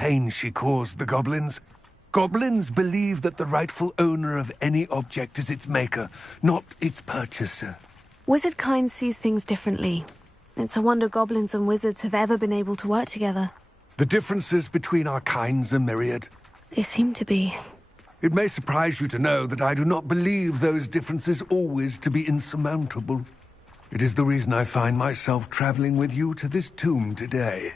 pain she caused the goblins. Goblins believe that the rightful owner of any object is its maker, not its purchaser. Wizard kind sees things differently. It's a wonder goblins and wizards have ever been able to work together. The differences between our kinds are myriad. They seem to be. It may surprise you to know that I do not believe those differences always to be insurmountable. It is the reason I find myself traveling with you to this tomb today.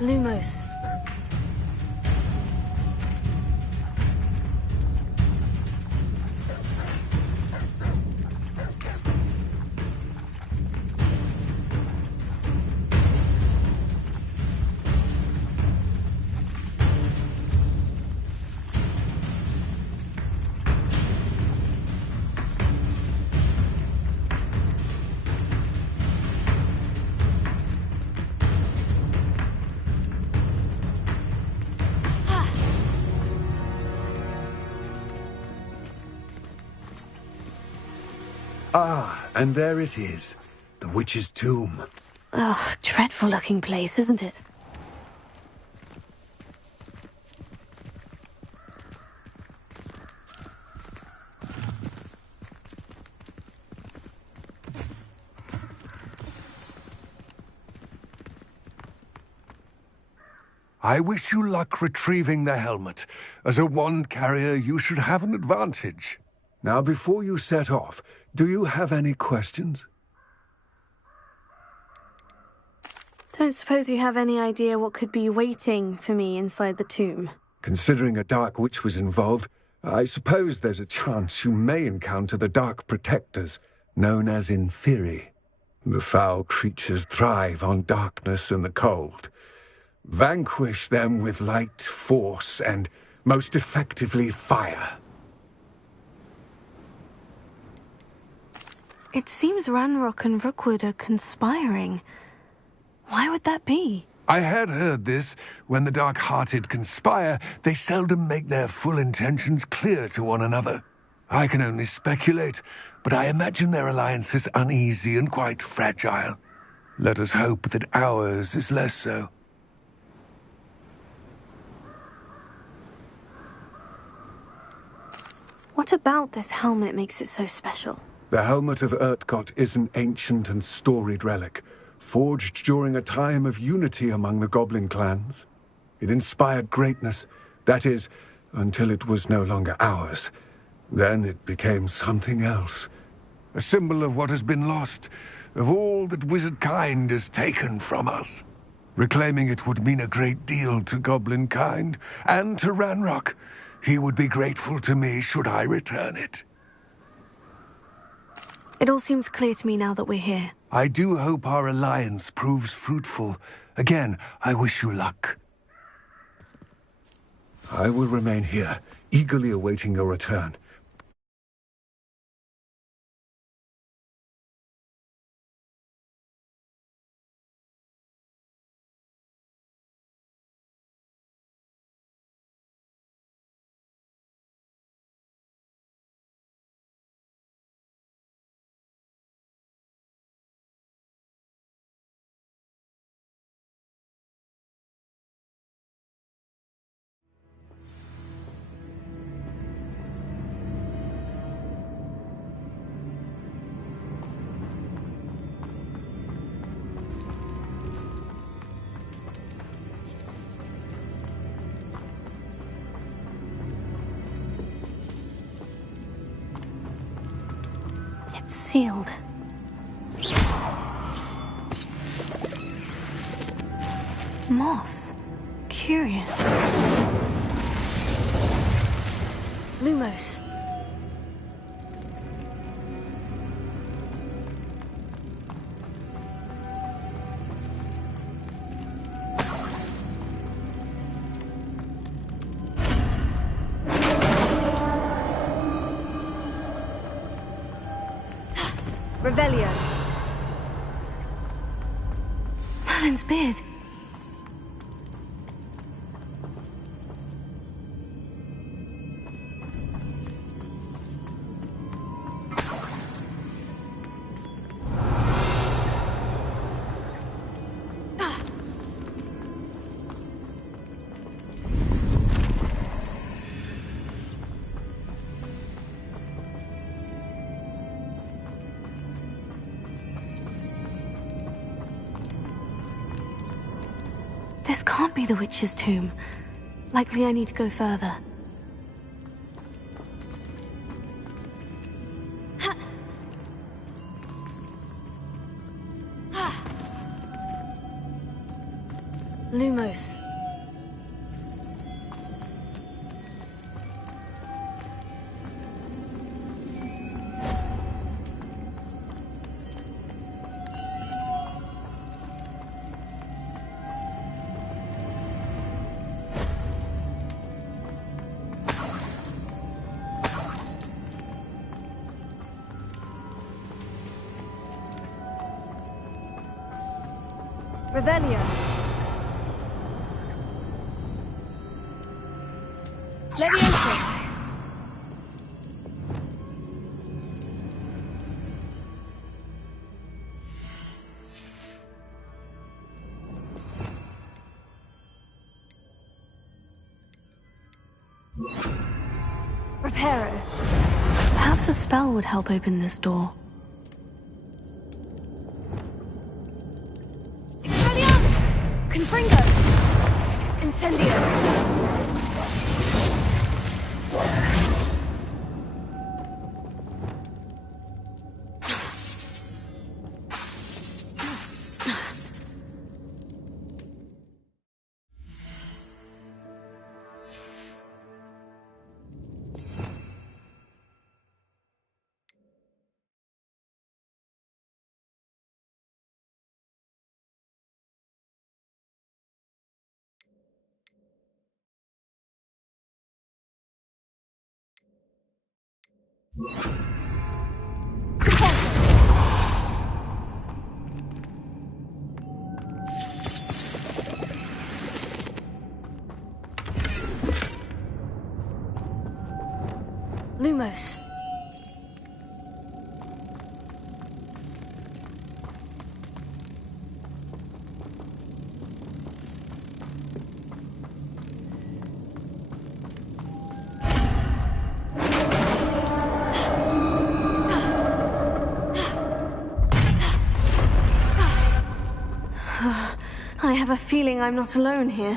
Lumos. Ah, and there it is. The witch's tomb. Ugh, dreadful looking place, isn't it? I wish you luck retrieving the helmet. As a wand carrier, you should have an advantage. Now, before you set off, do you have any questions? Don't suppose you have any idea what could be waiting for me inside the tomb? Considering a dark witch was involved, I suppose there's a chance you may encounter the Dark Protectors, known as Inferi. The foul creatures thrive on darkness and the cold. Vanquish them with light, force, and, most effectively, fire. It seems Ranrock and Rookwood are conspiring. Why would that be? I had heard this. When the dark-hearted conspire, they seldom make their full intentions clear to one another. I can only speculate, but I imagine their alliance is uneasy and quite fragile. Let us hope that ours is less so. What about this helmet makes it so special? The helmet of Urtkot is an ancient and storied relic, forged during a time of unity among the goblin clans. It inspired greatness, that is, until it was no longer ours. Then it became something else. A symbol of what has been lost, of all that wizard kind is taken from us. Reclaiming it would mean a great deal to goblin kind, and to Ranrock. He would be grateful to me should I return it. It all seems clear to me now that we're here. I do hope our alliance proves fruitful. Again, I wish you luck. I will remain here, eagerly awaiting your return. Sealed. Moths. Curious. Lumos. Revelio. Merlin's beard. This can't be the witch's tomb. Likely I need to go further. Lumos. Revelio. Leviosa. Reparo. Perhaps a spell would help open this door. Confringo! Incendio! Lumos. I have a feeling I'm not alone here.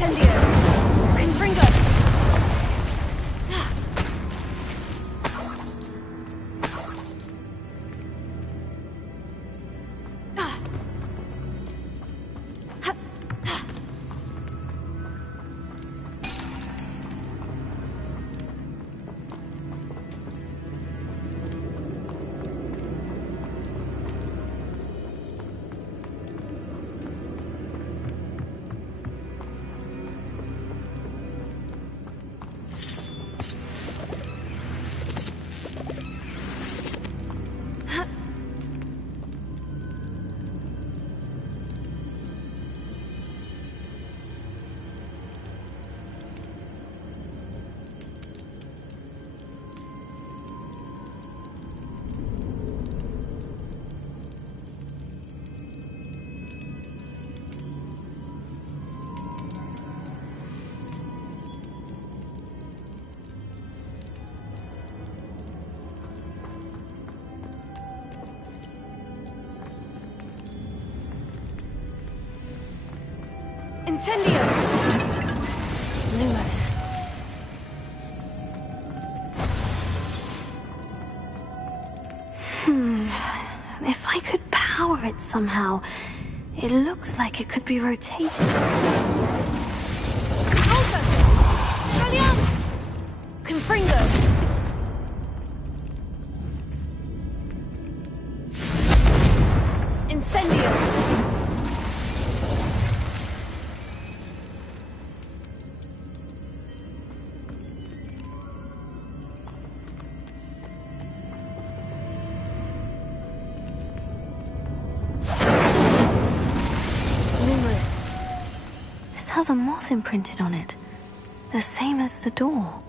Incendio! Confringo! Incendio! Lumos. If I could power it somehow, it looks like it could be rotated. Confringo! Incendio! Has a moth imprinted on it, the same as the door.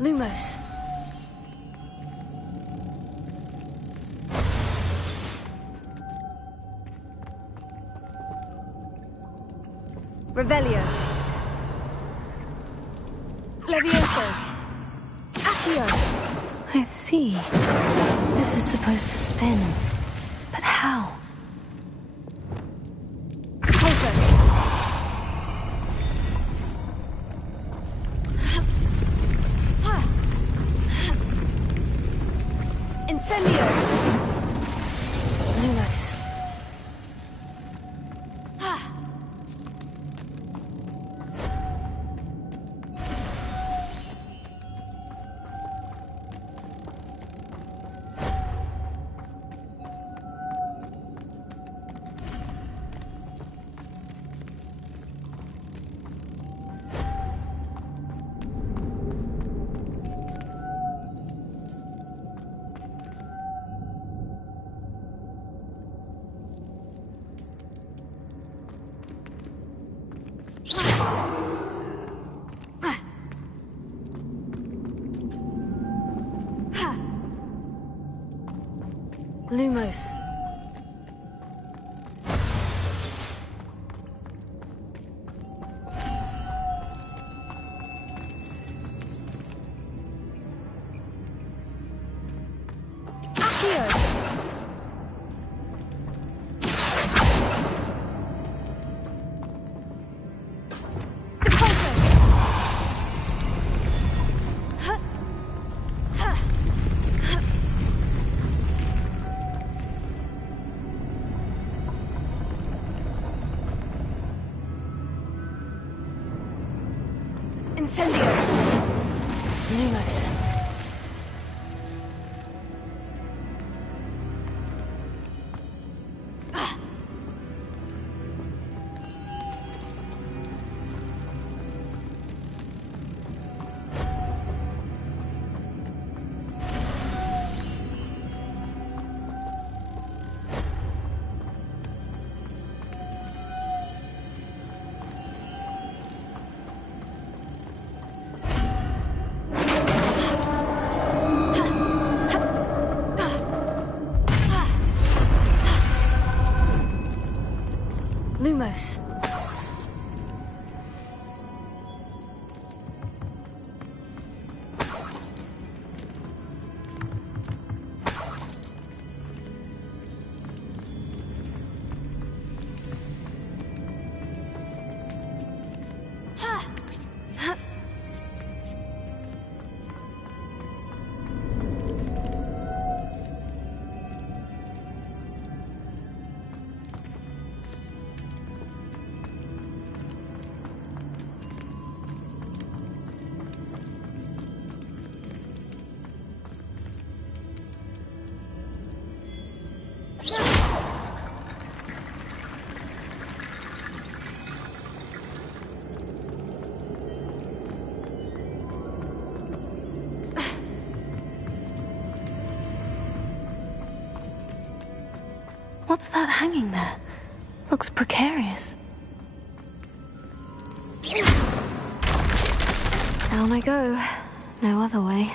Lumos. Revelio. Levioso. Accio. I see. This is supposed to spin. But how? Pulso. Incendio! Lumos. Lumos. Accio. Incendio! Lumos. close. What's that hanging there? Looks precarious. Down I go. No other way.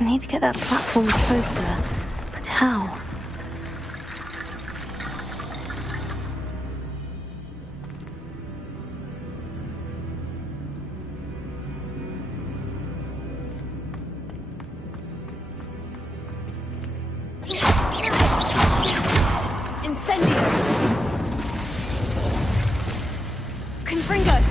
I need to get that platform closer, but how? Incendio! Confringo!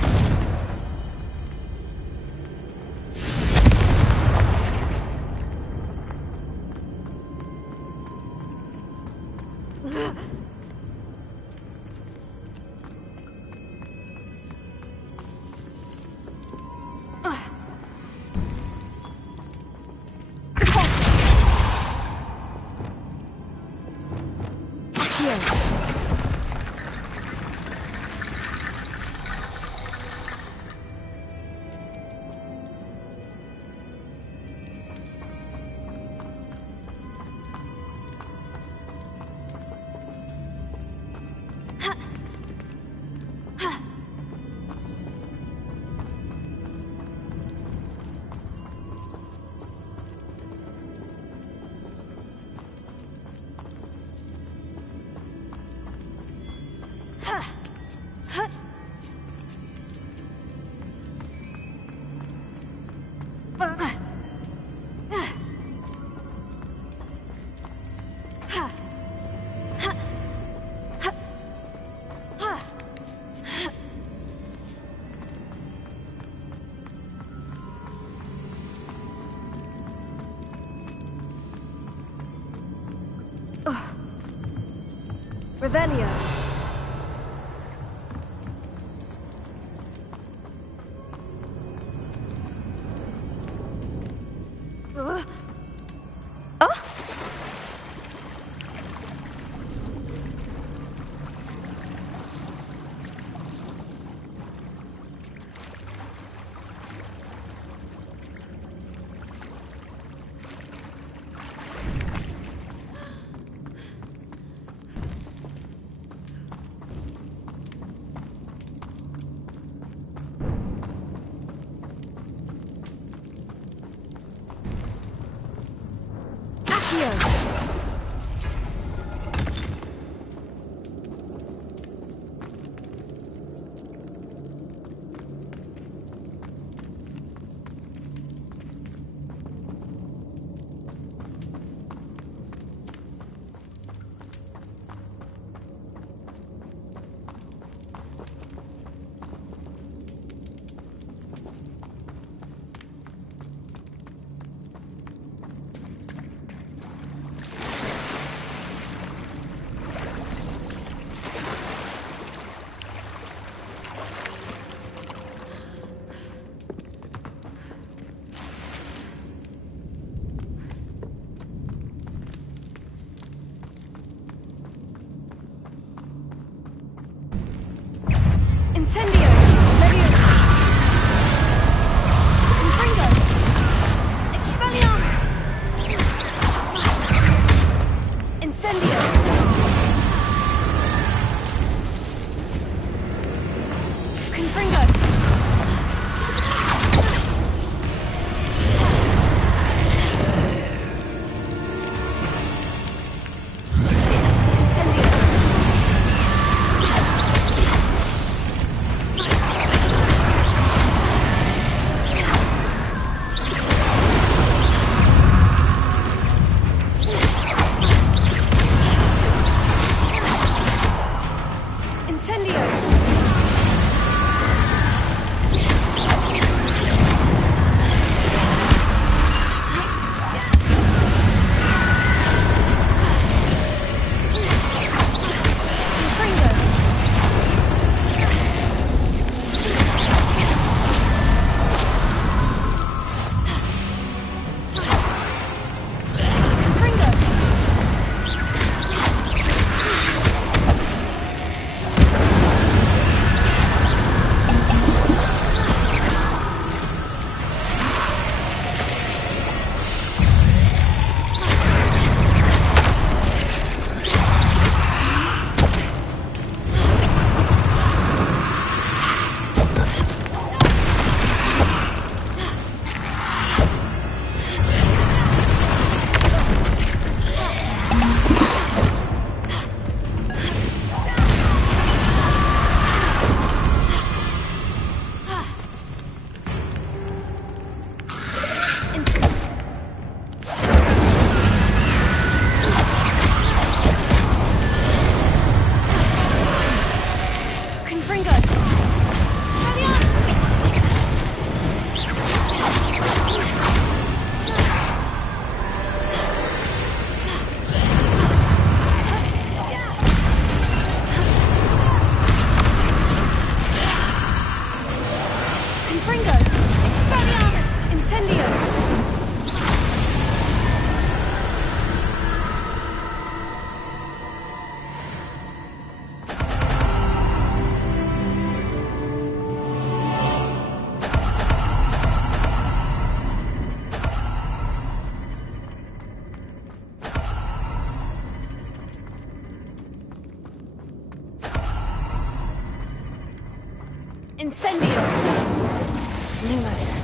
Revelio. Incendio! Leviosa! Confringo! Expelliarmus! Incendio! Confringo! Incendio! Lumos.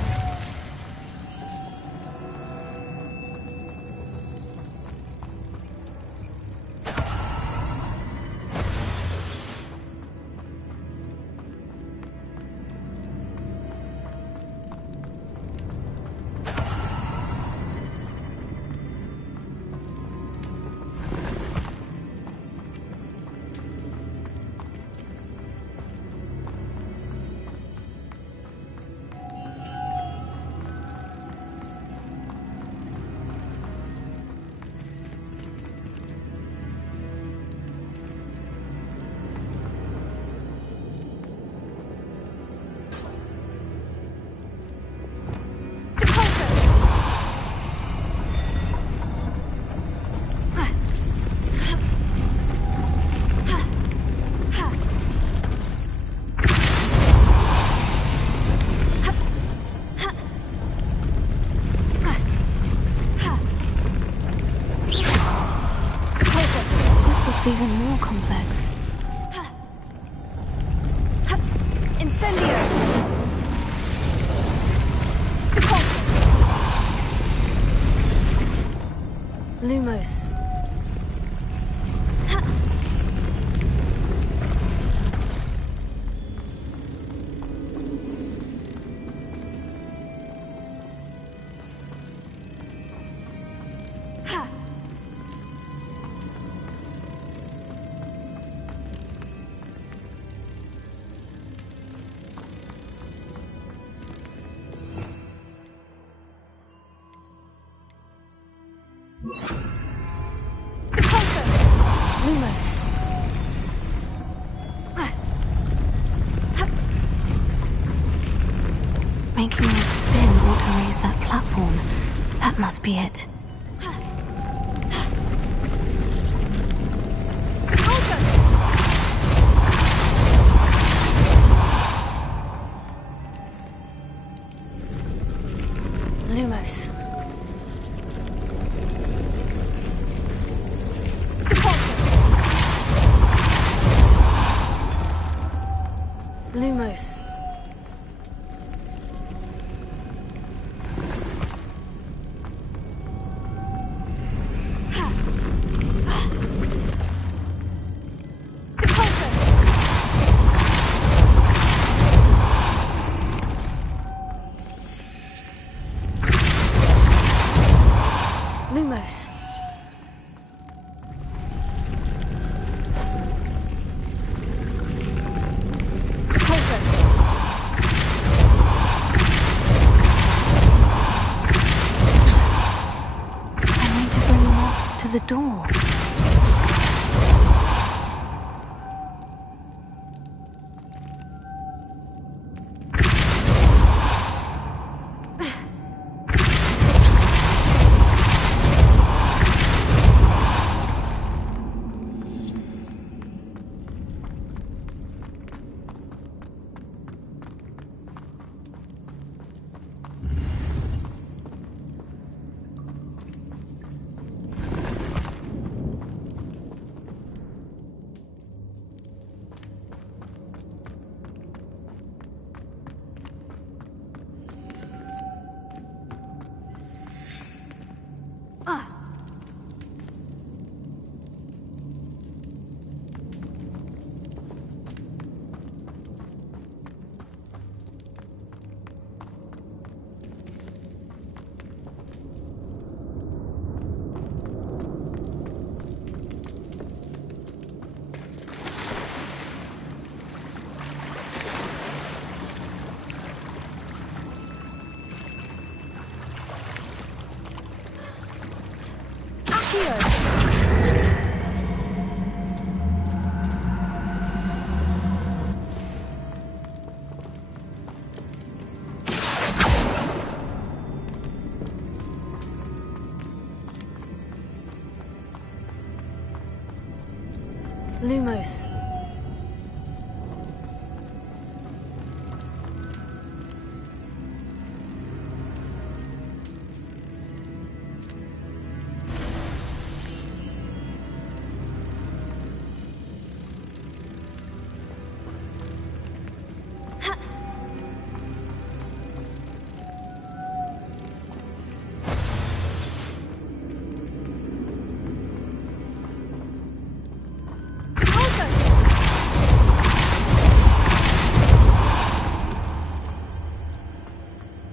must be it. Lumos. Lumos. Lumos. I need to bring Moss to the door. Lumos.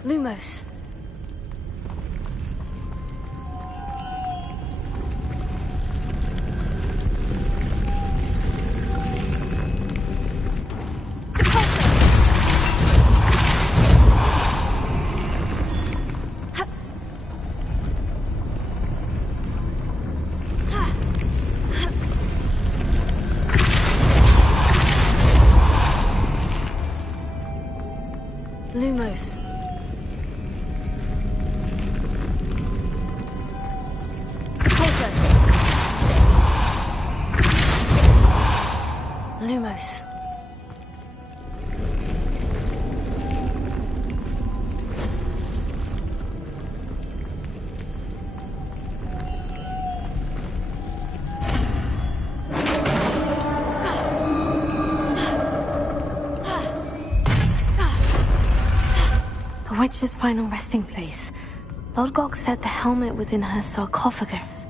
Lumos. Lumos. Lumos. The witch's final resting place. Lodgok said the helmet was in her sarcophagus.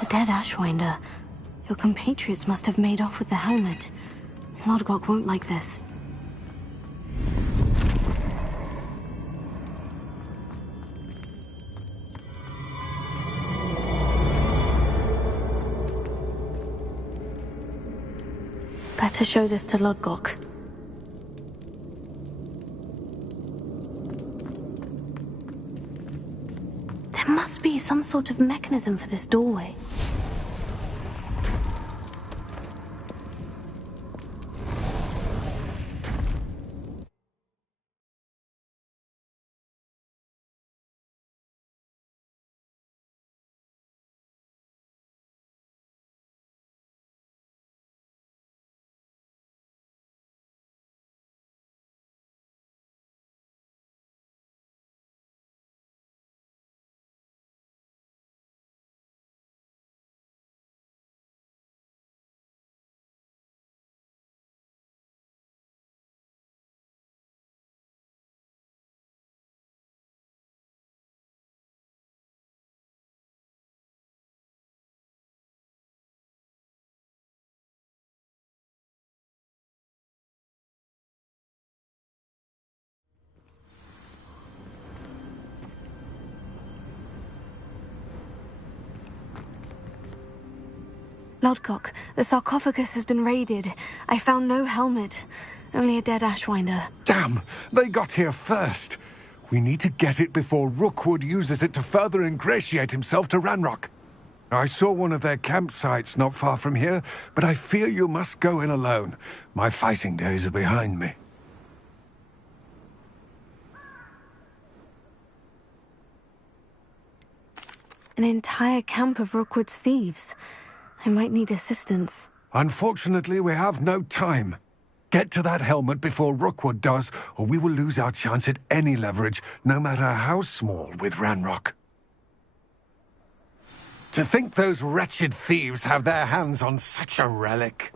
The dead Ashwinder. Your compatriots must have made off with the helmet. Lodgok won't like this. Better show this to Lodgok. The some sort of mechanism for this doorway. Lodgok, the sarcophagus has been raided. I found no helmet, only a dead Ashwinder. Damn! They got here first. We need to get it before Rookwood uses it to further ingratiate himself to Ranrock. I saw one of their campsites not far from here, but I fear you must go in alone. My fighting days are behind me. An entire camp of Rookwood's thieves. I might need assistance. Unfortunately, we have no time. Get to that helmet before Rookwood does, or we will lose our chance at any leverage, no matter how small, with Ranrock. To think those wretched thieves have their hands on such a relic.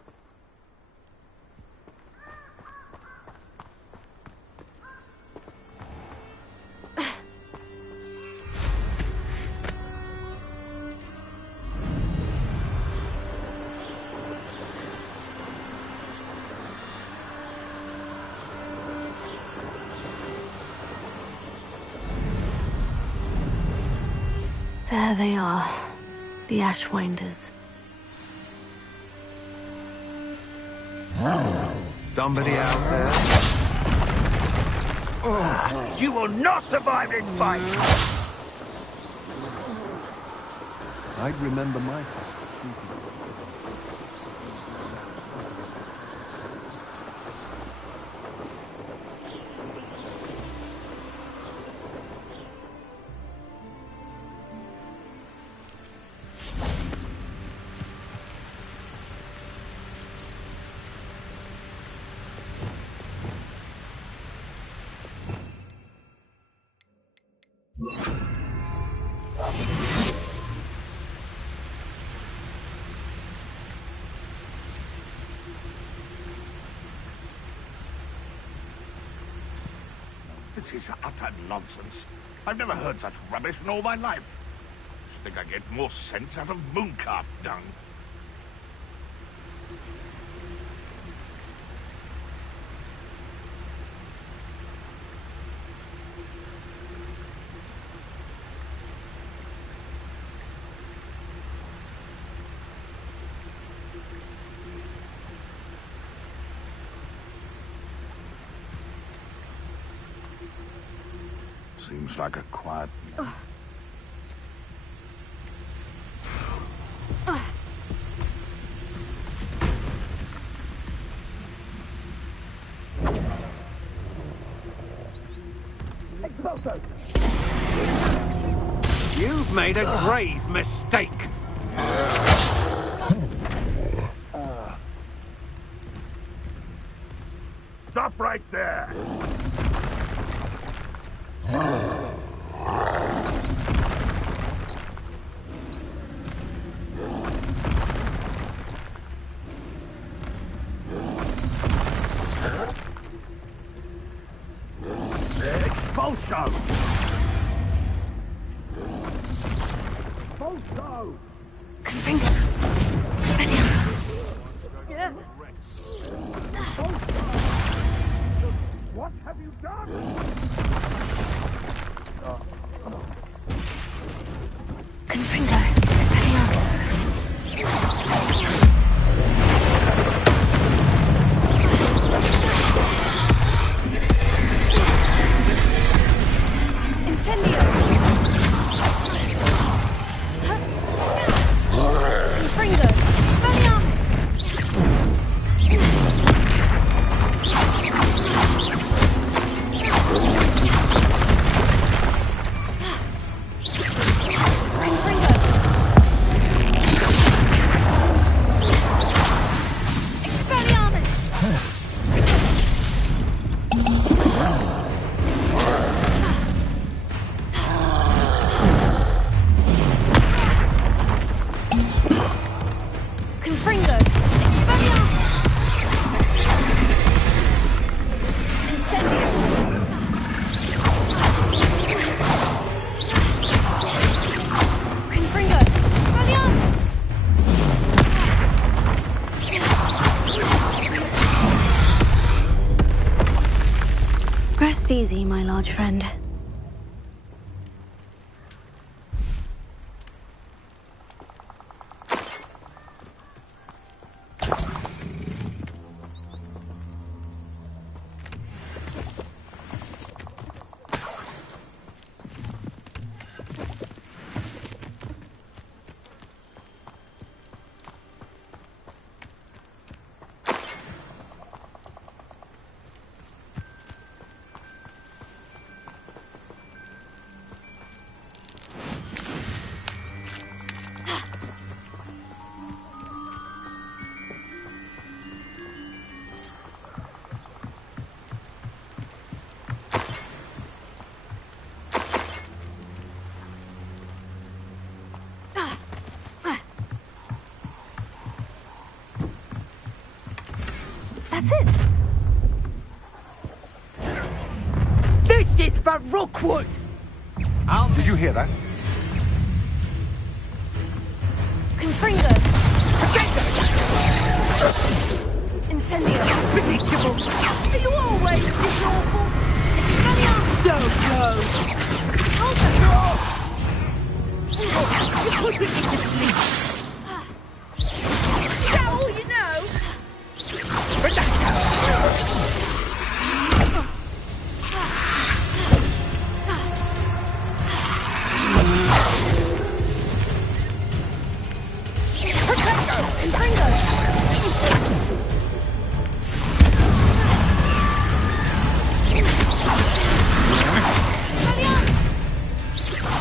There they are, the Ashwinders. Somebody out there? You will not survive this fight! I'd remember my... This is utter nonsense. I've never heard such rubbish in all my life. I think I get more sense out of mooncalf dung. Seems like a quiet... You've made a grave mistake. Stop right there! Expulso! Expulso! Confringo! Expelliarmus! Yeah. What have you done? Confringo! Expelliarmus! Incendio! Rest easy, my large friend. That's it! This is for Rookwood! Did you hear that? Confringo! Incendio! Predictable! Are you always this awful? So close! You put it to sleep! Is that all you know?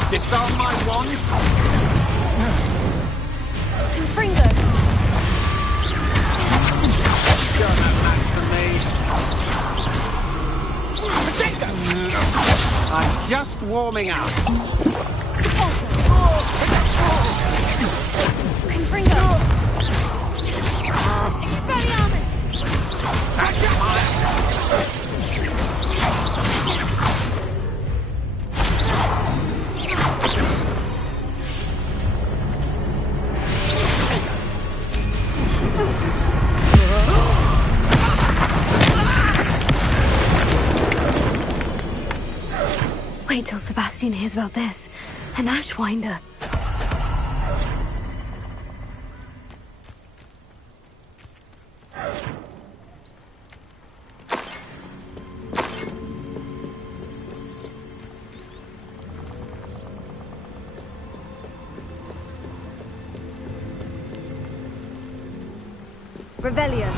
Disarm my wand. Confringo! You're no match for me. I'm just warming up. Confringo! Expelliarmus! Wait till Sebastian hears about this. An Ashwinder. Revelio.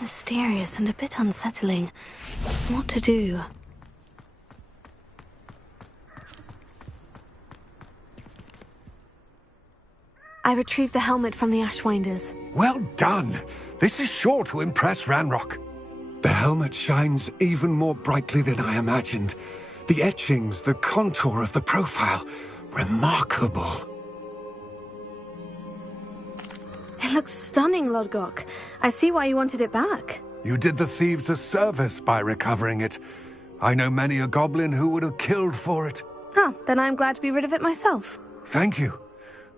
Mysterious and a bit unsettling. What to do? I retrieved the helmet from the Ashwinders. Well done! This is sure to impress Ranrock. The helmet shines even more brightly than I imagined. The etchings, the contour of the profile. Remarkable. It looks stunning, Lodgok. I see why you wanted it back. You did the thieves a service by recovering it. I know many a goblin who would have killed for it. Ah, then I'm glad to be rid of it myself. Thank you.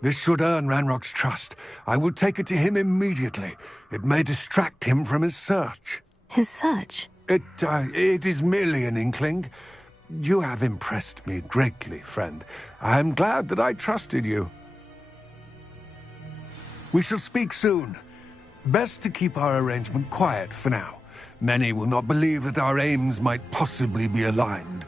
This should earn Ranrock's trust. I will take it to him immediately. It may distract him from his search. His search? It is merely an inkling. You have impressed me greatly, friend. I am glad that I trusted you. We shall speak soon. Best to keep our arrangement quiet for now. Many will not believe that our aims might possibly be aligned.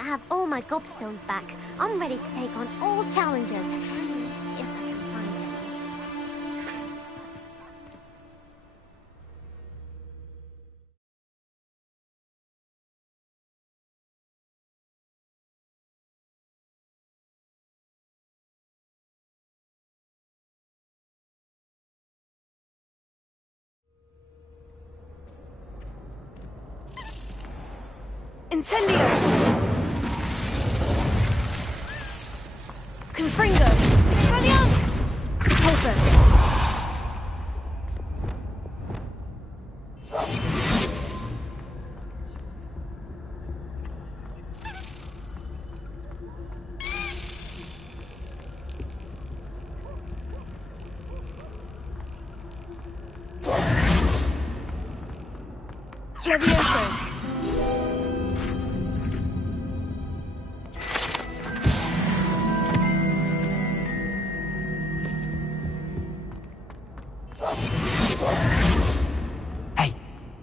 that I have all my gobstones back, I'm ready to take on all challenges. If I can find any. Incendio! Confringo! Expelliarmus! Pulsar! Levioso!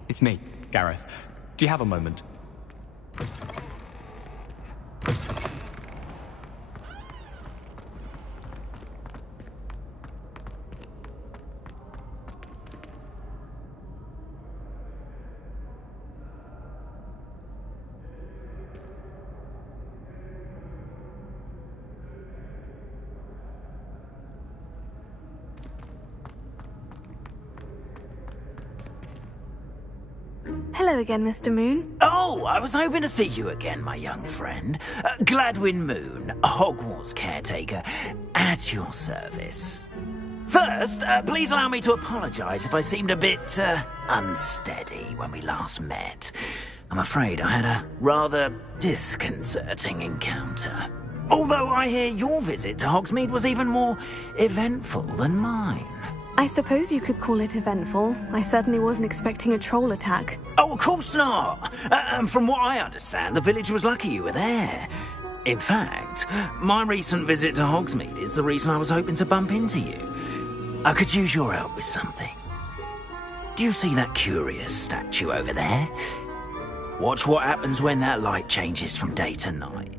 It's me, Gareth. Do you have a moment? Hello again, Mr. Moon. Oh, I was hoping to see you again, my young friend. Gladwin Moon, Hogwart's caretaker, at your service. First, please allow me to apologise if I seemed a bit, unsteady when we last met. I'm afraid I had a rather disconcerting encounter. Although I hear your visit to Hogsmeade was even more eventful than mine. I suppose you could call it eventful. I certainly wasn't expecting a troll attack. Oh, of course not. And from what I understand, the village was lucky you were there. In fact, my recent visit to Hogsmeade is the reason I was hoping to bump into you. I could use your help with something. Do you see that curious statue over there? Watch what happens when that light changes from day to night.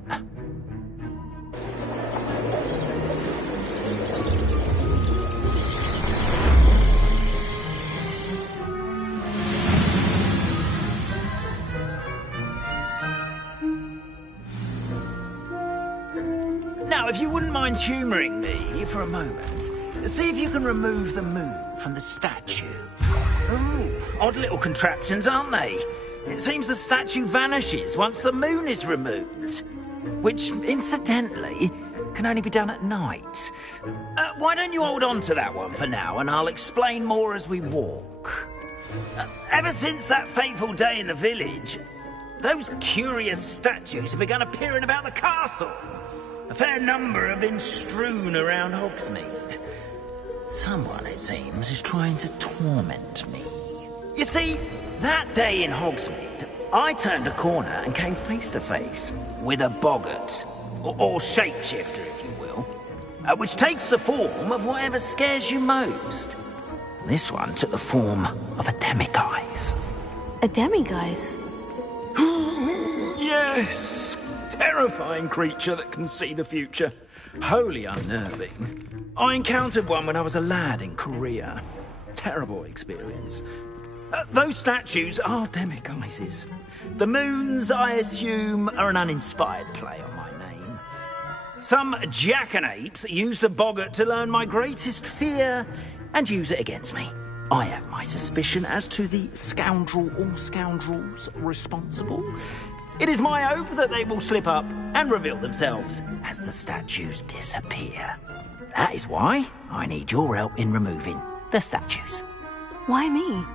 Now, if you wouldn't mind humouring me for a moment, see if you can remove the moon from the statue. Ooh, odd little contraptions, aren't they? It seems the statue vanishes once the moon is removed. Which, incidentally, can only be done at night. Why don't you hold on to that one for now, and I'll explain more as we walk. Ever since that fateful day in the village, those curious statues have begun appearing about the castle. A fair number have been strewn around Hogsmeade. Someone, it seems, is trying to torment me. You see, that day in Hogsmeade, I turned a corner and came face to face with a boggart, or shapeshifter, if you will, which takes the form of whatever scares you most. This one took the form of a demiguise. A demiguise? Yes! Terrifying creature that can see the future. Wholly unnerving. I encountered one when I was a lad in Korea. Terrible experience. Those statues are demiguises. The moons, I assume, are an uninspired play on my name. Some jackanapes used a boggart to learn my greatest fear and use it against me. I have my suspicion as to the scoundrel or scoundrels responsible. It is my hope that they will slip up and reveal themselves as the statues disappear. That is why I need your help in removing the statues. Why me?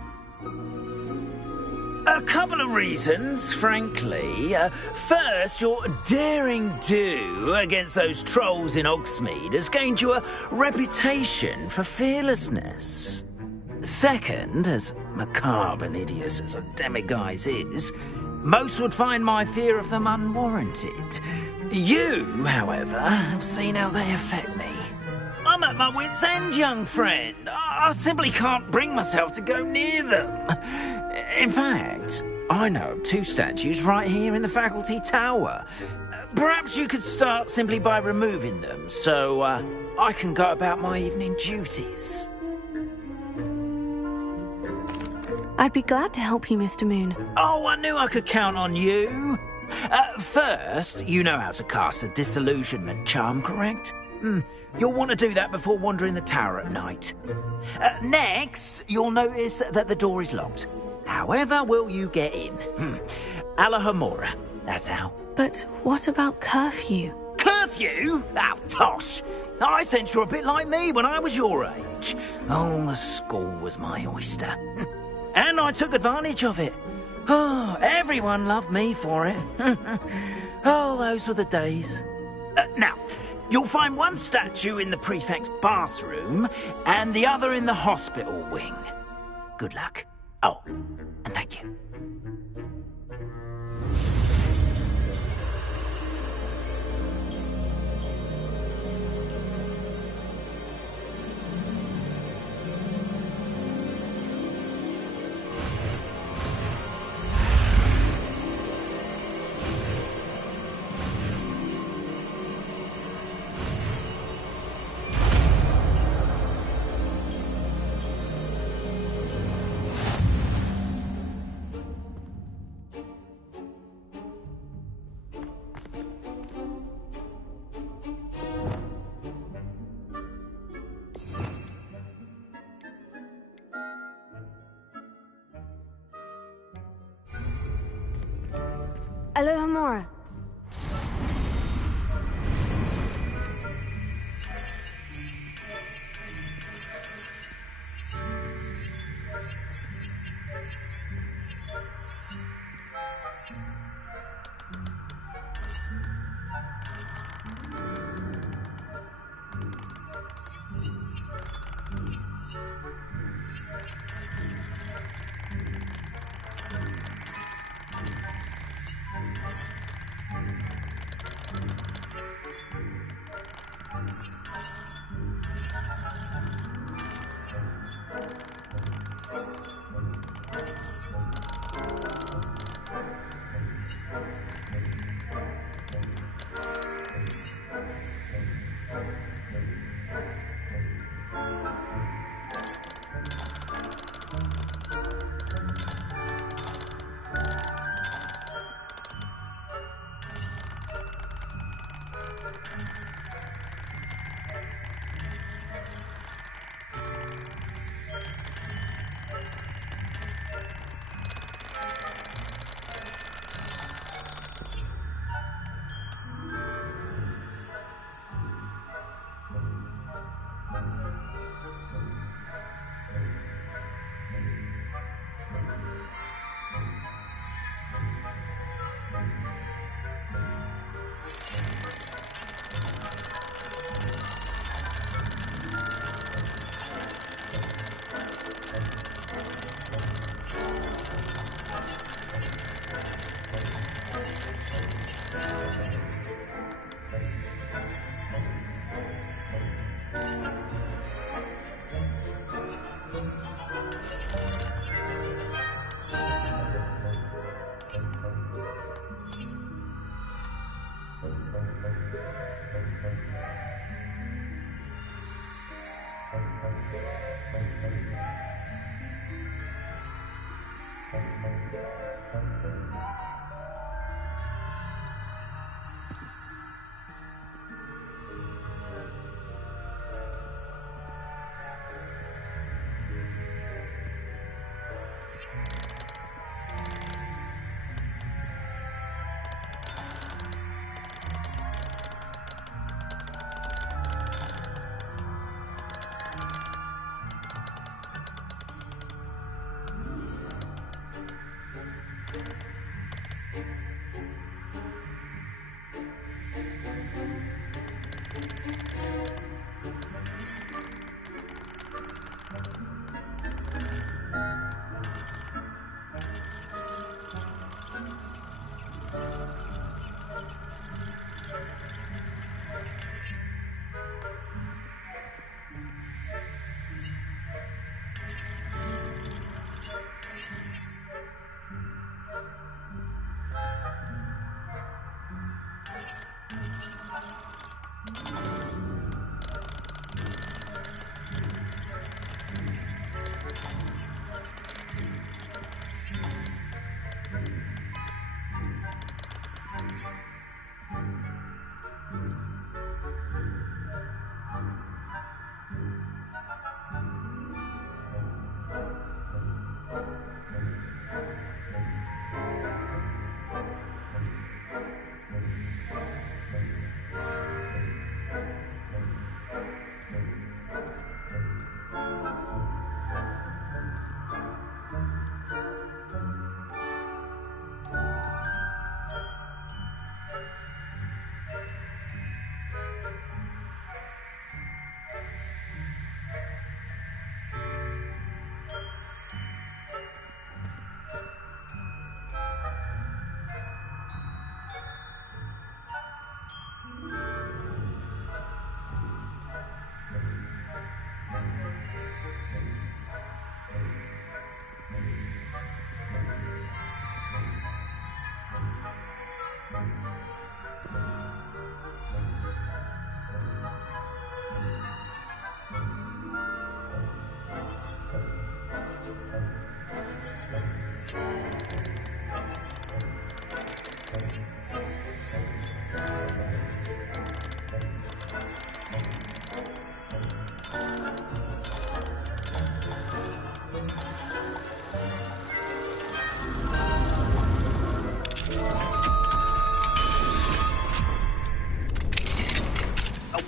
A couple of reasons, frankly. First, your daring do against those trolls in Hogsmeade has gained you a reputation for fearlessness. Second, as macabre and hideous as a demiguise is, most would find my fear of them unwarranted. You, however, have seen how they affect me. I'm at my wit's end, young friend. I simply can't bring myself to go near them. In fact, I know of 2 statues right here in the faculty tower. Perhaps you could start simply by removing them, so I can go about my evening duties. I'd be glad to help you, Mr. Moon. Oh, I knew I could count on you. First, you know how to cast a disillusionment charm, correct? You'll want to do that before wandering the tower at night. Next, you'll notice that the door is locked. However will you get in? Alahomora, that's how. But what about curfew? Curfew? Oh, tosh. I sense you're a bit like me when I was your age. Oh, the school was my oyster. And I took advantage of it. Oh, everyone loved me for it. Oh, those were the days. Now, you'll find one statue in the prefect's bathroom and the other in the hospital wing. Good luck. Oh, and thank you. Alohomora.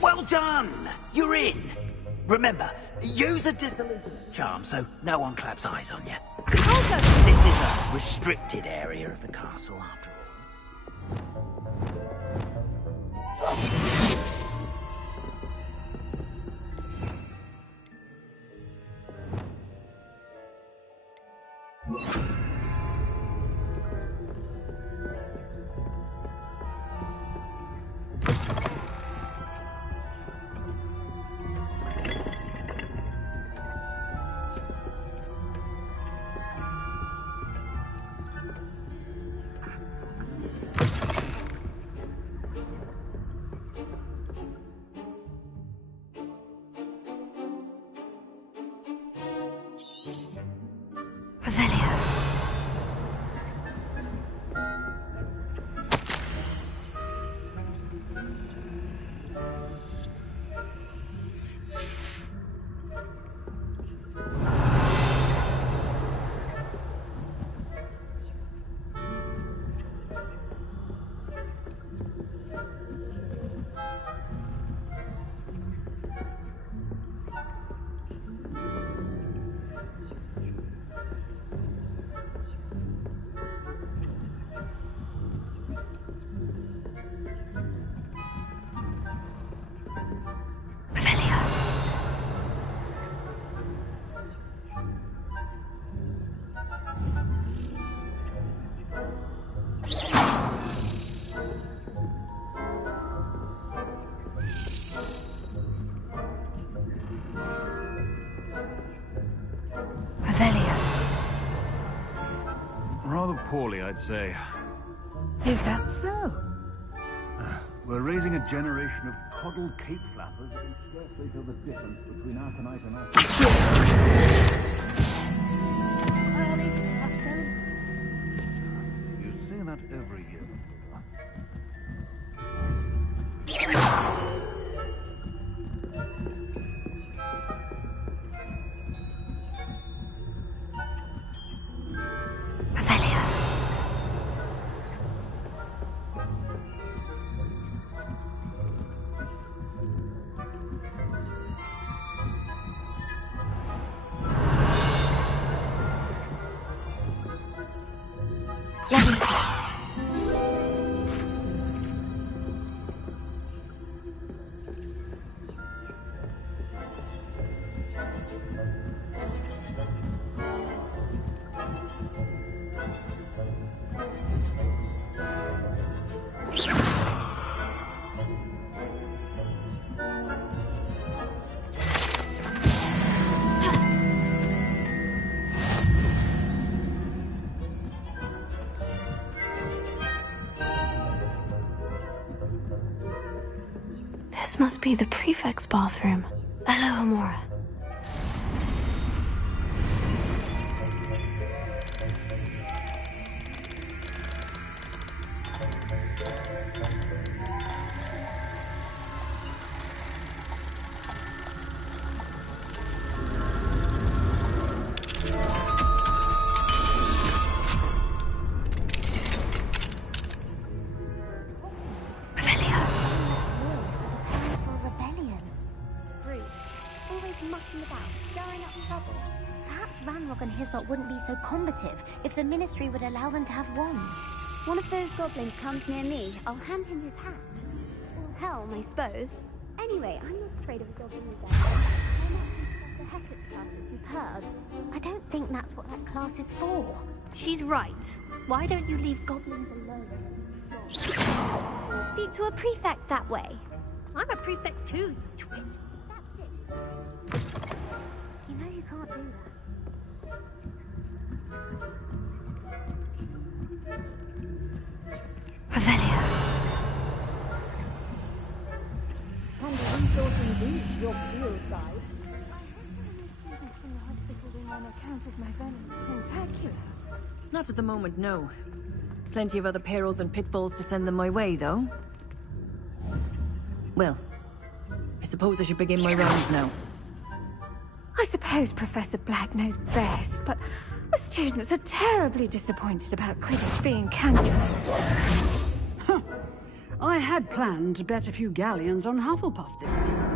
Well done! You're in. Remember, use a disillusionment charm so no one claps eyes on you. This is a restricted area of the castle, after all. Rather poorly, I'd say. Is that so? We're raising a generation of coddled cape flappers that can scarcely tell the difference between aconite and You say that every year. This must be the prefect's bathroom. Hello, Amora. just mucking about, stirring up trouble. Perhaps Ranrock and his lot wouldn't be so combative if the Ministry would allow them to have wands. One of those goblins comes near me, I'll hand him his hat. Or helm, I suppose. Anyway, I'm not afraid of a goblin either. I might be the Hecate class that you've heard. I don't think that's what that class is for. She's right. Why don't you leave goblins alone? Speak to a prefect that way. I'm a prefect too, you twit. That's it. You know you can't do that. Revelio. And the resource indeed, your field guide. I hope from the hospital being on account of my venom tentacular. Not at the moment, no. Plenty of other perils and pitfalls to send them my way, though. Well, I suppose I should begin my rounds now. I suppose Professor Black knows best, but the students are terribly disappointed about Quidditch being cancelled. Huh. I had planned to bet a few galleons on Hufflepuff this season.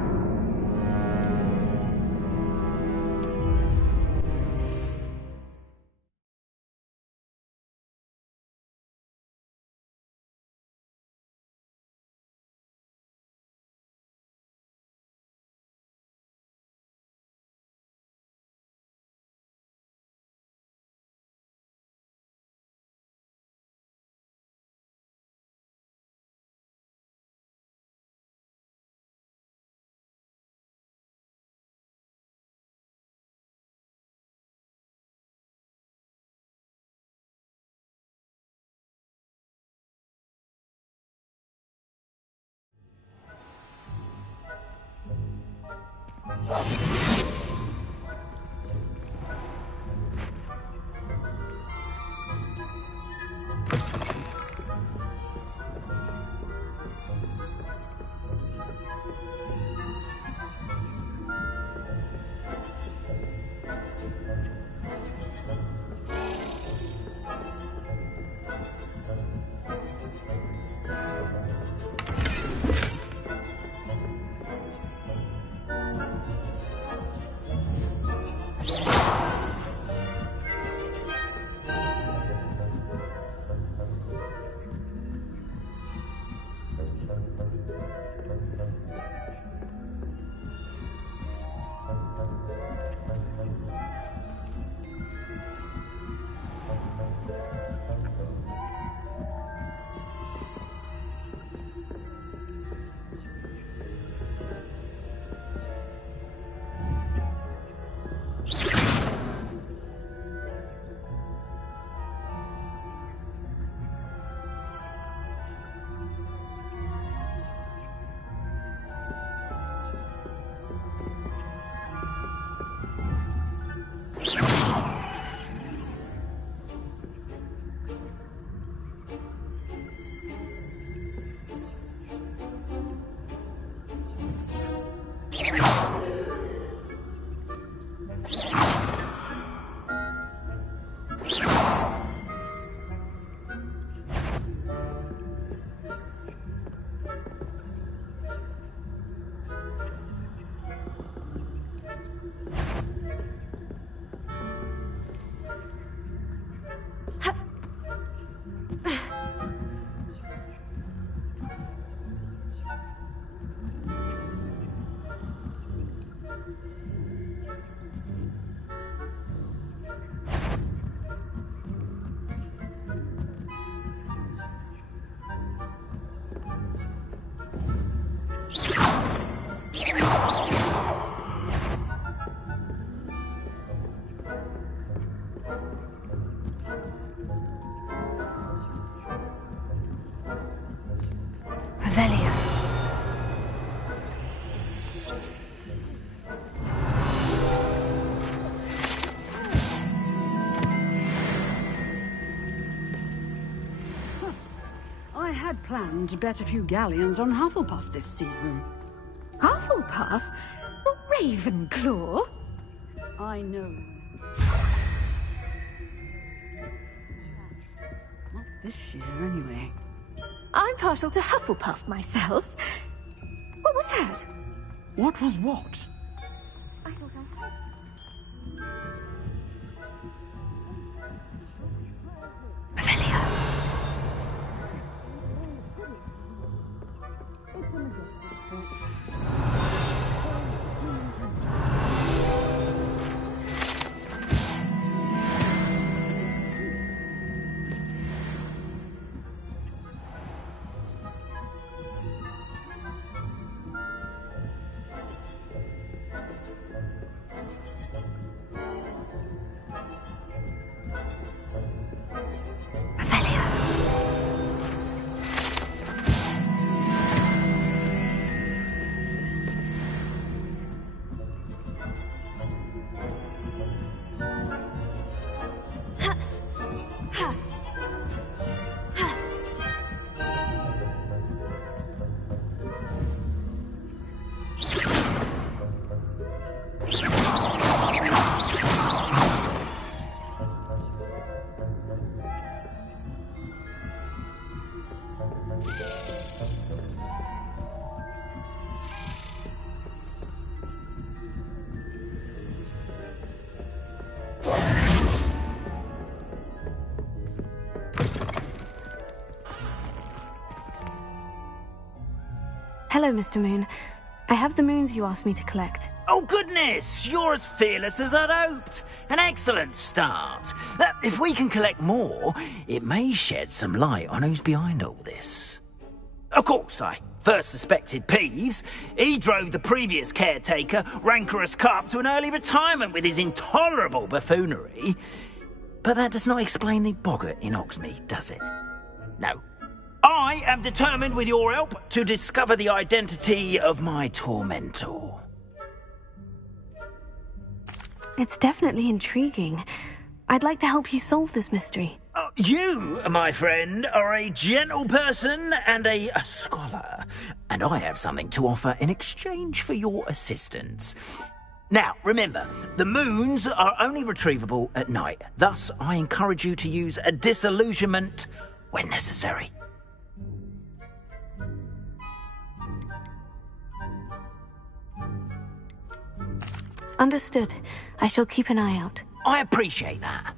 Revelio. I had planned to bet a few galleons on Hufflepuff this season. Hufflepuff? Not Ravenclaw? I know. Not this year, anyway. I'm partial to Hufflepuff myself. What was that? What was what? I thought I heard. Hello, Mr. Moon. I have the moons you asked me to collect. Oh, goodness! You're as fearless as I'd hoped. An excellent start. If we can collect more, it may shed some light on who's behind all this. Of course, I first suspected Peeves. He drove the previous caretaker, Rancorous Carp, to an early retirement with his intolerable buffoonery. But that does not explain the boggart in Hogsmeade, does it? No. I am determined, with your help, to discover the identity of my tormentor. It's definitely intriguing. I'd like to help you solve this mystery. You, my friend, are a gentle person and a scholar, and I have something to offer in exchange for your assistance. Now, remember, the moons are only retrievable at night. Thus, I encourage you to use a disillusionment when necessary. Understood. I shall keep an eye out. I appreciate that.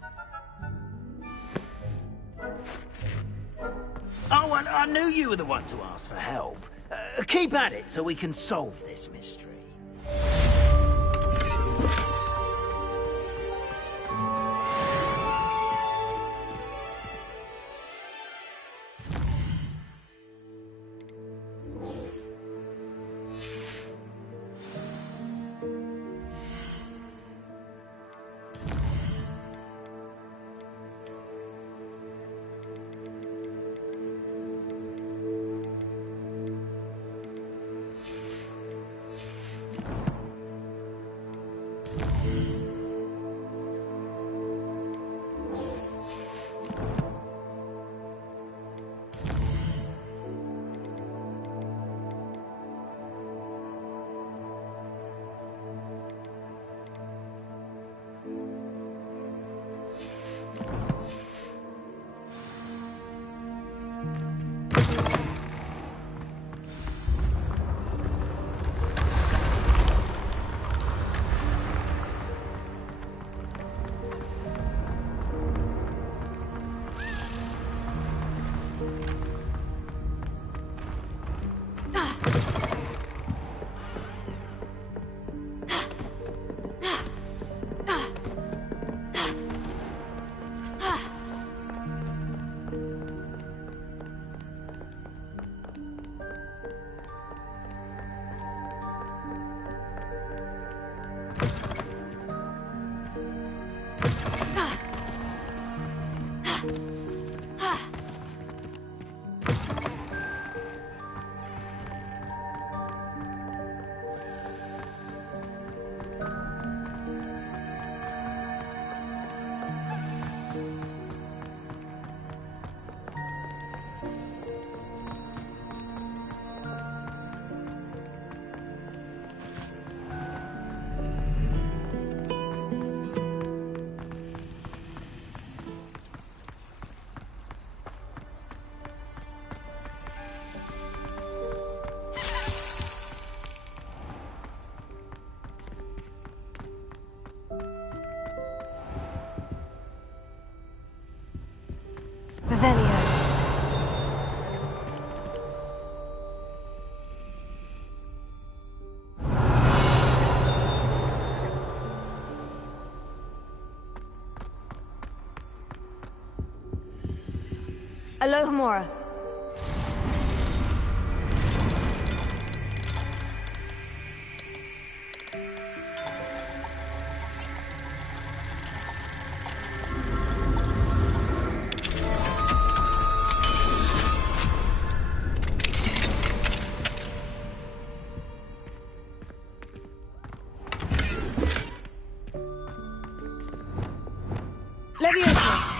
Oh, and I knew you were the one to ask for help. Keep at it so we can solve this mystery. Alohomora. Leviosa.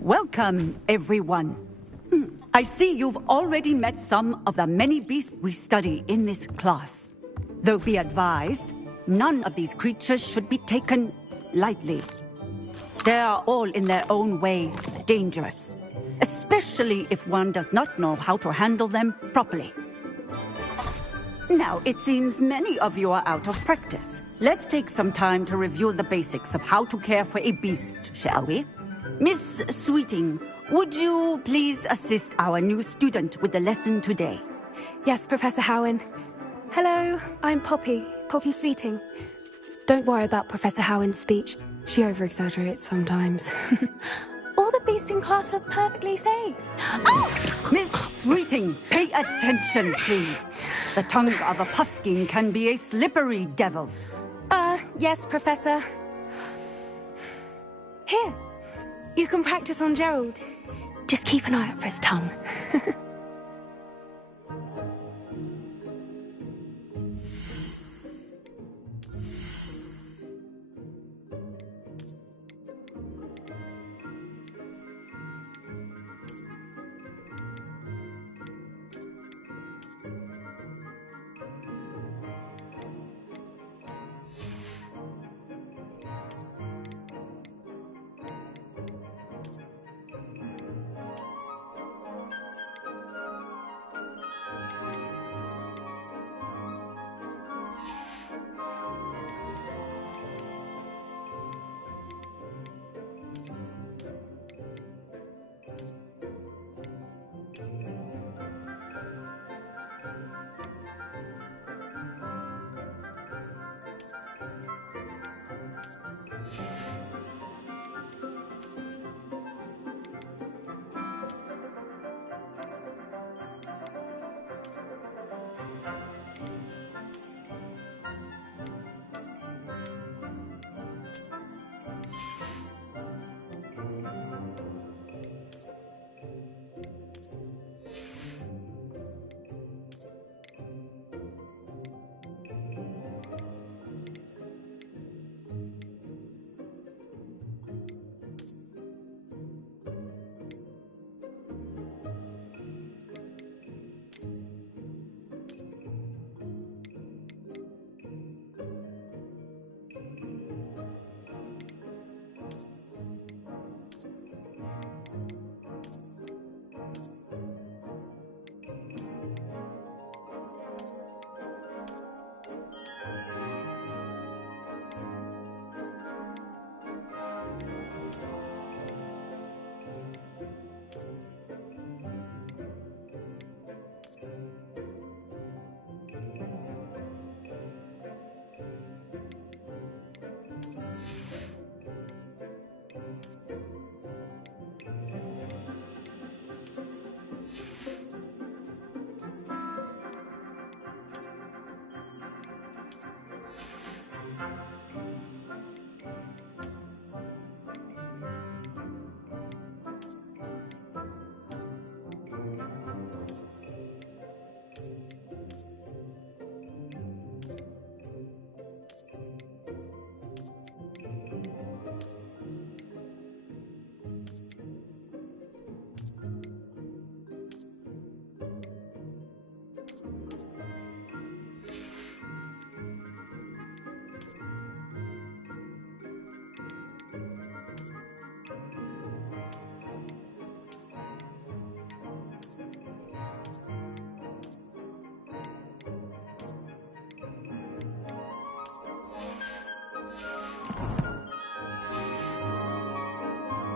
Welcome, everyone. I see you've already met some of the many beasts we study in this class. Though be advised, none of these creatures should be taken lightly. They are all in their own way dangerous, especially if one does not know how to handle them properly. Now, it seems many of you are out of practice. Let's take some time to review the basics of how to care for a beast, shall we? Miss Sweeting, would you please assist our new student with the lesson today? Yes, Professor Howin. Hello, I'm Poppy Sweeting. Don't worry about Professor Howin's speech. She over-exaggerates sometimes. All the beasts in class are perfectly safe. Oh! Miss Sweeting, pay attention, please. The tongue of a puffskein can be a slippery devil. Yes, Professor. Here, you can practice on Gerald. Just keep an eye out for his tongue.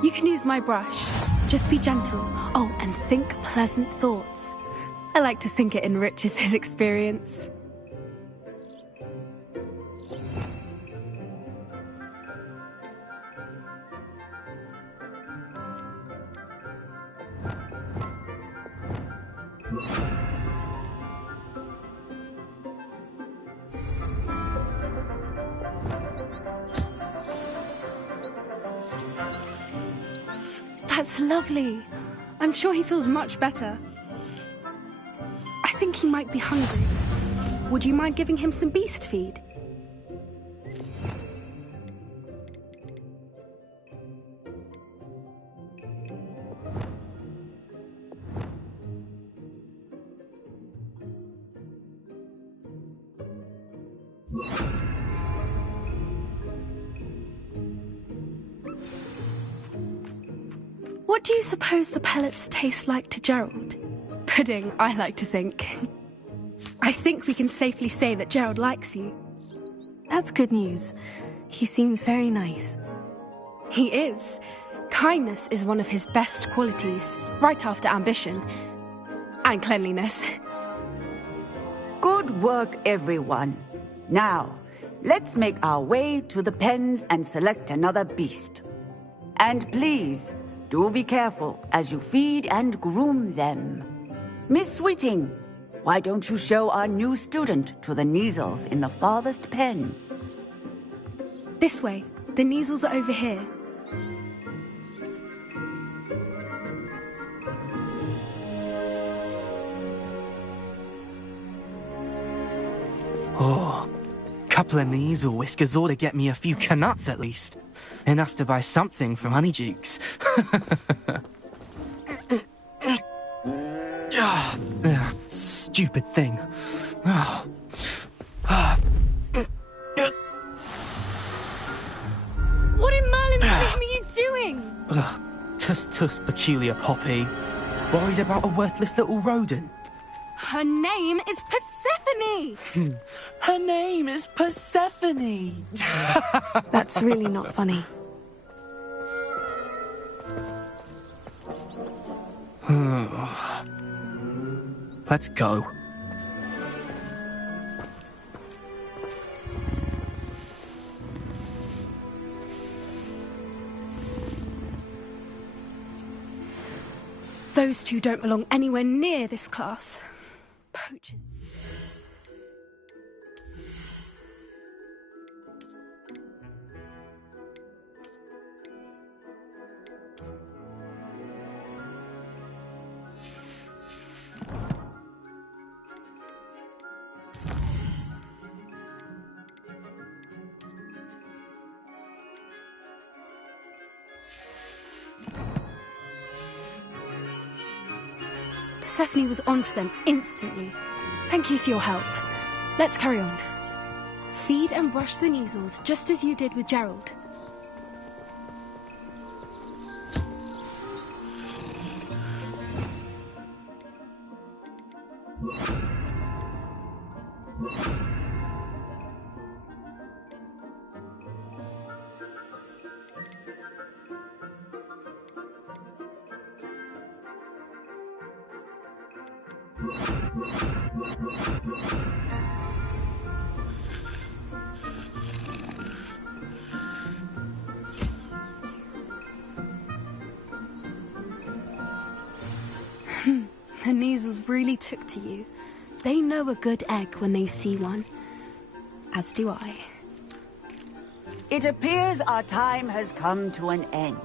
You can use my brush. Just be gentle. Oh, and think pleasant thoughts. I like to think it enriches his experience. That's lovely. I'm sure he feels much better. I think he might be hungry. Would you mind giving him some beast feed? What do you suppose the pellets taste like to Gerald? Pudding, I like to think. I think we can safely say that Gerald likes you. That's good news. He seems very nice. He is. Kindness is one of his best qualities, right after ambition. And cleanliness. Good work, everyone. Now, let's make our way to the pens and select another beast. And please, do be careful as you feed and groom them. Miss Sweeting, why don't you show our new student to the Kneazles in the farthest pen? This way. The Kneazles are over here. Oh, couple of Kneazle whiskers ought to get me a few canuts at least. Enough to buy something from Honeydukes. Stupid thing. What in Merlin's name are you doing? Tuss, peculiar Poppy. Worried about a worthless little rodent. Her name is Persephone! Her name is Persephone! That's really not funny. Let's go. Those two don't belong anywhere near this class. Poachers. Persephone was onto them instantly. Thank you for your help. Let's carry on. Feed and brush the Kneazles just as you did with Gerald. The Kneazles really took to you. They know a good egg when they see one. As do I. It appears our time has come to an end.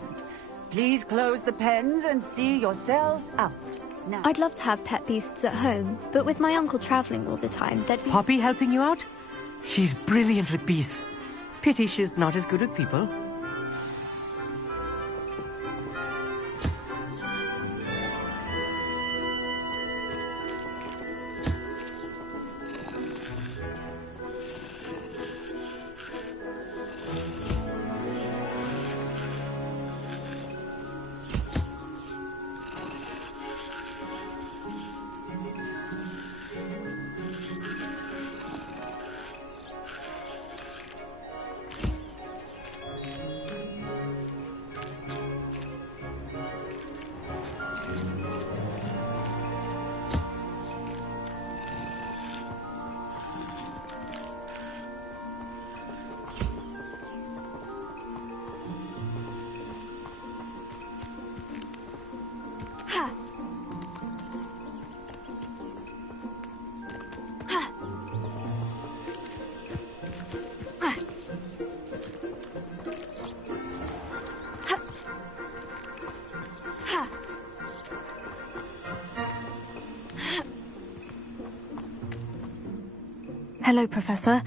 Please close the pens and see yourselves out. Now. I'd love to have pet beasts at home, but with my uncle traveling all the time, that'd be... Poppy helping you out? She's brilliant with beasts. Pity she's not as good with people. Hello, Professor.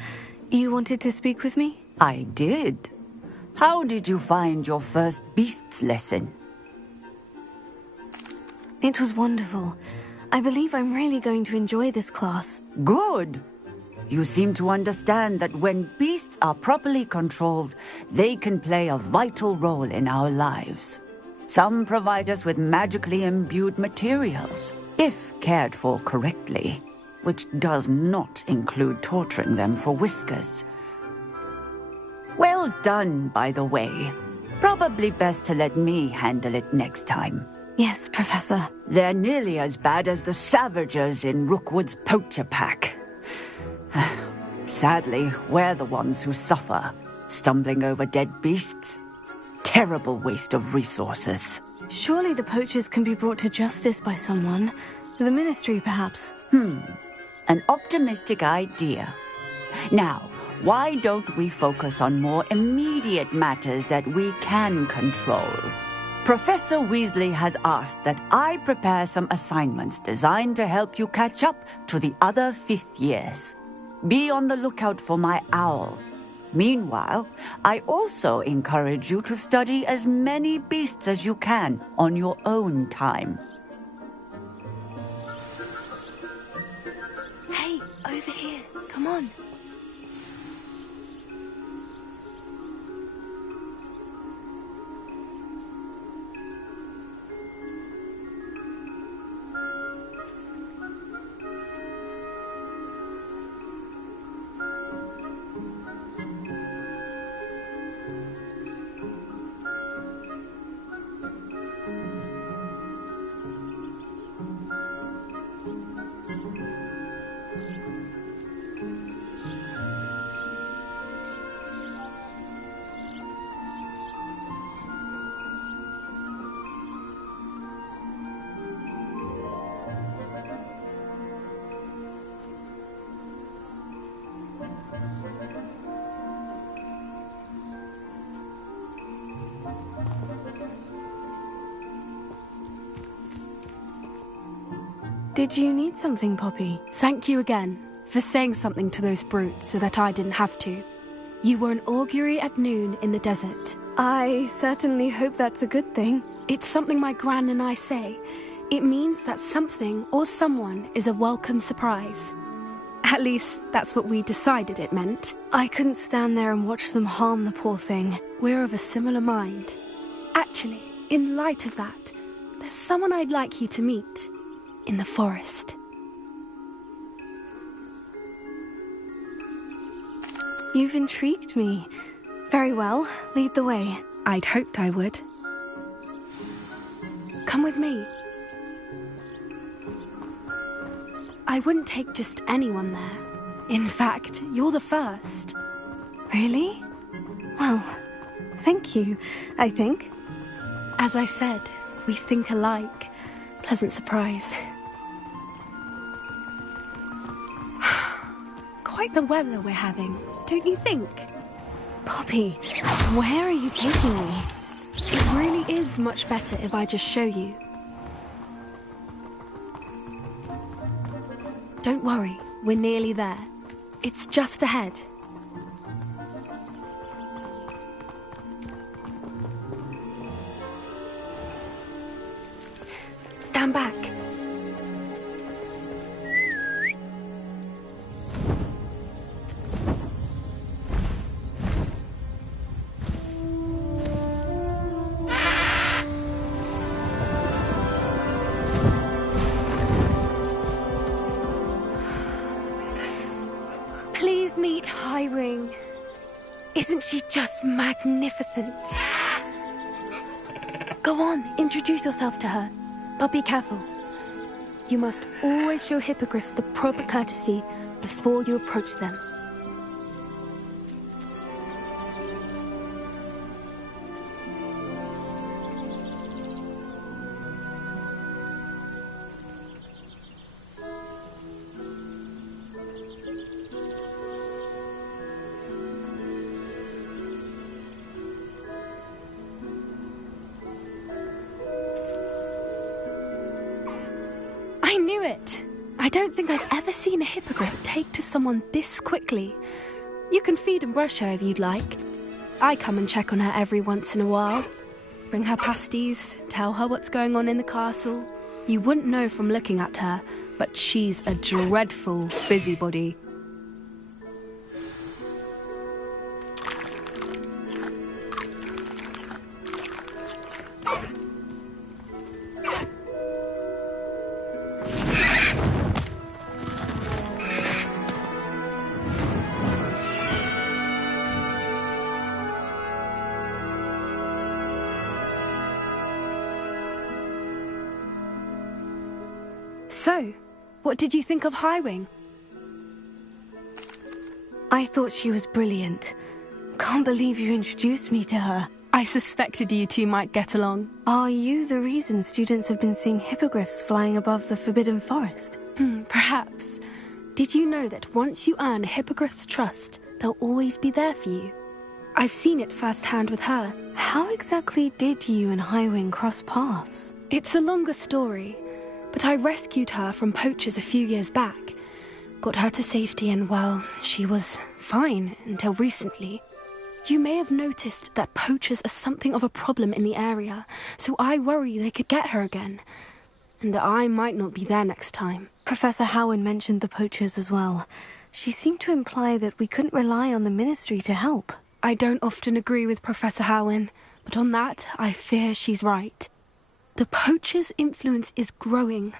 You wanted to speak with me? I did. How did you find your first beasts lesson? It was wonderful. I believe I'm really going to enjoy this class. Good. You seem to understand that when beasts are properly controlled, they can play a vital role in our lives. Some provide us with magically imbued materials, if cared for correctly, which does not include torturing them for whiskers. Well done, by the way. Probably best to let me handle it next time. Yes, Professor. They're nearly as bad as the Savagers in Rookwood's poacher pack. Sadly, we're the ones who suffer, stumbling over dead beasts. Terrible waste of resources. Surely the poachers can be brought to justice by someone. The Ministry, perhaps. An optimistic idea. Now, why don't we focus on more immediate matters that we can control? Professor Weasley has asked that I prepare some assignments designed to help you catch up to the other 5th years. Be on the lookout for my owl. Meanwhile, I also encourage you to study as many beasts as you can on your own time. Hey, over here. Come on. Did you need something, Poppy? Thank you again for saying something to those brutes so that I didn't have to. You were an augury at noon in the desert. I certainly hope that's a good thing. It's something my gran and I say. It means that something or someone is a welcome surprise. At least, that's what we decided it meant. I couldn't stand there and watch them harm the poor thing. We're of a similar mind. Actually, in light of that, there's someone I'd like you to meet. In the forest. You've intrigued me. Very well, lead the way. I'd hoped I would. Come with me. I wouldn't take just anyone there. In fact, you're the first. Really? Well, thank you, I think. As I said, we think alike. Pleasant surprise. Quite the weather we're having, don't you think? Poppy, where are you taking me? It really is much better if I just show you. Don't worry, we're nearly there. It's just ahead. Stand back. Please meet Highwing. Isn't she just magnificent? Go on, introduce yourself to her. But be careful. You must always show hippogriffs the proper courtesy before you approach them. knew it. I don't think I've ever seen a hippogriff take to someone this quickly. You can feed and brush her if you'd like. I come and check on her every once in a while. Bring her pasties, tell her what's going on in the castle. You wouldn't know from looking at her, but she's a dreadful busybody. So, what did you think of Highwing? I thought she was brilliant. Can't believe you introduced me to her. I suspected you two might get along. Are you the reason students have been seeing hippogriffs flying above the Forbidden Forest? Perhaps. Did you know that once you earn a hippogriff's trust, they'll always be there for you? I've seen it firsthand with her. How exactly did you and Highwing cross paths? It's a longer story, but I rescued her from poachers a few years back. Got her to safety and, well, she was fine until recently. You may have noticed that poachers are something of a problem in the area, so I worry they could get her again. And I might not be there next time. Professor Howin mentioned the poachers as well. She seemed to imply that we couldn't rely on the Ministry to help. I don't often agree with Professor Howin, but on that, I fear she's right. The poachers' influence is growing.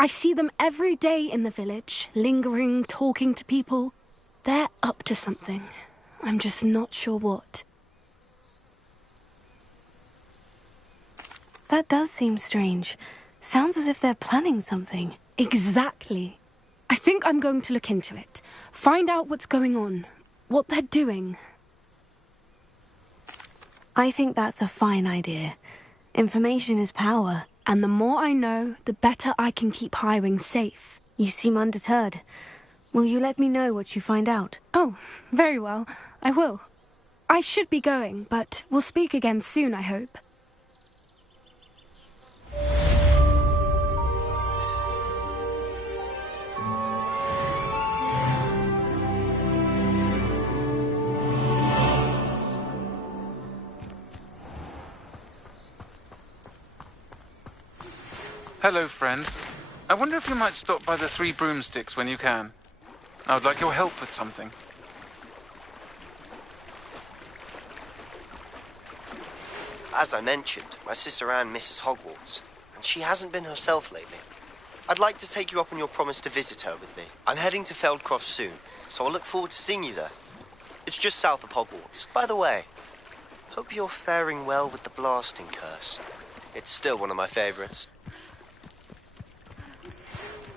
I see them every day in the village, lingering, talking to people. They're up to something. I'm just not sure what. That does seem strange. Sounds as if they're planning something. Exactly. I think I'm going to look into it. Find out what's going on. What they're doing. I think that's a fine idea. Information is power. And the more I know, the better I can keep Highwing safe. You seem undeterred. Will you let me know what you find out? Oh, very well. I will. I should be going, but we'll speak again soon, I hope. Hello, friend. I wonder if you might stop by the Three Broomsticks when you can. I would like your help with something. As I mentioned, my sister Anne misses Hogwarts, and she hasn't been herself lately. I'd like to take you up on your promise to visit her with me. I'm heading to Feldcroft soon, so I'll look forward to seeing you there. It's just south of Hogwarts. By the way, hope you're faring well with the blasting curse. It's still one of my favorites.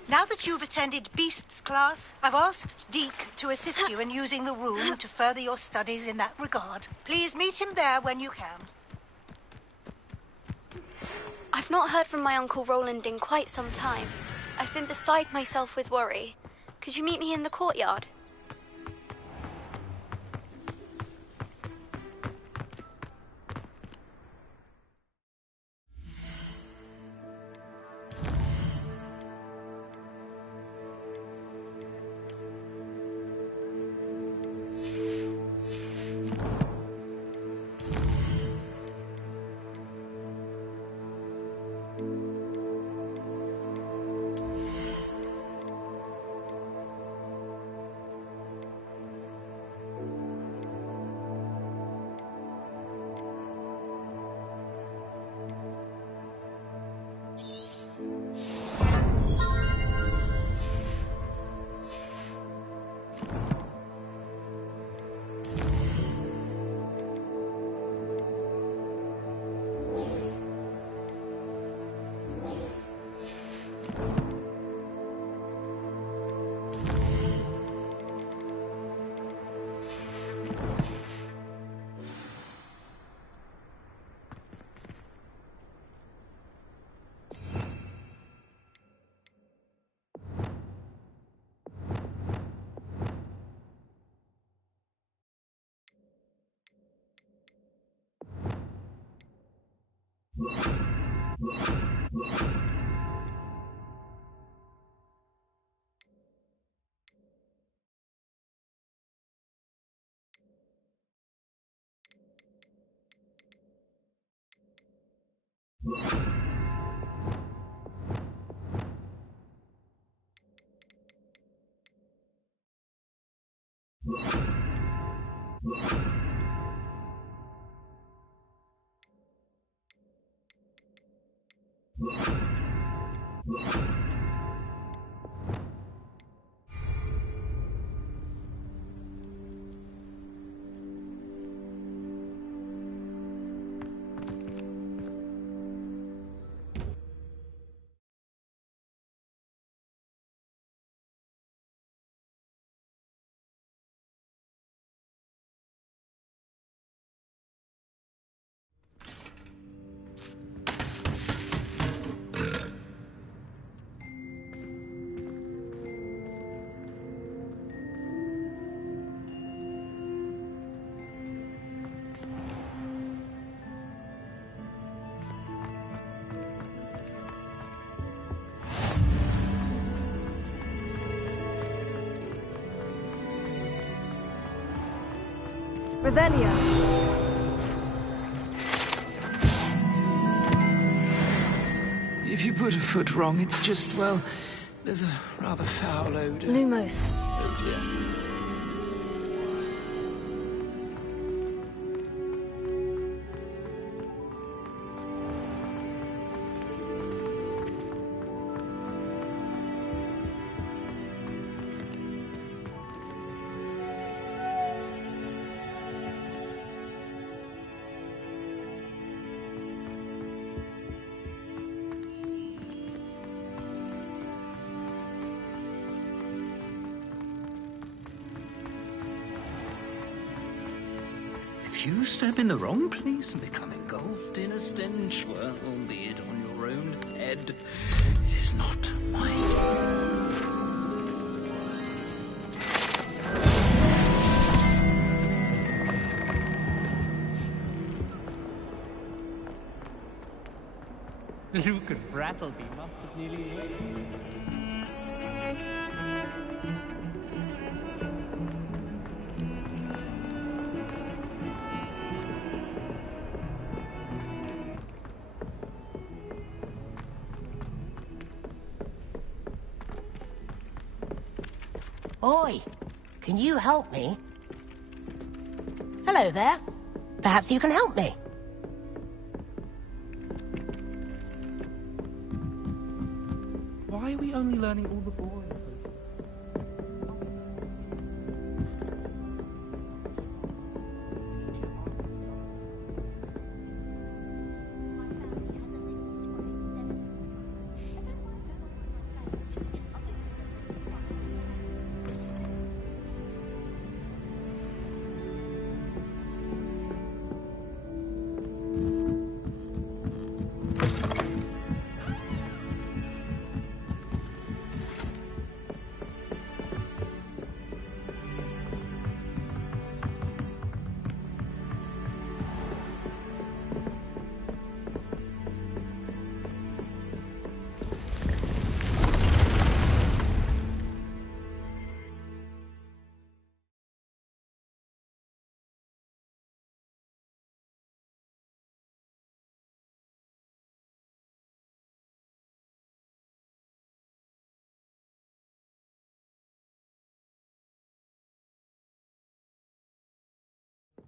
Now that you've attended Beasts class, I've asked Deke to assist you in using the room to further your studies in that regard. Please meet him there when you can. I've not heard from my Uncle Roland in quite some time. I've been beside myself with worry. Could you meet me in the courtyard? Revelia. If you put a foot wrong, it's just, well, there's a rather foul odor. Lumos. Oh dear. If you step in the wrong place and become engulfed in a stench, well, be it on your own head, it is not mine. Luke and Brattleby must have nearly lived. Oi, can you help me? Hello there. Perhaps you can help me. Why are we only learning all the boring?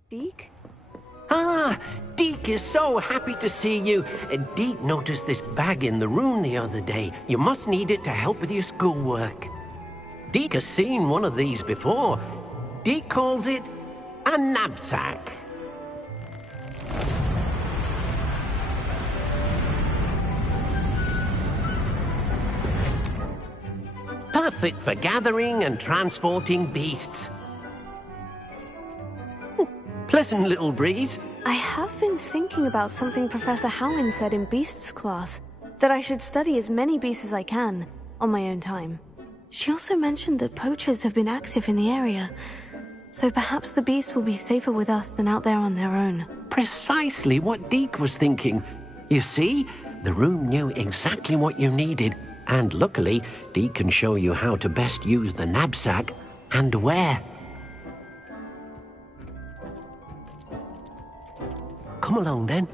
Deke? Ah, Deke is so happy to see you. Deke noticed this bag in the room the other day. You must need it to help with your schoolwork. Deke has seen one of these before. Deke calls it a knapsack. Perfect for gathering and transporting beasts. Pleasant little breeze. I have been thinking about something Professor Howin said in Beasts class, that I should study as many beasts as I can, on my own time. She also mentioned that poachers have been active in the area, so perhaps the beasts will be safer with us than out there on their own. Precisely what Deke was thinking. You see, the room knew exactly what you needed, and luckily, Deke can show you how to best use the knapsack and where. Come along then.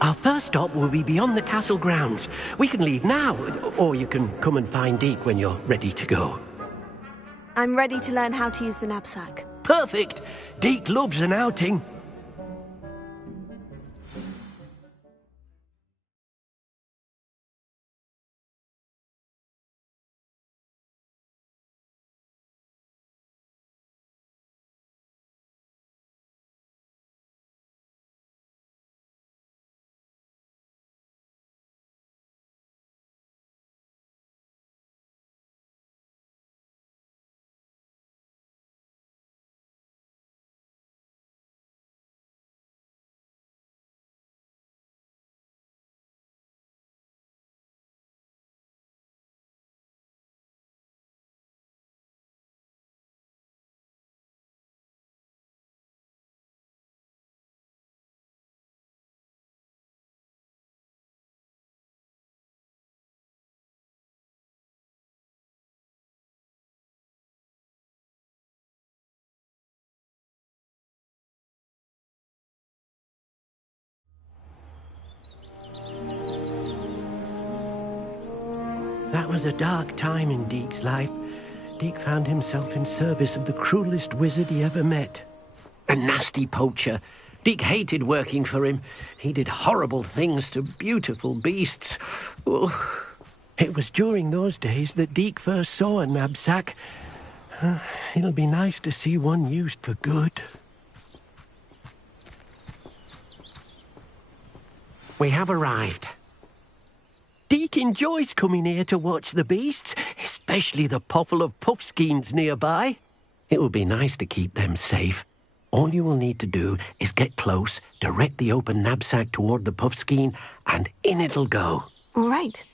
Our first stop will be beyond the castle grounds. We can leave now, or you can come and find Deke when you're ready to go. I'm ready to learn how to use the knapsack. Perfect! Deke loves an outing. That was a dark time in Deke's life. Deke found himself in service of the cruelest wizard he ever met. A nasty poacher. Deke hated working for him. He did horrible things to beautiful beasts. Oh. It was during those days that Deke first saw a knapsack. It'll be nice to see one used for good. We have arrived. Deke enjoys coming here to watch the beasts, especially the potful of puffskeins nearby. It will be nice to keep them safe. All you will need to do is get close, direct the open knapsack toward the puffskein, and in it'll go. All right.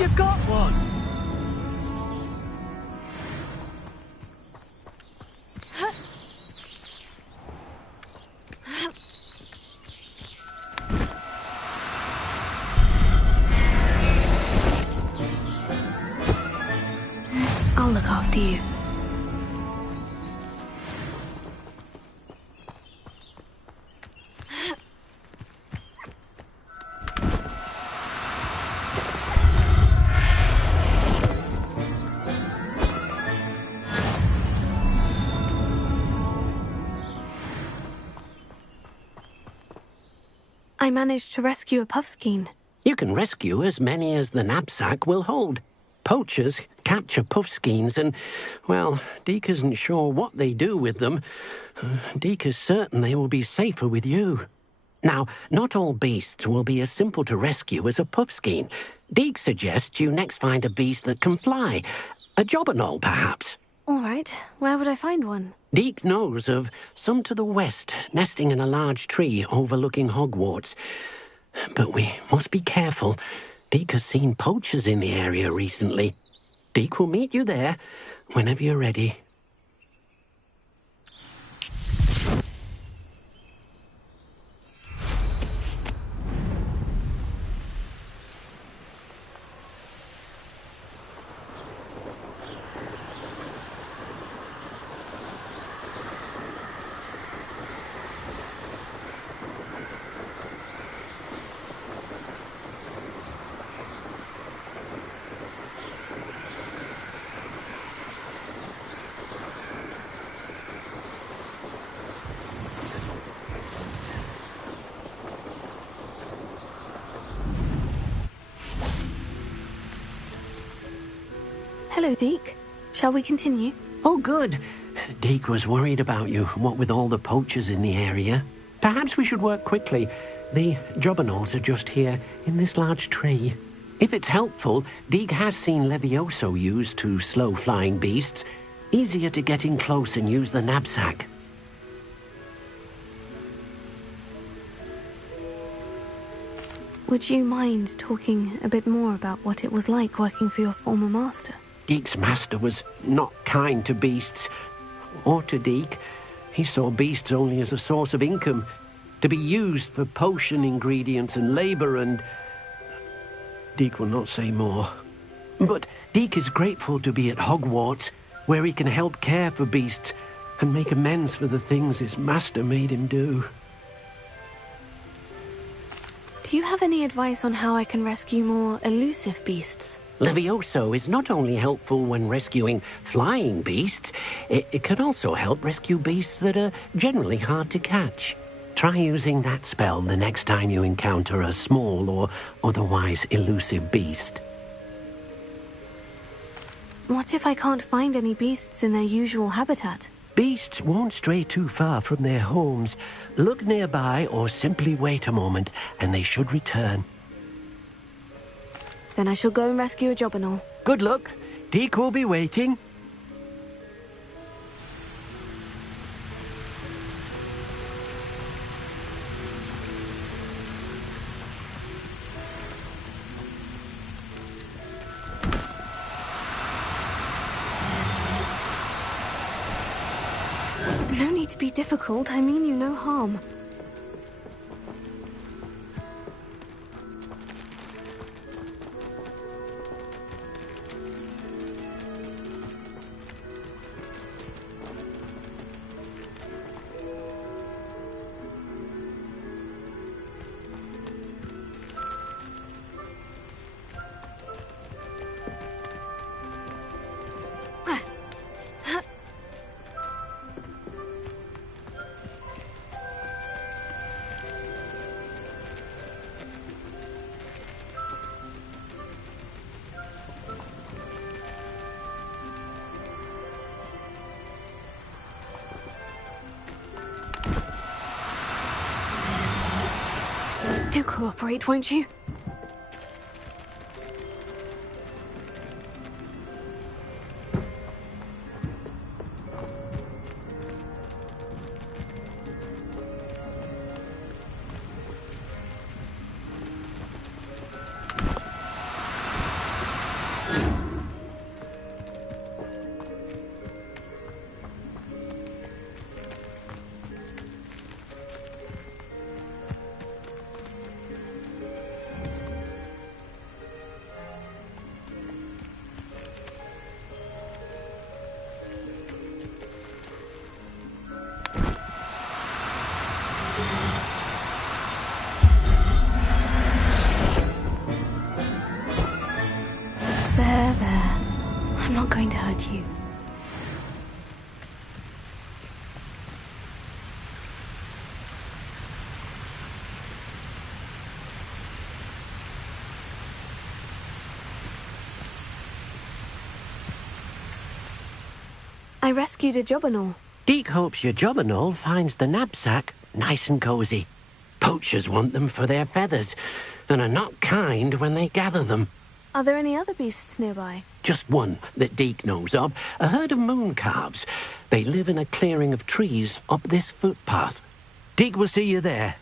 You got one! I'll look after you. I managed to rescue a puffskein. You can rescue as many as the knapsack will hold. Poachers capture puffskeins and, well, Deke isn't sure what they do with them. Deke is certain they will be safer with you. Now, not all beasts will be as simple to rescue as a puffskein. Deke suggests you next find a beast that can fly. A jobberknoll, perhaps. All right. Where would I find one? Deke knows of some to the west, nesting in a large tree overlooking Hogwarts. But we must be careful. Deke has seen poachers in the area recently. Deke will meet you there whenever you're ready. Hello, Deke. Shall we continue? Oh, good. Deke was worried about you, what with all the poachers in the area. Perhaps we should work quickly. The jobberknolls are just here, in this large tree. If it's helpful, Deek has seen Levioso used to slow flying beasts. Easier to get in close and use the knapsack. Would you mind talking a bit more about what it was like working for your former master? Deek's master was not kind to beasts, or to Deek. He saw beasts only as a source of income, to be used for potion ingredients and labor, and... Deek will not say more. But Deek is grateful to be at Hogwart, where he can help care for beasts and make amends for the things his master made him do. Do you have any advice on how I can rescue more elusive beasts? Levioso is not only helpful when rescuing flying beasts, it can also help rescue beasts that are generally hard to catch. Try using that spell the next time you encounter a small or otherwise elusive beast. What if I can't find any beasts in their usual habitat? Beasts won't stray too far from their homes. Look nearby or simply wait a moment, and they should return. Then I shall go and rescue a Jobberknoll. Good luck. Deek will be waiting. No need to be difficult. I mean you no harm. Do cooperate, won't you? There. I'm not going to hurt you. I rescued a Jobberknoll. Deek hopes your Jobberknoll finds the knapsack nice and cozy. Poachers want them for their feathers, and are not kind when they gather them. Are there any other beasts nearby? Just one that Deek knows of, a herd of moon calves. They live in a clearing of trees up this footpath. Deek will see you there.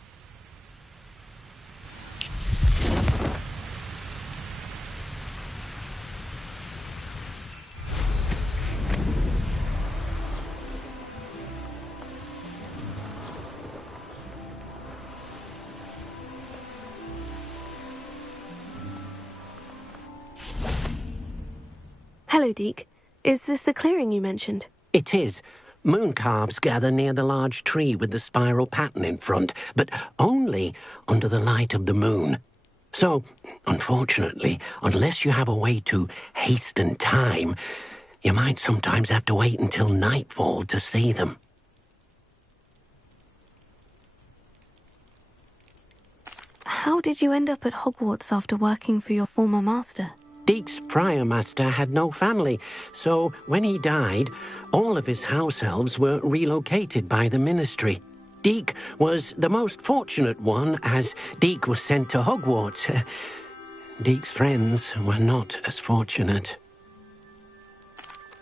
Hello, Deek. Is this the clearing you mentioned? It is. Moon calves gather near the large tree with the spiral pattern in front, but only under the light of the moon. So, unfortunately, unless you have a way to hasten time, you might sometimes have to wait until nightfall to see them. How did you end up at Hogwarts after working for your former master? Deek's prior master had no family, so when he died, all of his house elves were relocated by the ministry. Deek was the most fortunate one, as Deek was sent to Hogwarts. Deke's friends were not as fortunate.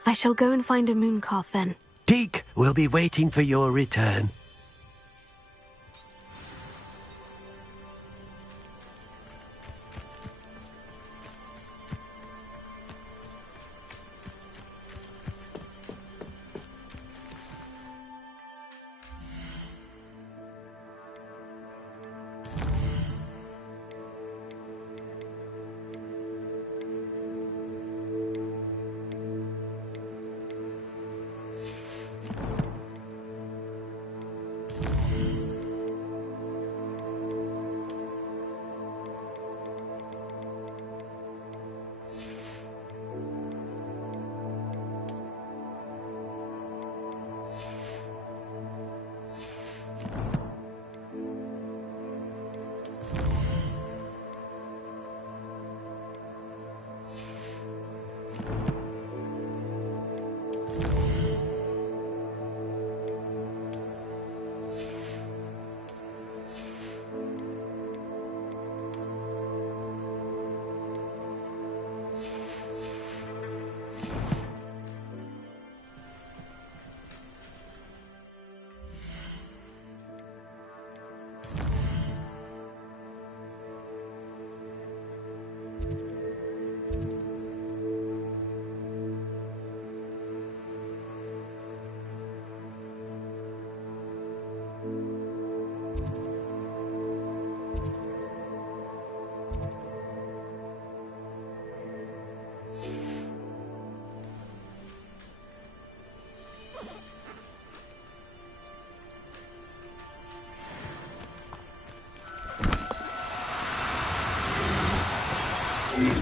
I shall go and find a moon calf then. Deke will be waiting for your return.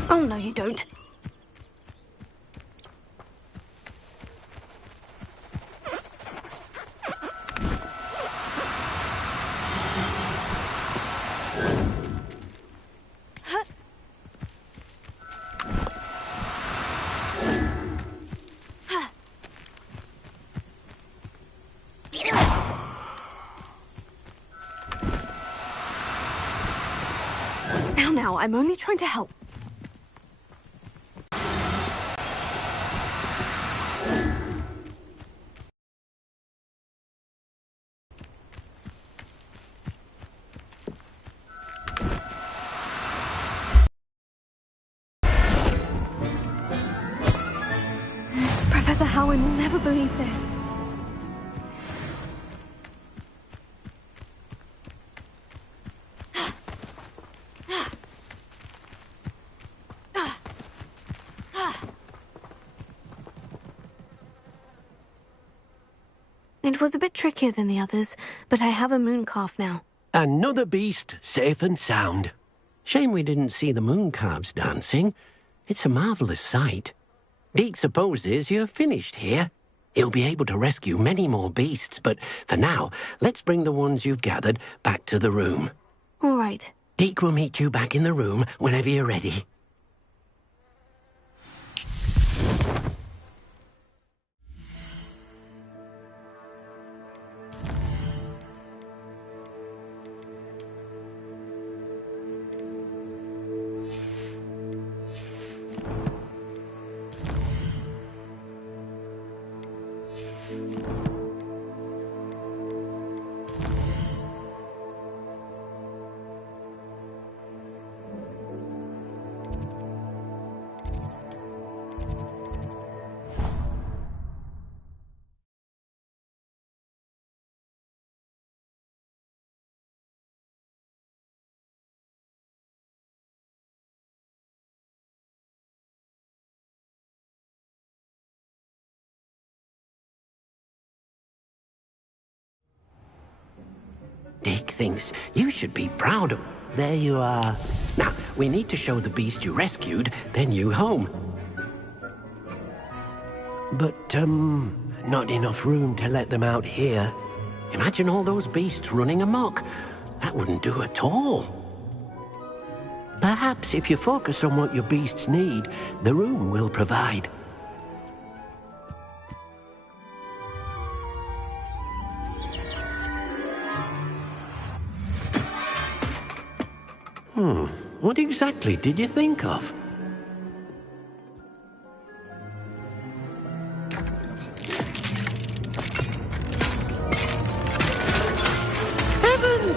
Oh, no, you don't. Now, I'm only trying to help. Professor Howen will never believe this. It was a bit trickier than the others, but I have a moon calf now. Another beast, safe and sound. Shame we didn't see the moon calves dancing. It's a marvellous sight. Deke supposes you're finished here. He'll be able to rescue many more beasts, but for now, let's bring the ones you've gathered back to the room. All right. Deke will meet you back in the room whenever you're ready. Deke thinks you should be proud of... There you are. Now, we need to show the beast you rescued, then you home. But, not enough room to let them out here. Imagine all those beasts running amok. That wouldn't do at all. Perhaps if you focus on what your beasts need, the room will provide. What What exactly did you think of? Heavens!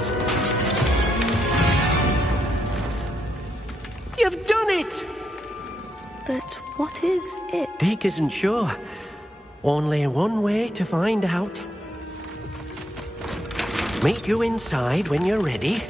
You've done it! But what is it? Deke isn't sure. Only one way to find out. Meet you inside when you're ready.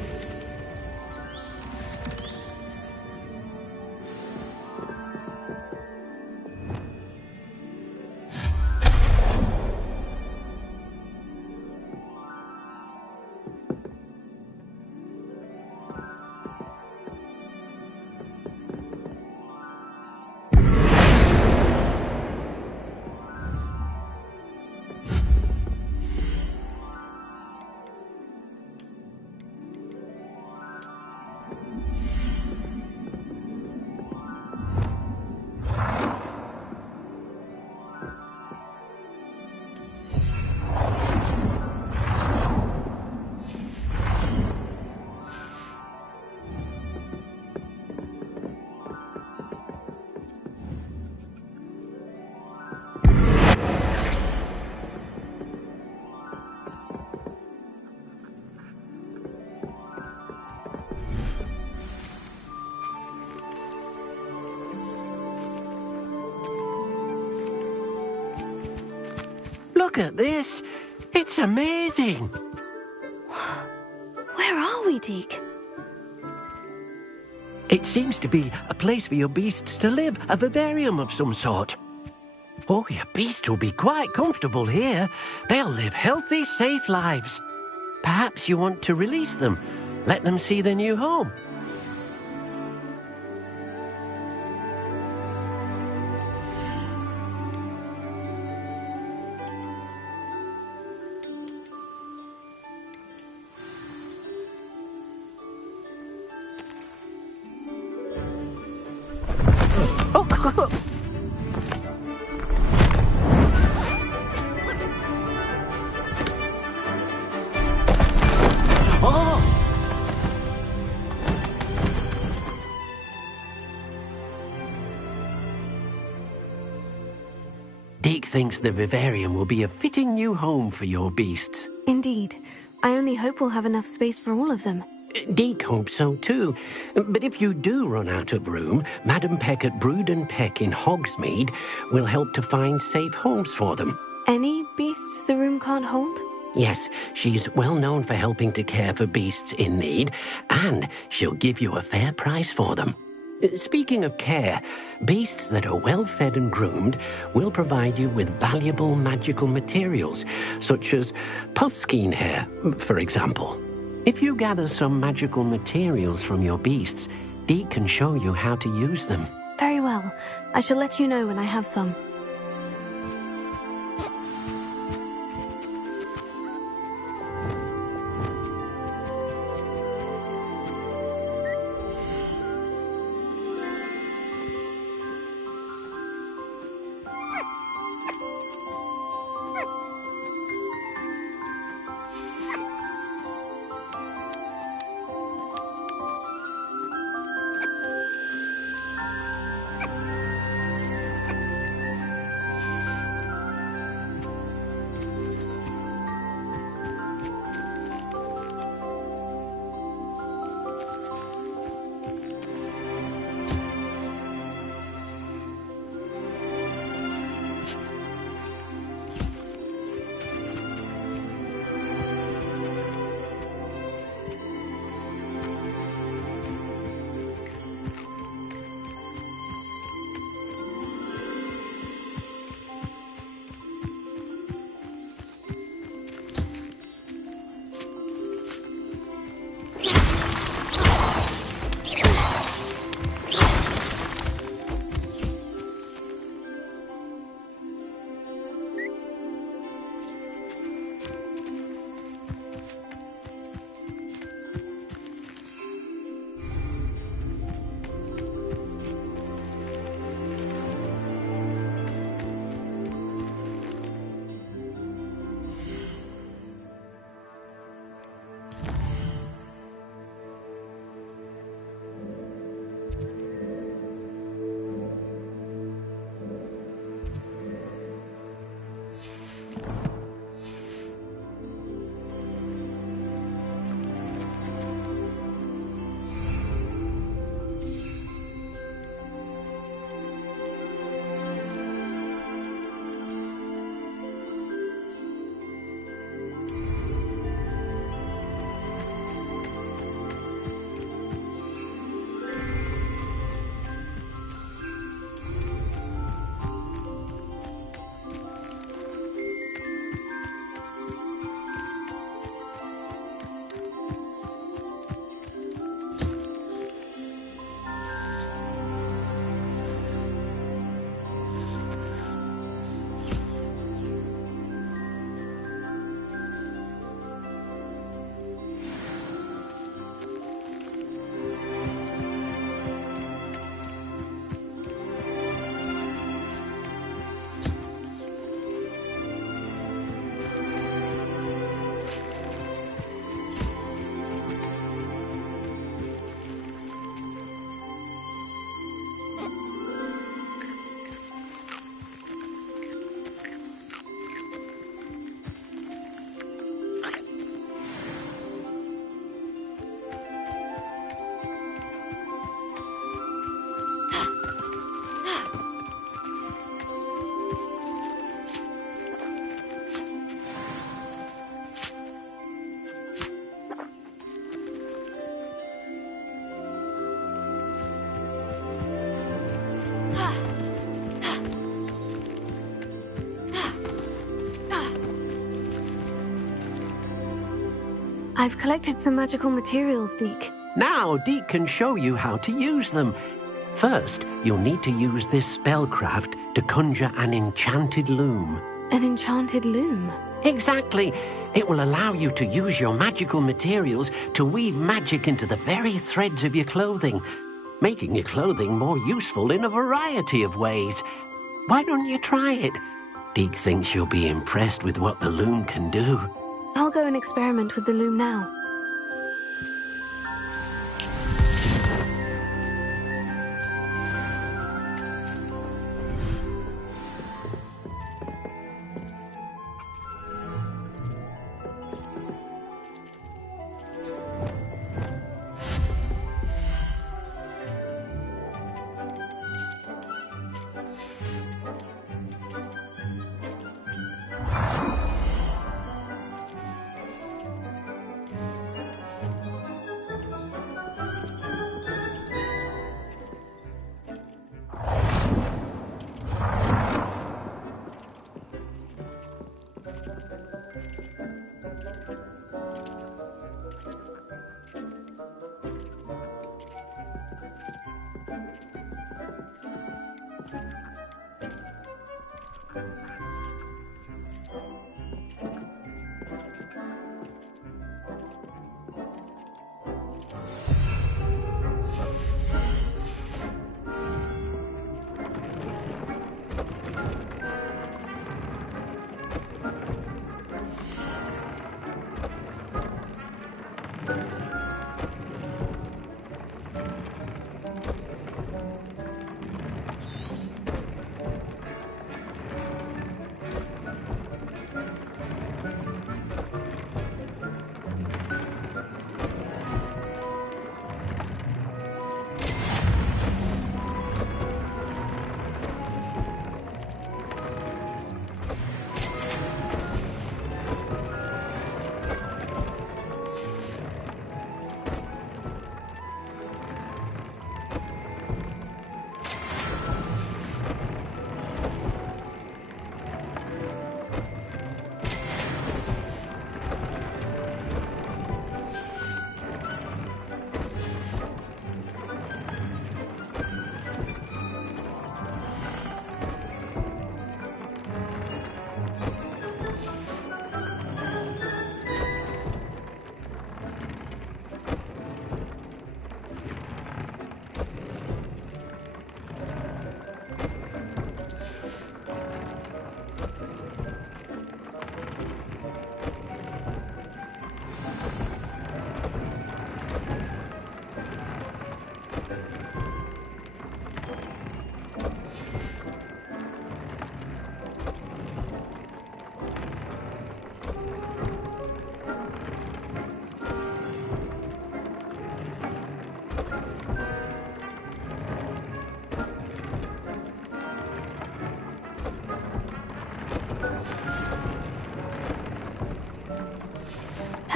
Look at this. It's amazing. Where are we, Deke? It seems to be a place for your beasts to live, a vivarium of some sort. Oh, your beasts will be quite comfortable here. They'll live healthy, safe lives. Perhaps you want to release them, let them see their new home. Deke thinks the vivarium will be a fitting new home for your beasts. Indeed. I only hope we'll have enough space for all of them. Deke hopes so too. But if you do run out of room, Madam Peck at Brood and Peck in Hogsmeade will help to find safe homes for them. Any beasts the room can't hold? Yes, she's well known for helping to care for beasts in need, and she'll give you a fair price for them. Speaking of care, beasts that are well fed and groomed will provide you with valuable magical materials, such as puffskein hair, for example. If you gather some magical materials from your beasts, Deke can show you how to use them. Very well. I shall let you know when I have some. I've collected some magical materials, Deke. Now, Deke can show you how to use them. First, you'll need to use this spellcraft to conjure an enchanted loom. An enchanted loom? Exactly. It will allow you to use your magical materials to weave magic into the very threads of your clothing, making your clothing more useful in a variety of ways. Why don't you try it? Deke thinks you'll be impressed with what the loom can do. I'll go and experiment with the loom now.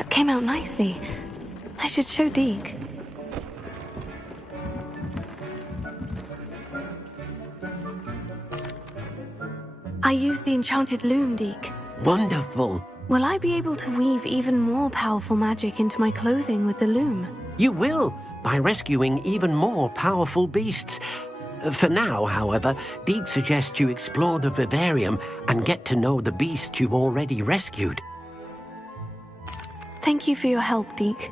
Came out nicely. I should show Deke. I used the enchanted loom, Deke. Wonderful. Will I be able to weave even more powerful magic into my clothing with the loom? You will, by rescuing even more powerful beasts. For now, however, Deke suggests you explore the vivarium and get to know the beasts you've already rescued. Thank you for your help, Deke.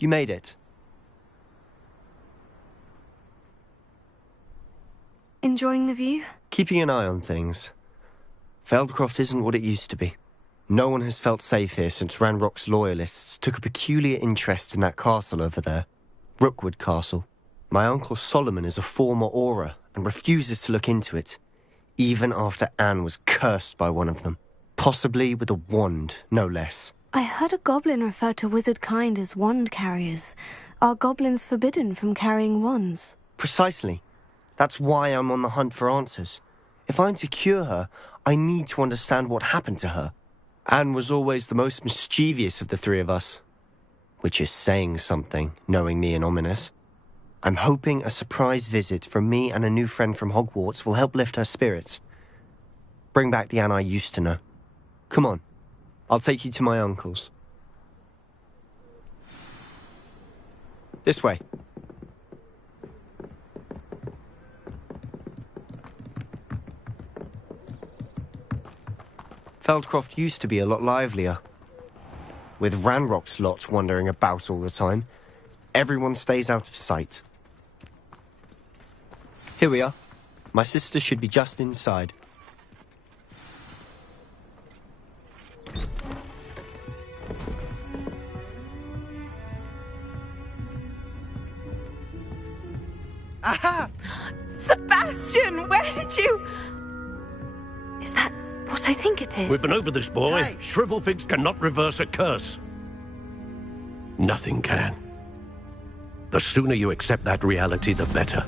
You made it. Enjoying the view? Keeping an eye on things. Feldcroft isn't what it used to be. No one has felt safe here since Ranrock's loyalists took a peculiar interest in that castle over there. Rookwood Castle. My uncle Solomon is a former Auror and refuses to look into it, even after Anne was cursed by one of them. Possibly with a wand, no less. I heard a goblin refer to wizard kind as wand carriers. Are goblins forbidden from carrying wands? Precisely. That's why I'm on the hunt for answers. If I'm to cure her, I need to understand what happened to her. Anne was always the most mischievous of the three of us. Which is saying something, knowing me and Ominous. I'm hoping a surprise visit from me and a new friend from Hogwarts will help lift her spirits. Bring back the Anne I used to know. Come on. I'll take you to my uncle's. This way. Feldcroft used to be a lot livelier. With Ranrock's lot wandering about all the time, everyone stays out of sight. Here we are. My sister should be just inside. Aha! Sebastian, where did you... Is that what I think it is? We've been over this, boy. Hey. Shrivelfigs cannot reverse a curse. Nothing can. The sooner you accept that reality, the better.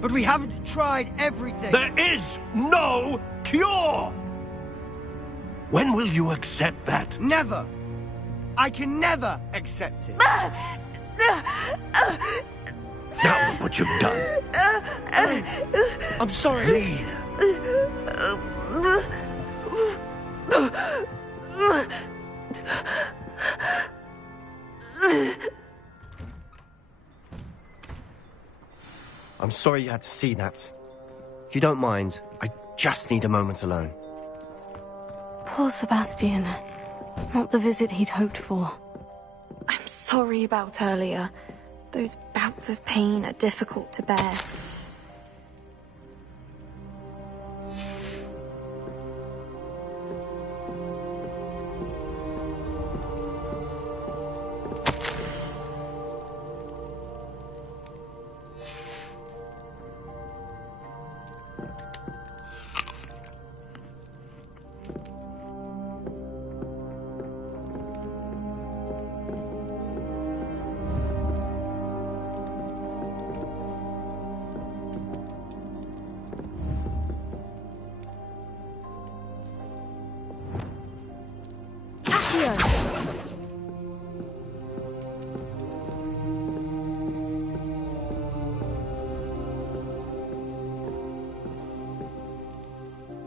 But we haven't tried everything. There is no cure! When will you accept that? Never! I can never accept it. Now look what you've done. I'm sorry. I'm sorry you had to see that. If you don't mind, I just need a moment alone. Poor Sebastian. Not the visit he'd hoped for. I'm sorry about earlier. Those bouts of pain are difficult to bear.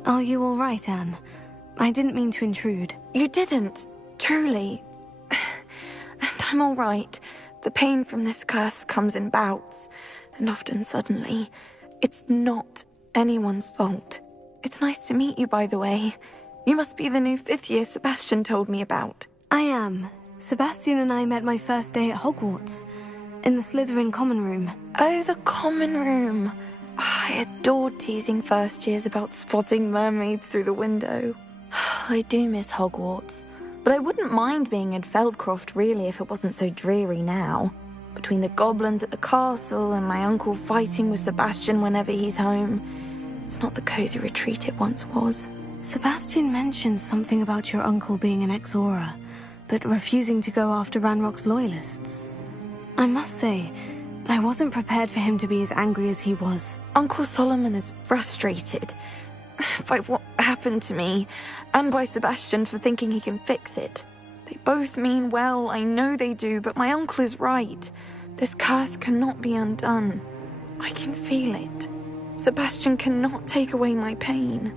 Are you all right, Anne? I didn't mean to intrude. You didn't, truly. And I'm all right. The pain from this curse comes in bouts, and often suddenly. It's not anyone's fault. It's nice to meet you, by the way. You must be the new 5th year Sebastian told me about. I am. Sebastian and I met my first day at Hogwarts, in the Slytherin common room. Oh, the common room. I adored teasing first years about spotting mermaids through the window. I do miss Hogwarts, but I wouldn't mind being in Feldcroft really if it wasn't so dreary now. Between the goblins at the castle and my uncle fighting with Sebastian whenever he's home, it's not the cozy retreat it once was. Sebastian mentioned something about your uncle being an ex-Auror, but refusing to go after Ranrock's loyalists. I must say, I wasn't prepared for him to be as angry as he was. Uncle Solomon is frustrated by what happened to me, and by Sebastian for thinking he can fix it. They both mean well, I know they do, but my uncle is right. This curse cannot be undone. I can feel it. Sebastian cannot take away my pain.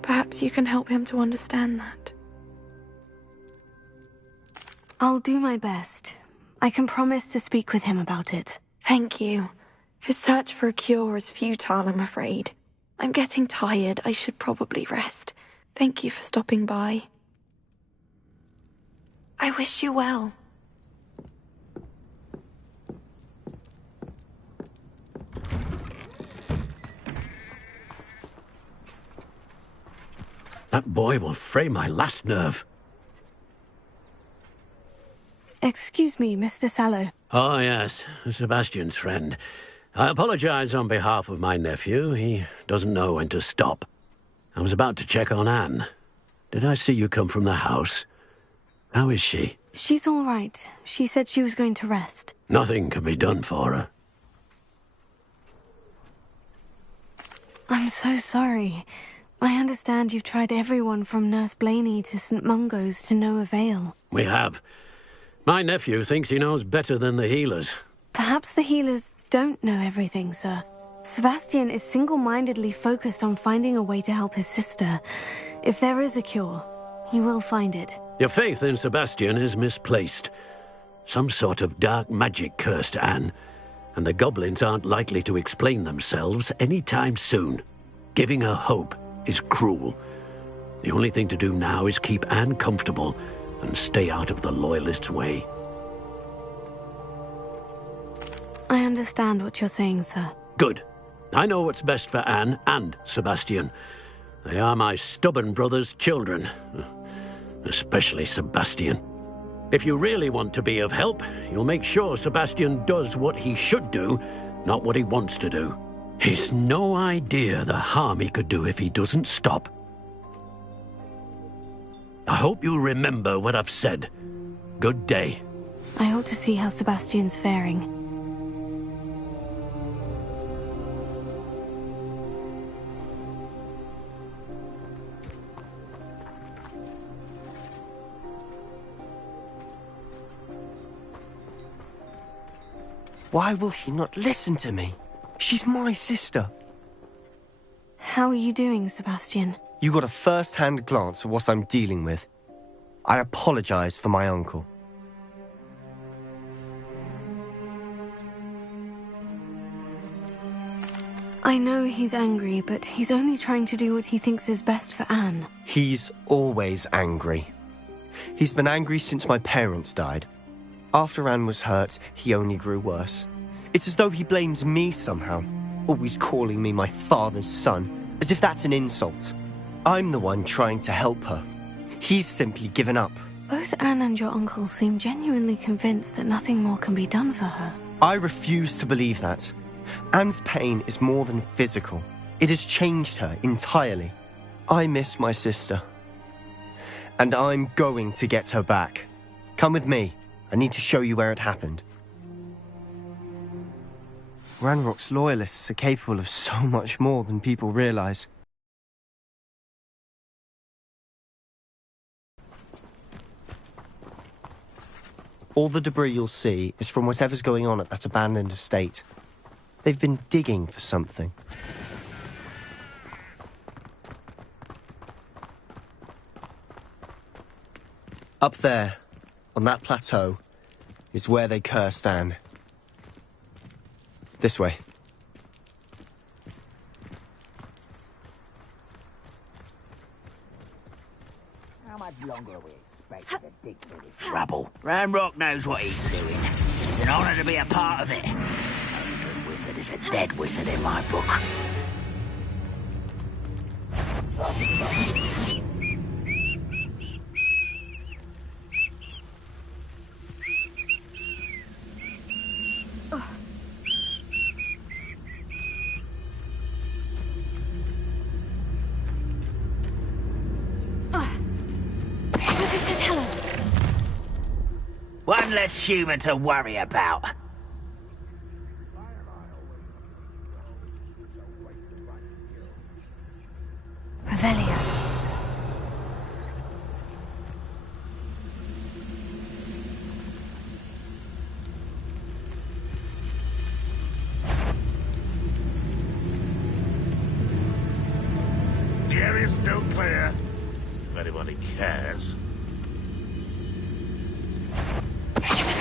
Perhaps you can help him to understand that. I'll do my best. I can promise to speak with him about it. Thank you. His search for a cure is futile, I'm afraid. I'm getting tired. I should probably rest. Thank you for stopping by. I wish you well. That boy will fray my last nerve. Excuse me, Mr. Sallow. Oh, yes, Sebastian's friend. I apologize on behalf of my nephew. He doesn't know when to stop. I was about to check on Anne. Did I see you come from the house? How is she? She's all right. She said she was going to rest. Nothing can be done for her. I'm so sorry. I understand you've tried everyone from Nurse Blaney to St. Mungo's to no avail. We have. My nephew thinks he knows better than the healers. Perhaps the healers don't know everything, sir. Sebastian is single-mindedly focused on finding a way to help his sister. If there is a cure, he will find it. Your faith in Sebastian is misplaced. Some sort of dark magic cursed Anne, and the goblins aren't likely to explain themselves anytime soon. Giving her hope is cruel. The only thing to do now is keep Anne comfortable and stay out of the Loyalists' way. I understand what you're saying, sir. Good. I know what's best for Anne and Sebastian. They are my stubborn brother's children. Especially Sebastian. If you really want to be of help, you'll make sure Sebastian does what he should do, not what he wants to do. He's no idea the harm he could do if he doesn't stop. I hope you remember what I've said. Good day. I ought to see how Sebastian's faring. Why will he not listen to me? She's my sister. How are you doing, Sebastian? You got a first-hand glance at what I'm dealing with. I apologize for my uncle. I know he's angry, but he's only trying to do what he thinks is best for Anne. He's always angry. He's been angry since my parents died. After Anne was hurt, he only grew worse. It's as though he blames me somehow, always calling me my father's son, as if that's an insult. I'm the one trying to help her. He's simply given up. Both Anne and your uncle seem genuinely convinced that nothing more can be done for her. I refuse to believe that. Anne's pain is more than physical. It has changed her entirely. I miss my sister. And I'm going to get her back. Come with me. I need to show you where it happened. Ranrock's loyalists are capable of so much more than people realize. All the debris you'll see is from whatever's going on at that abandoned estate. They've been digging for something. Up there, on that plateau, is where they cursed Anne. This way. How much longer are we expected to dig through this rubble? Ramrock knows what he's doing. It's an honour to be a part of it. Only good wizard is a dead wizard in my book. One less human to worry about. Revelio. The area's still clear. If anybody cares.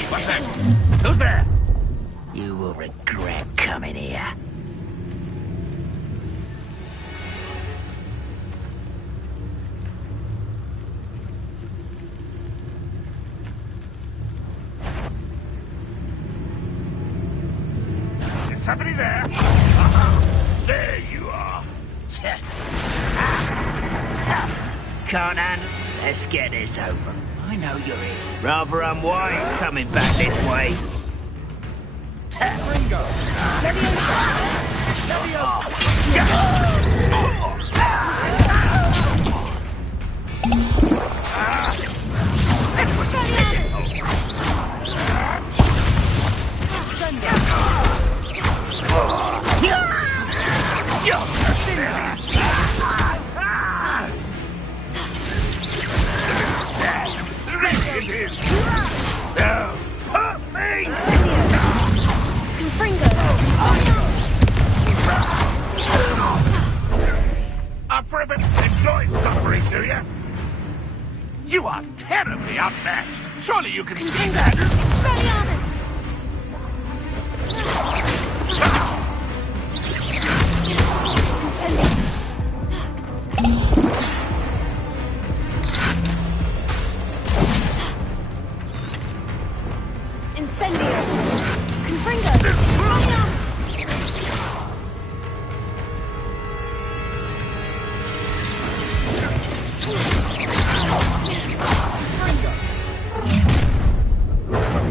What's that? Who's there? You will regret coming here. Is somebody there? There you are. Conan, let's get this over. I know you're here. Rather unwise coming back this way. Ringo! It is. Now, put me! Up for a bit. Enjoy suffering, do you? You are terribly outmatched. Surely you can see that.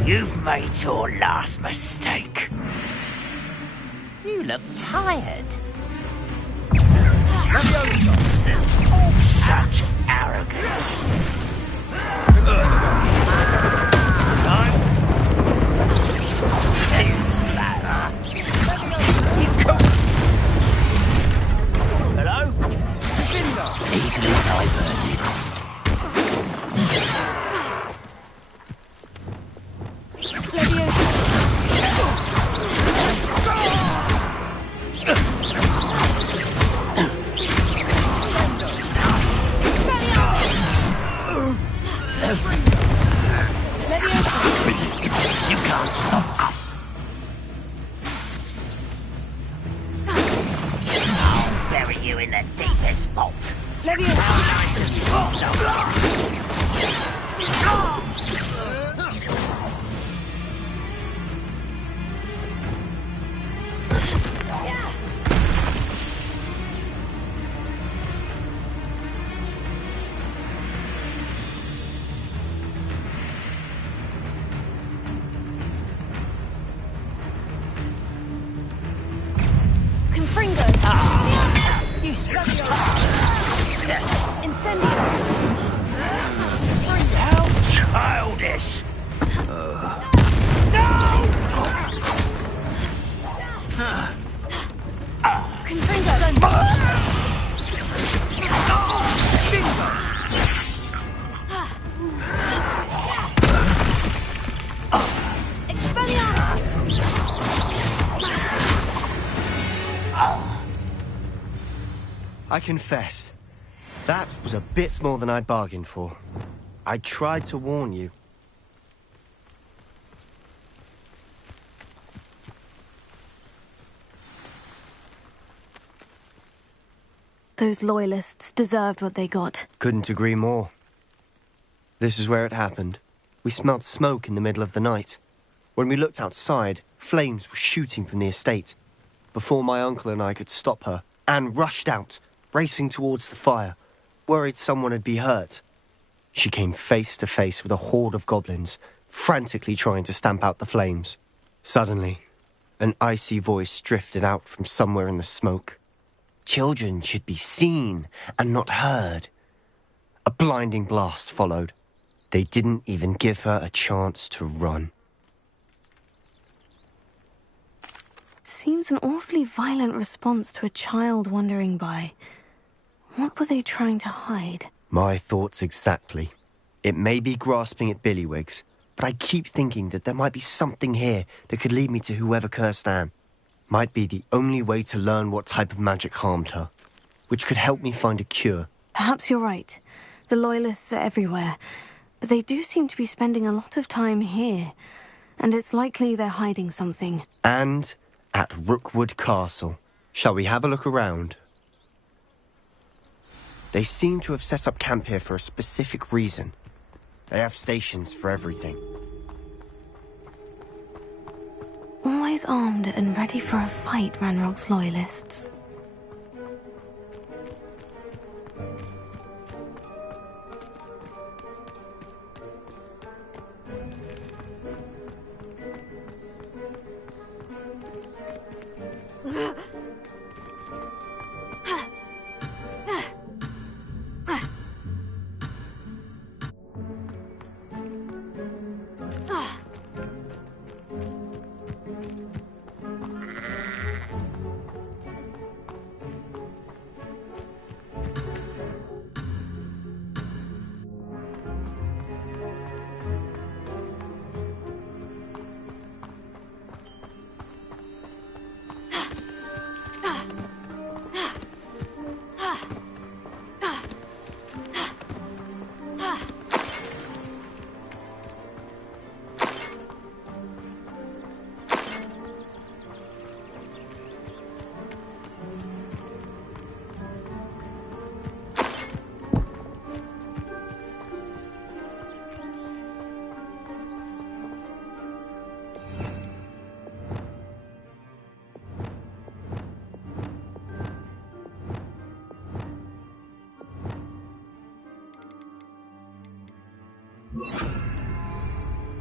You've made your last mistake. You look tired. Such arrogance. Too slow. You could. Hello? Easily diverted. You can't stop us. I'll bury you in the deepest vault. How nice of you to stop. You how childish! I confess, that was a bit more than I'd bargained for. I tried to warn you. those loyalists deserved what they got. Couldn't agree more. This is where it happened. We smelled smoke in the middle of the night. When we looked outside, flames were shooting from the estate. Before my uncle and I could stop her, Anne rushed out, racing towards the fire, worried someone had been hurt. She came face to face with a horde of goblins, frantically trying to stamp out the flames. Suddenly, an icy voice drifted out from somewhere in the smoke. Children should be seen and not heard. A blinding blast followed. They didn't even give her a chance to run. Seems an awfully violent response to a child wandering by. What were they trying to hide? My thoughts exactly. It may be grasping at Billywigs, but I keep thinking that there might be something here that could lead me to whoever cursed Anne. Might be the only way to learn what type of magic harmed her, which could help me find a cure. Perhaps you're right. The Loyalists are everywhere, but they do seem to be spending a lot of time here, and it's likely they're hiding something. And at Rookwood Castle. Shall we have a look around? They seem to have set up camp here for a specific reason. They have stations for everything. Always armed and ready for a fight, Ranrock's Loyalists.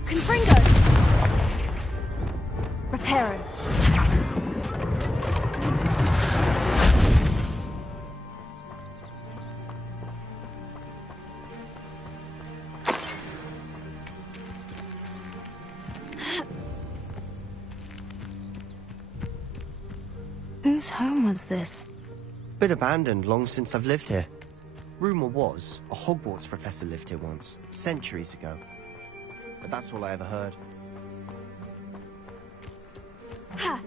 Confringo! Reparo. Whose home was this? Been abandoned long since I've lived here. Rumour was a Hogwarts professor lived here once, centuries ago. But that's all I ever heard. Ha!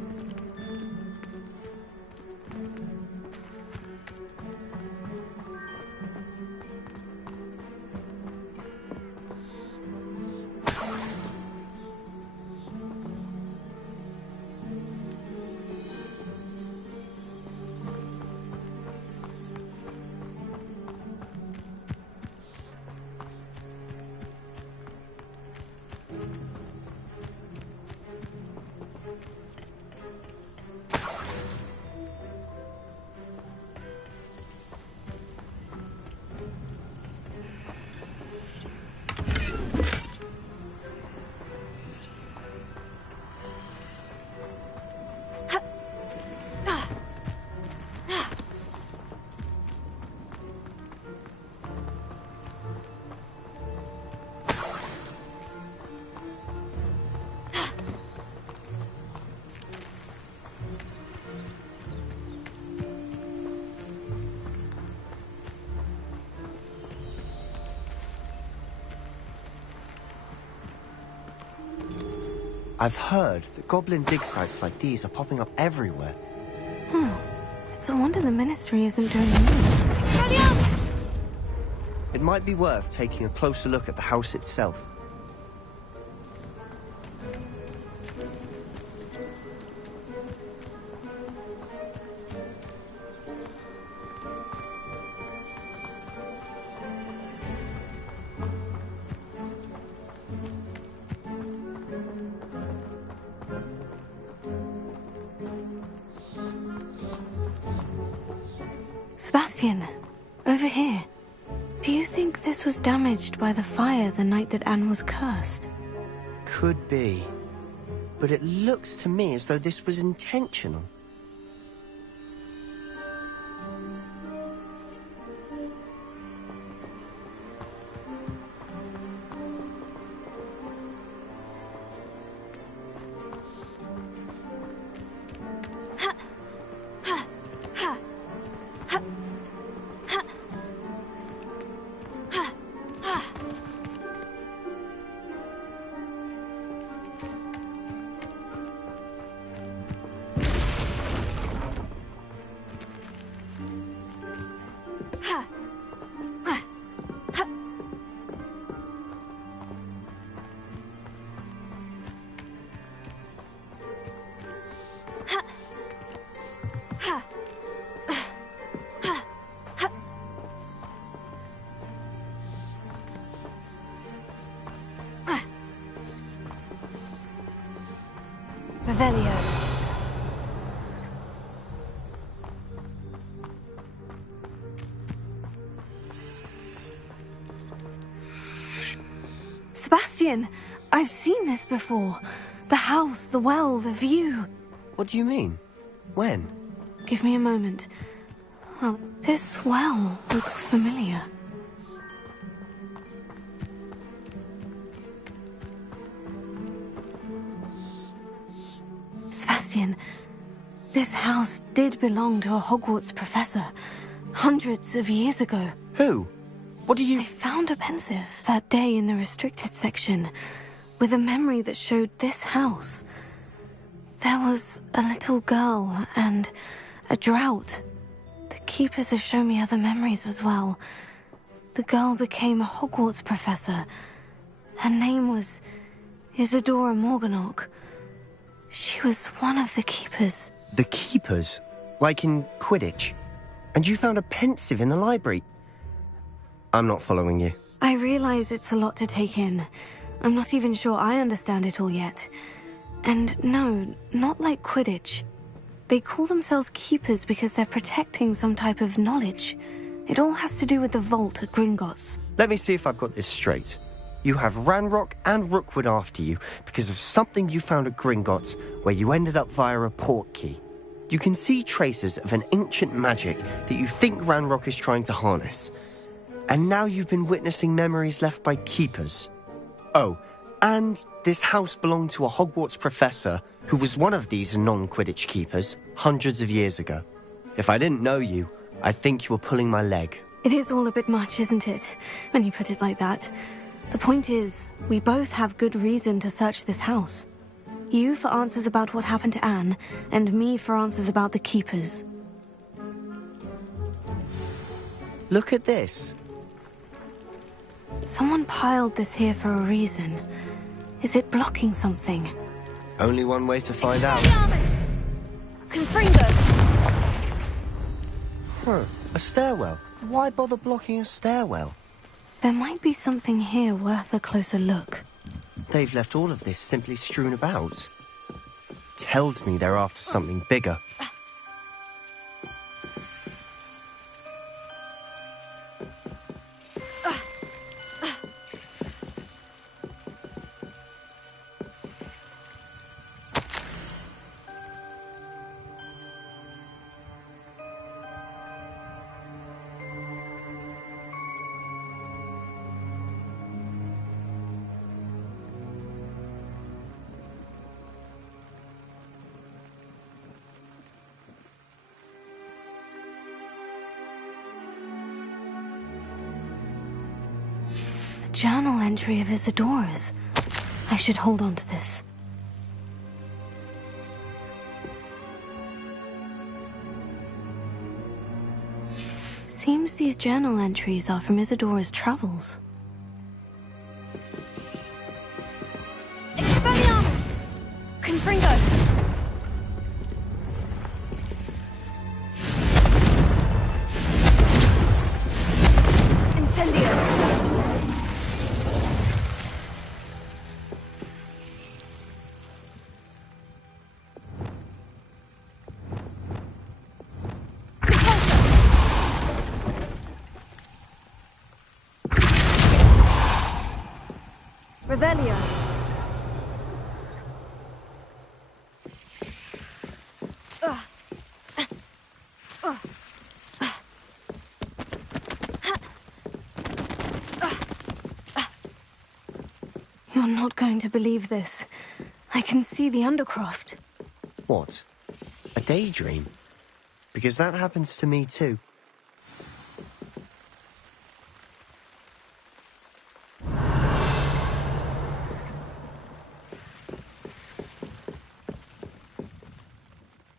I've heard that goblin dig sites like these are popping up everywhere. It's a wonder the Ministry isn't doing more. It might be worth taking a closer look at the house itself. Sebastian, over here. Do you think this was damaged by the fire the night that Anne was cursed? Could be. But it looks to me as though this was intentional. Revelio. Sebastian, I've seen this before. The house, the well, the view. What do you mean? When? Give me a moment. Oh, this well looks familiar. Sebastian, this house did belong to a Hogwarts professor, hundreds of years ago. Who? What do you... I found a pensive that day in the restricted section, with a memory that showed this house. There was a little girl and a drought. The keepers have shown me other memories as well. The girl became a Hogwarts professor. Her name was Isadora Morganach. She was one of the keepers. The keepers? Like in Quidditch? And you found a pensive in the library? I'm not following you. I realize it's a lot to take in. I'm not even sure I understand it all yet. And no, not like Quidditch. They call themselves keepers because they're protecting some type of knowledge. It all has to do with the vault at Gringotts. Let me see if I've got this straight. You have Ranrock and Rookwood after you because of something you found at Gringotts where you ended up via a portkey. You can see traces of an ancient magic that you think Ranrock is trying to harness. And now you've been witnessing memories left by keepers. Oh, and this house belonged to a Hogwarts professor who was one of these non-Quidditch keepers hundreds of years ago. If I didn't know you, I'd think you were pulling my leg. It is all a bit much, isn't it, when you put it like that? The point is, we both have good reason to search this house. You for answers about what happened to Anne, and me for answers about the keepers. Look at this. Someone piled this here for a reason. Is it blocking something? Only one way to find out. Confringo! A stairwell. Why bother blocking a stairwell? There might be something here worth a closer look. They've left all of this simply strewn about. Tells me they're after something bigger. Journal entry of Isadora's. I should hold on to this. Seems these journal entries are from Isadora's travels. Expelliarmus! Confringo! Incendio! Revelio. You're not going to believe this. I can see the Undercroft. What? A daydream? Because that happens to me too.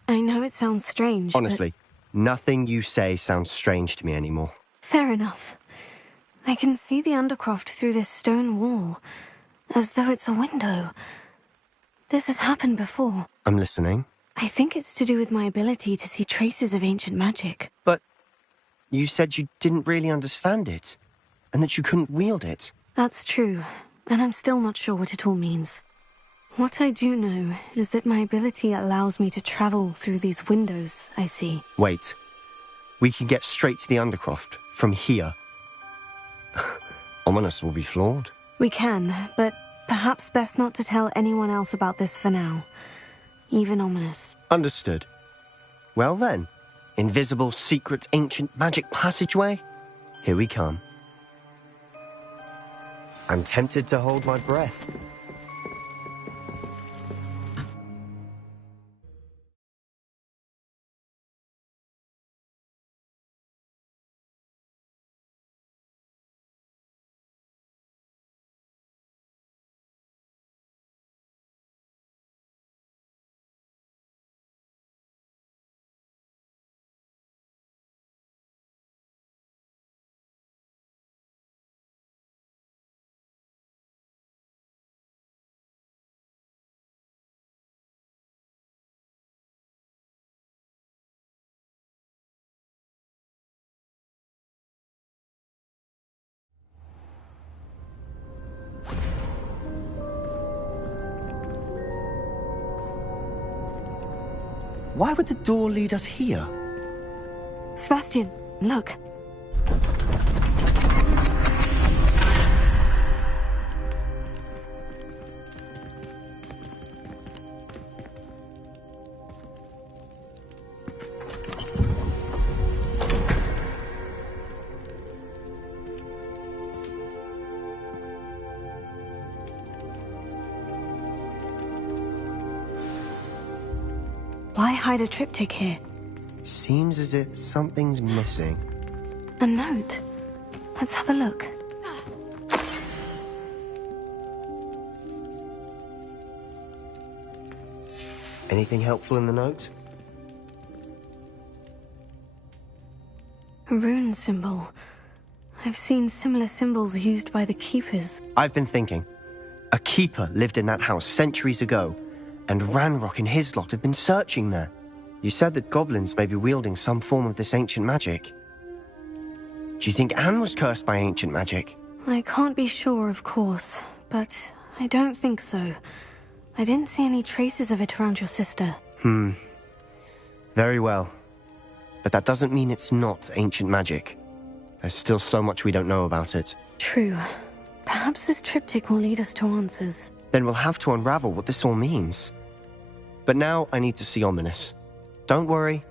I know it sounds strange, Honestly, nothing you say sounds strange to me anymore. Fair enough. I can see the Undercroft through this stone wall, as though it's a window. This has happened before. I'm listening. I think it's to do with my ability to see traces of ancient magic. But you said you didn't really understand it, and that you couldn't wield it. That's true, and I'm still not sure what it all means. What I do know is that my ability allows me to travel through these windows I see. Wait. We can get straight to the Undercroft from here. Ominous will be floored. We can, but perhaps best not to tell anyone else about this for now. Even Ominous. Understood. Well then, invisible, secret, ancient magic passageway? Here we come. I'm tempted to hold my breath. Why would the door lead us here? Sebastian, look. Why hide a triptych here? Seems as if something's missing. A note. Let's have a look. Anything helpful in the note? A rune symbol. I've seen similar symbols used by the keepers. I've been thinking. A keeper lived in that house centuries ago, and Ranrock and his lot have been searching there. You said that goblins may be wielding some form of this ancient magic. Do you think Anne was cursed by ancient magic? I can't be sure, of course, but I don't think so. I didn't see any traces of it around your sister. Very well. But that doesn't mean it's not ancient magic. There's still so much we don't know about it. True. Perhaps this triptych will lead us to answers. Then we'll have to unravel what this all means. But now I need to see Ominous. Don't worry,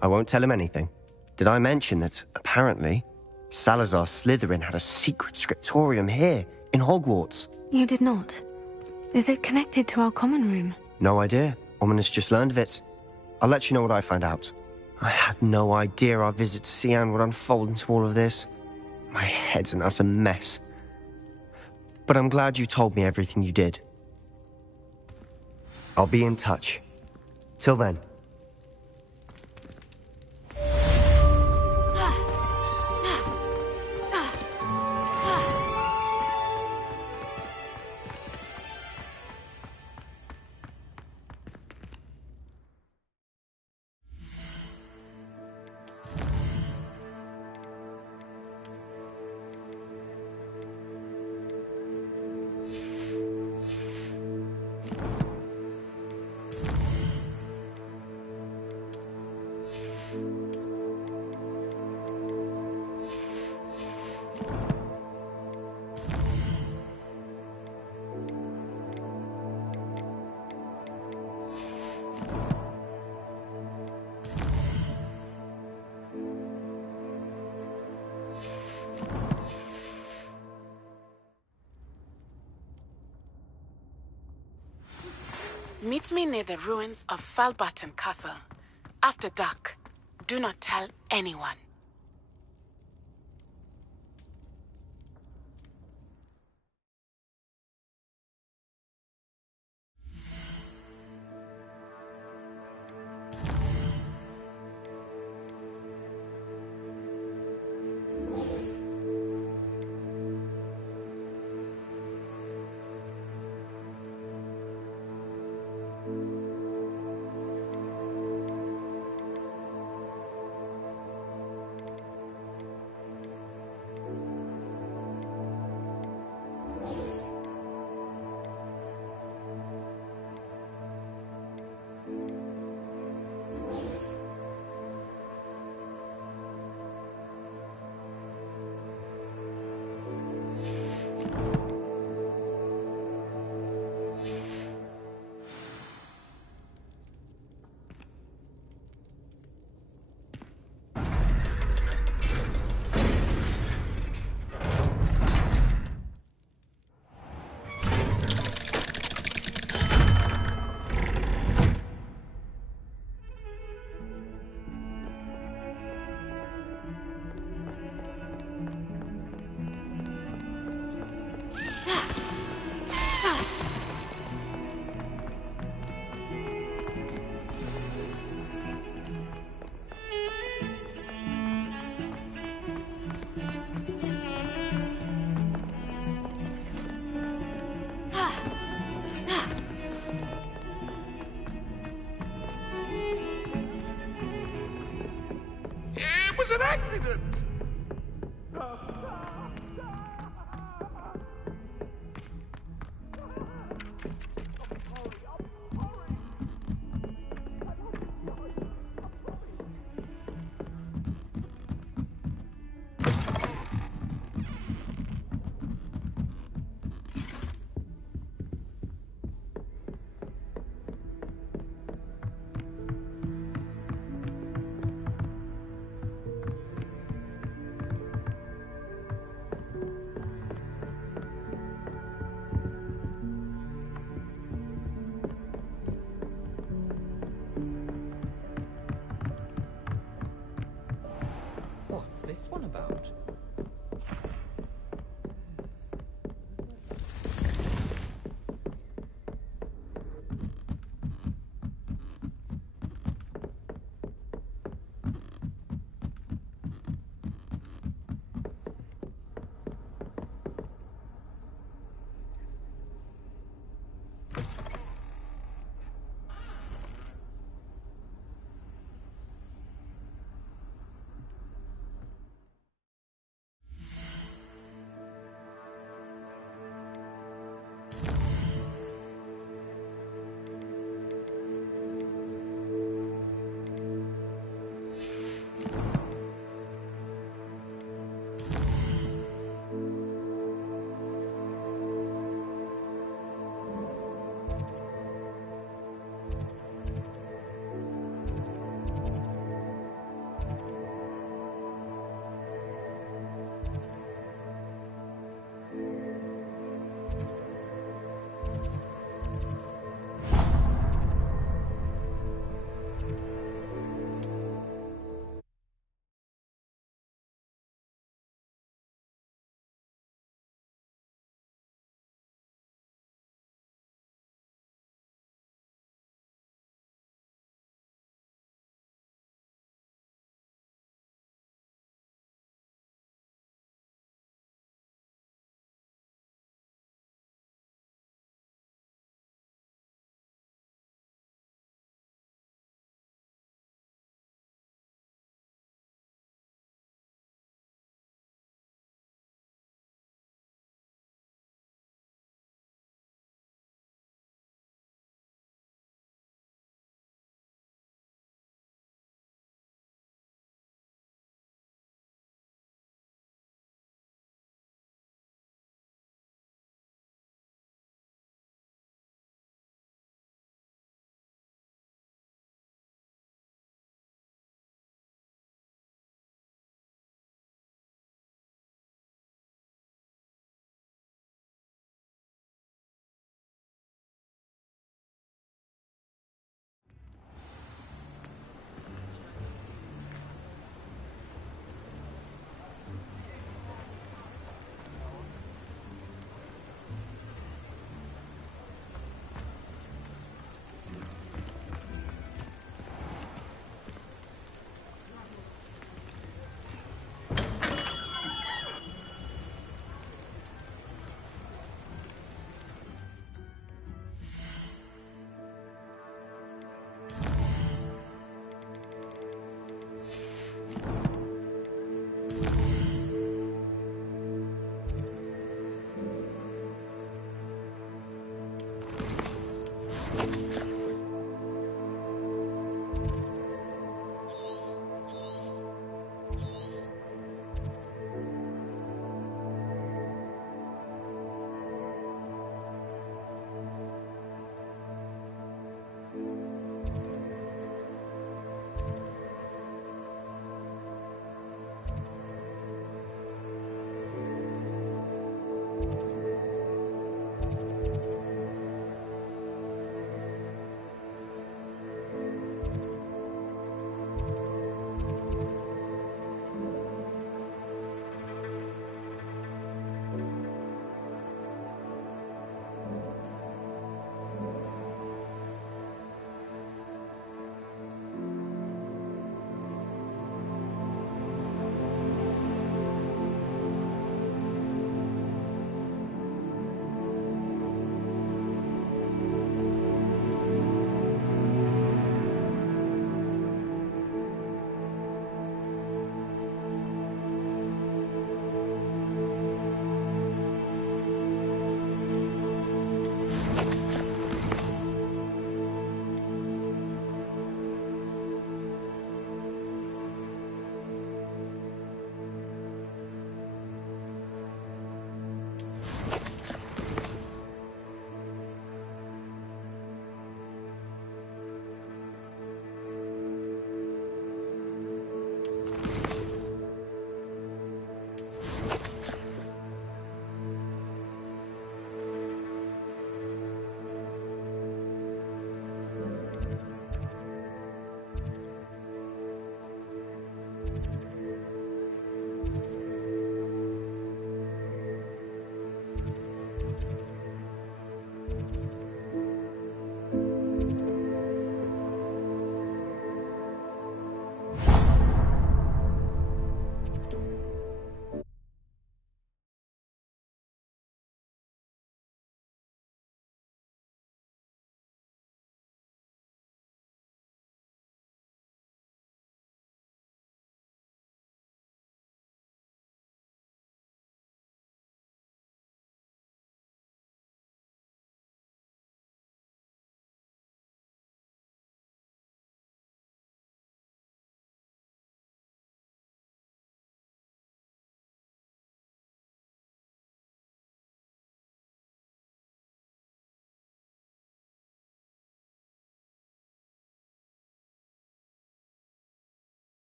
I won't tell him anything. Did I mention that, apparently, Salazar Slytherin had a secret scriptorium here, in Hogwarts? You did not. Is it connected to our common room? No idea. Ominous just learned of it. I'll let you know what I find out. I had no idea our visit to Cian would unfold into all of this. My head's an utter mess. But I'm glad you told me everything you did. I'll be in touch. Till then. Meet me near the ruins of Falbaton Castle. After dark. Do not tell anyone. It was an accident! What's this one about?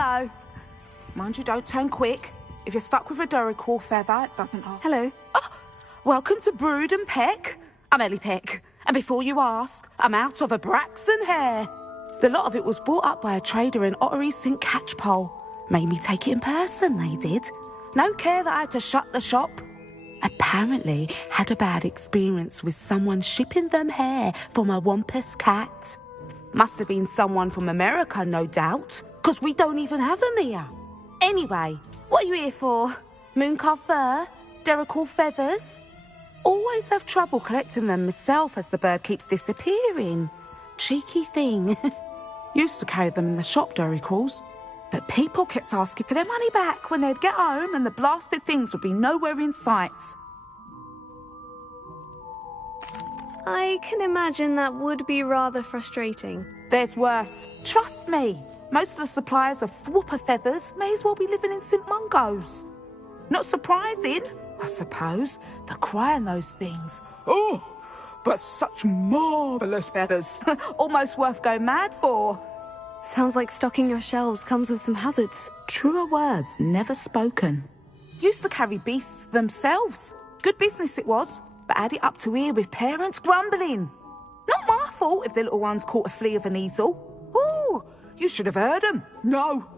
Hello. Mind you, don't turn quick. If you're stuck with a Duracell feather, it doesn't... Hello. Oh, welcome to Brood and Peck. I'm Ellie Peck. And before you ask, I'm out of a Braxton hair. The lot of it was bought up by a trader in Ottery St. Catchpole. Made me take it in person, they did. No care that I had to shut the shop. Apparently had a bad experience with someone shipping them hair for my Wampus cat. Must have been someone from America, no doubt, because we don't even have them here. Anyway, what are you here for? Mooncar fur? Duracell feathers? Always have trouble collecting them myself as the bird keeps disappearing. Cheeky thing. Used to carry them in the shop, Duracells. But people kept asking for their money back when they'd get home and the blasted things would be nowhere in sight. I can imagine that would be rather frustrating. There's worse. Trust me. Most of the suppliers of whooper feathers may as well be living in St. Mungo's. Not surprising, I suppose, the cry on those things. Oh, but such marvellous feathers. Almost worth going mad for. Sounds like stocking your shelves comes with some hazards. Truer words never spoken. Used to carry beasts themselves. Good business it was, but had it up to here with parents grumbling. Not my fault if the little ones caught a flea of an easel. Ooh, you should have heard them. No,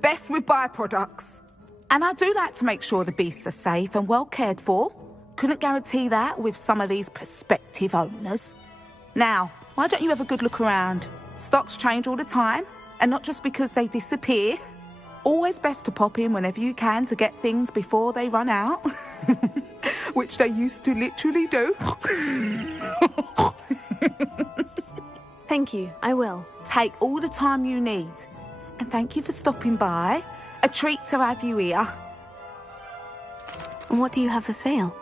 best with byproducts. And I do like to make sure the beasts are safe and well cared for. Couldn't guarantee that with some of these prospective owners. Now, why don't you have a good look around? Stocks change all the time, and not just because they disappear. Always best to pop in whenever you can to get things before they run out. Which they used to literally do. Thank you, I will. Take all the time you need. And thank you for stopping by. A treat to have you here. And what do you have for sale?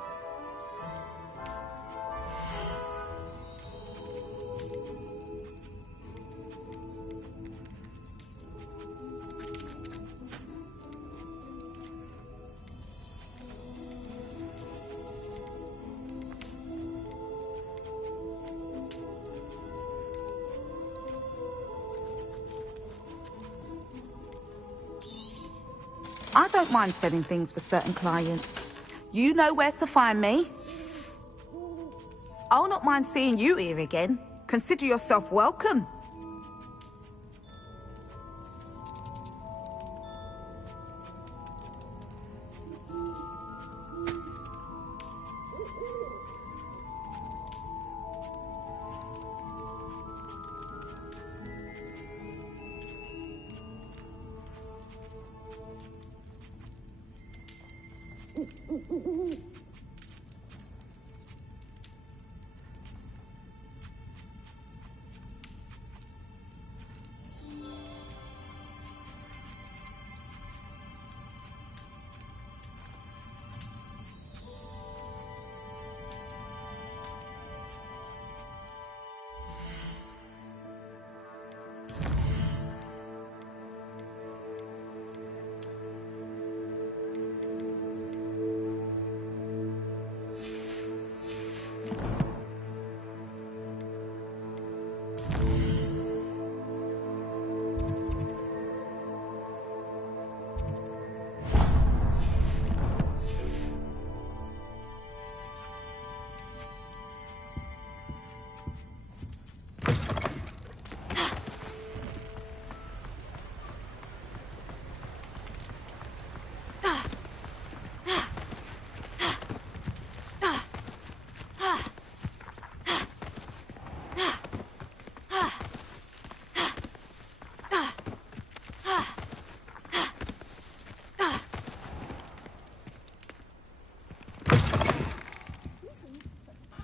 I don't mind selling things for certain clients. You know where to find me. I'll not mind seeing you here again. Consider yourself welcome.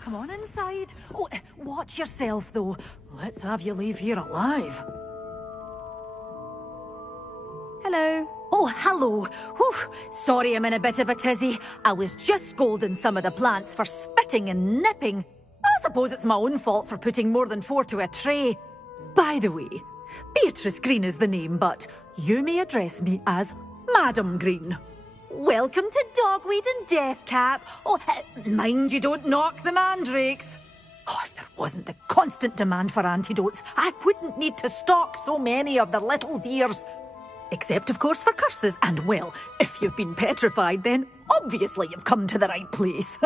Come on inside. Oh, watch yourself, though. Let's have you leave here alive. Hello. Oh, hello. Whew. Sorry I'm in a bit of a tizzy. I was just scolding some of the plants for spitting and nipping. I suppose it's my own fault for putting more than 4 to a tray. By the way, Beatrice Green is the name, but you may address me as Madam Green. Welcome to Dogweed and Deathcap. Oh, mind you don't knock the mandrakes. Oh, if there wasn't the constant demand for antidotes, I wouldn't need to stock so many of the little dears. Except, of course, for curses. And, well, if you've been petrified, then obviously you've come to the right place.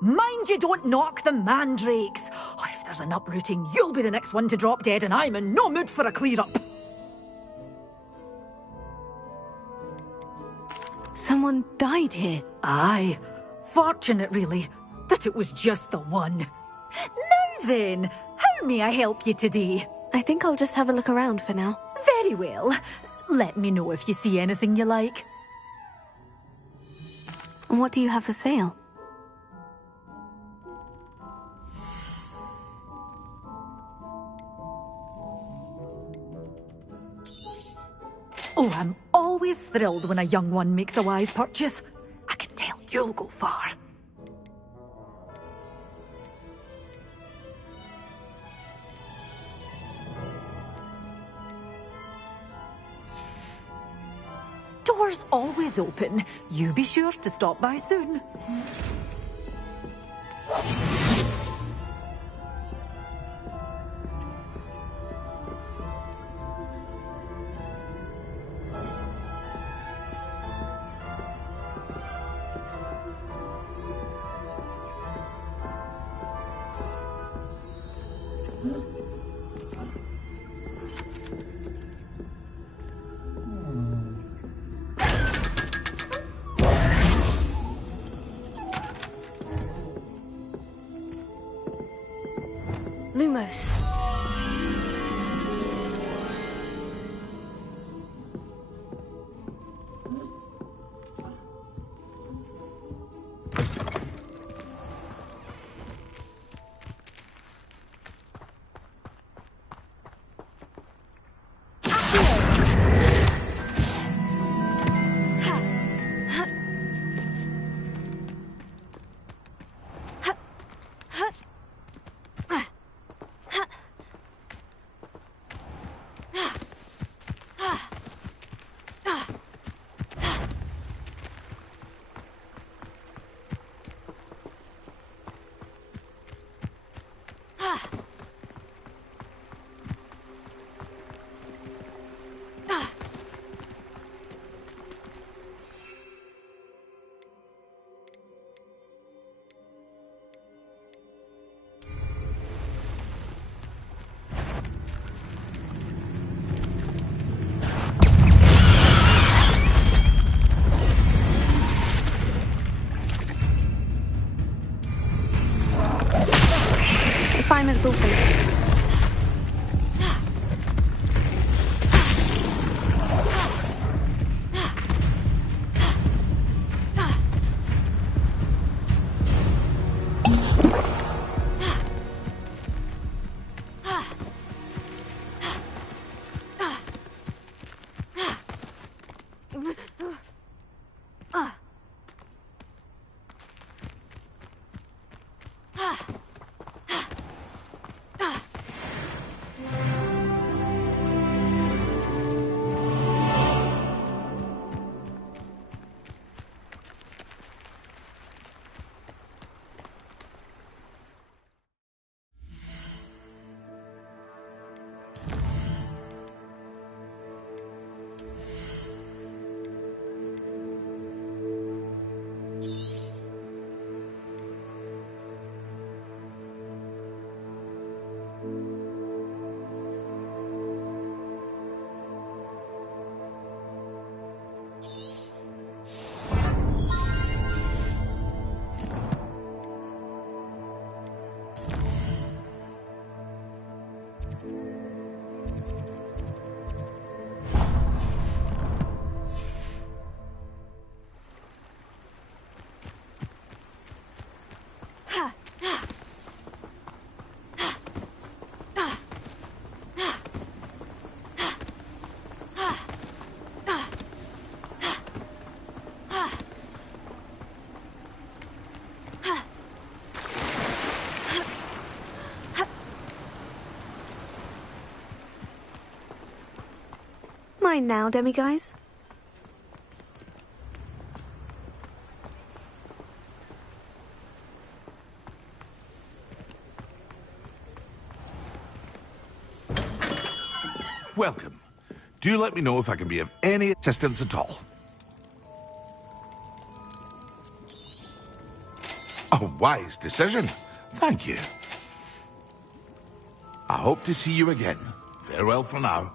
Mind you don't knock the mandrakes. Oh, if there's an uprooting, you'll be the next one to drop dead, and I'm in no mood for a clear-up. Someone died here. Aye. Fortunate, really, that it was just the one. Now then, how may I help you today? I think I'll just have a look around for now. Very well. Let me know if you see anything you like. And what do you have for sale? Oh, I'm always thrilled when a young one makes a wise purchase. I can tell you'll go far. Doors always open. You be sure to stop by soon. Lumos. Assignment's all finished. Mine now, demiguise. Welcome. Do let me know if I can be of any assistance at all. A wise decision. Thank you. I hope to see you again. Farewell for now.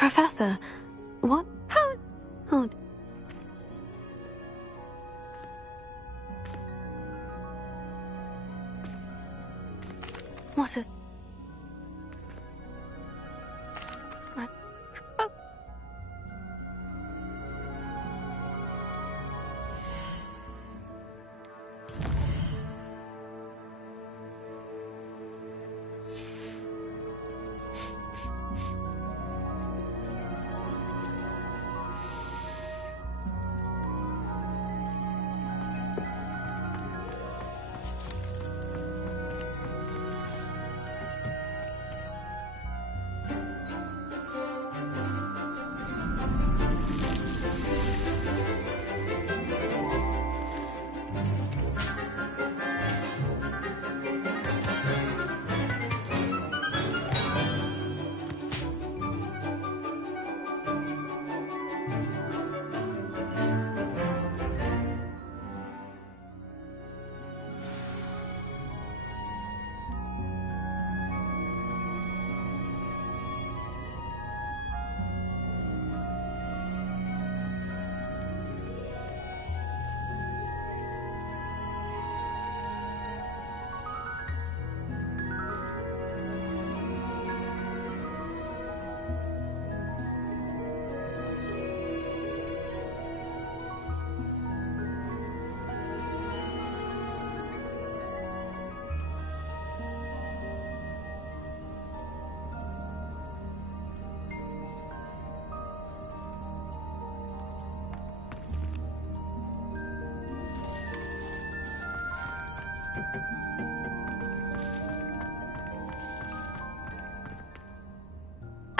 Professor, what? Oh. What is...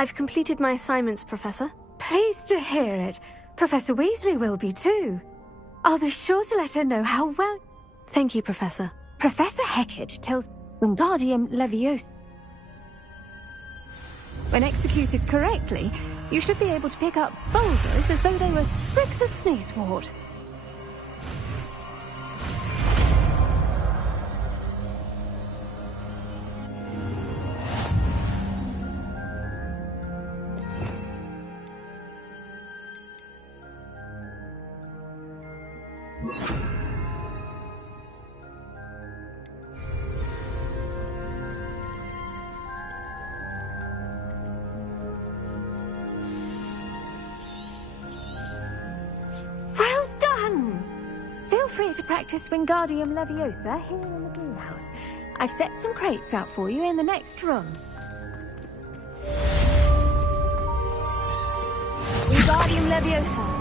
I've completed my assignments, Professor. Pleased to hear it. Professor Weasley will be too. I'll be sure to let her know how well... Thank you, Professor. Professor Hecat tells Wingardium Leviosa. When executed correctly, you should be able to pick up boulders as though they were sprigs of sneezewort. To practice Wingardium Leviosa here in the greenhouse. I've set some crates out for you in the next room. Wingardium Leviosa.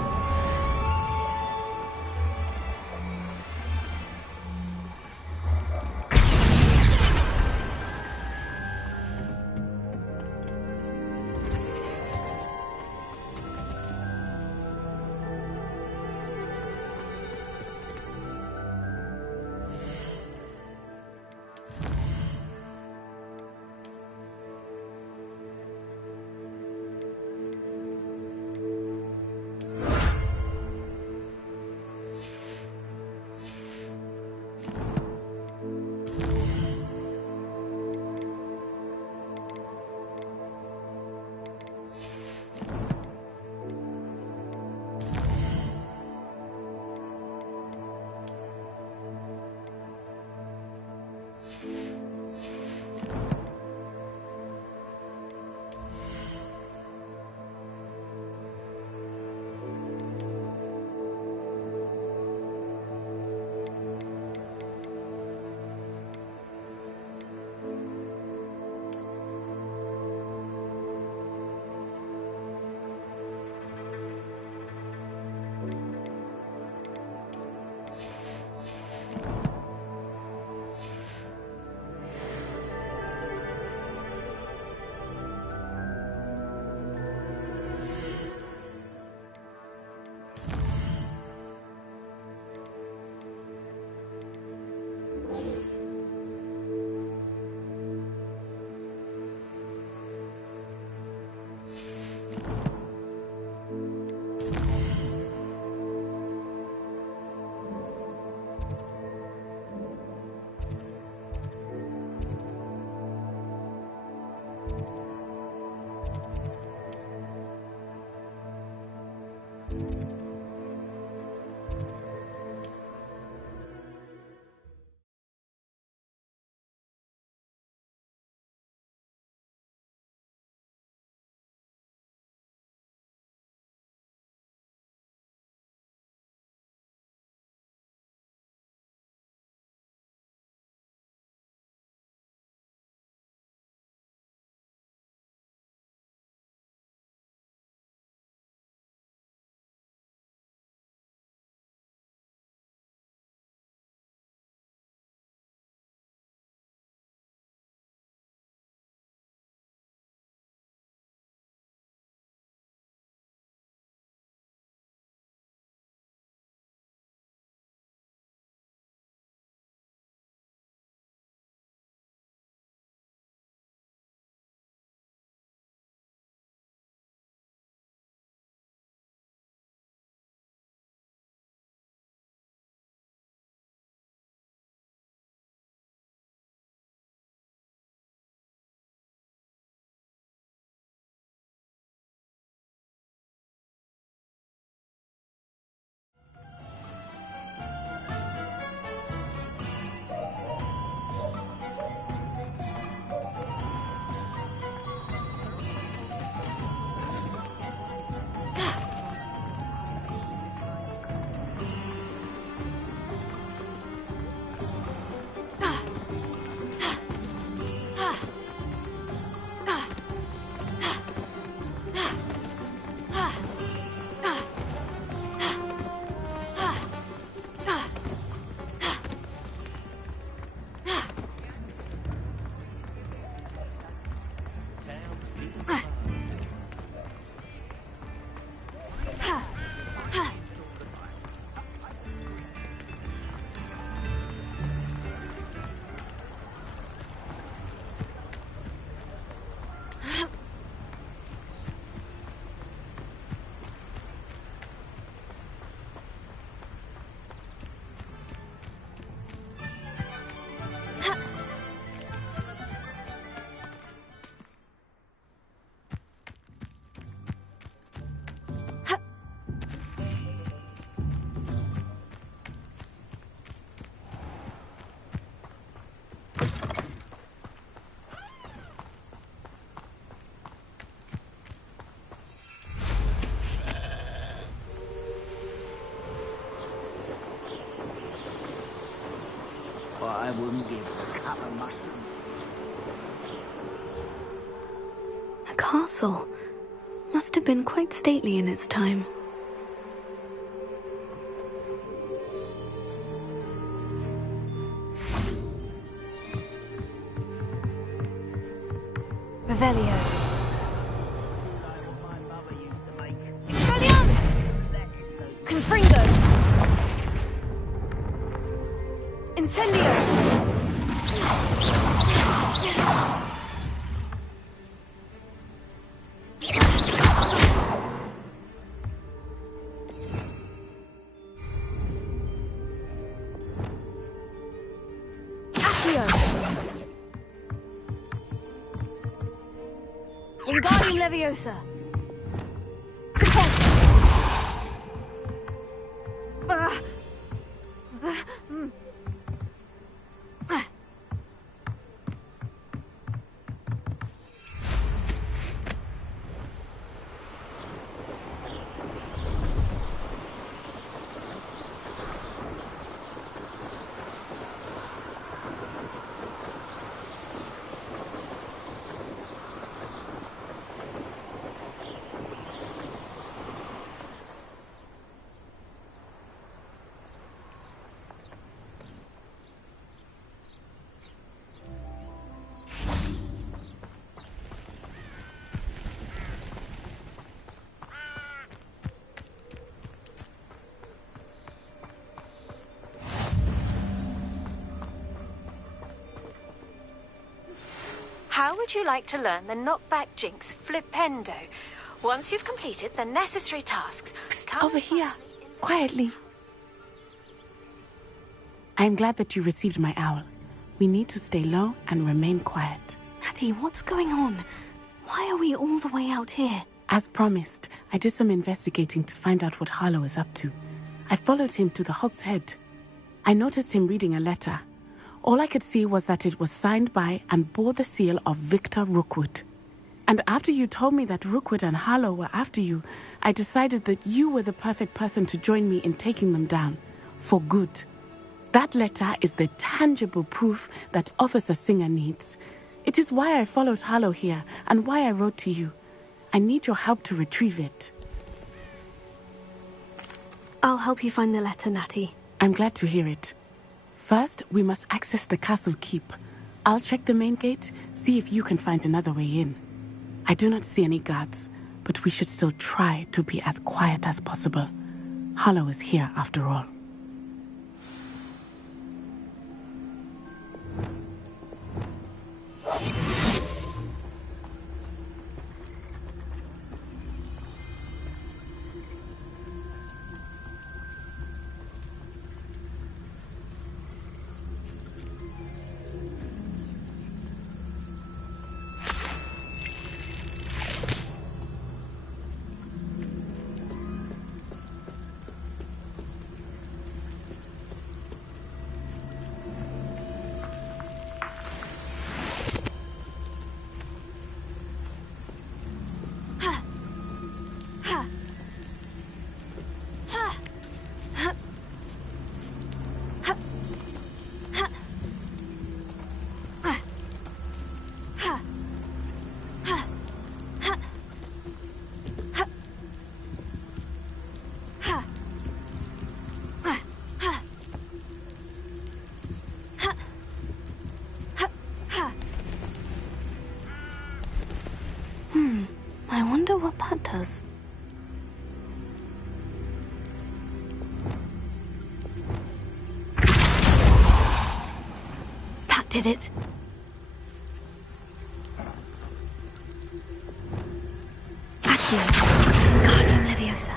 I wouldn't give a cup of mushrooms. A castle. Must have been quite stately in its time. Revelio. Expelliarmus! Confringo! Incendio! Accio! Wingardium Leviosa! How would you like to learn the knockback jinx flipendo? Once you've completed the necessary tasks, Over here, quietly. I'm glad that you received my owl. We need to stay low and remain quiet. Natty, what's going on? Why are we all the way out here? As promised, I did some investigating to find out what Harlow is up to. I followed him to the Hog's Head. I noticed him reading a letter. All I could see was that it was signed by and bore the seal of Victor Rookwood. And after you told me that Rookwood and Harlow were after you, I decided that you were the perfect person to join me in taking them down. For good. That letter is the tangible proof that Officer Singer needs. It is why I followed Harlow here and why I wrote to you. I need your help to retrieve it. I'll help you find the letter, Natty. I'm glad to hear it. First, we must access the castle keep. I'll check the main gate, see if you can find another way in. I do not see any guards, but we should still try to be as quiet as possible. Harlow is here after all. I wonder what that does. That did it. Accio. Wingardium Leviosa.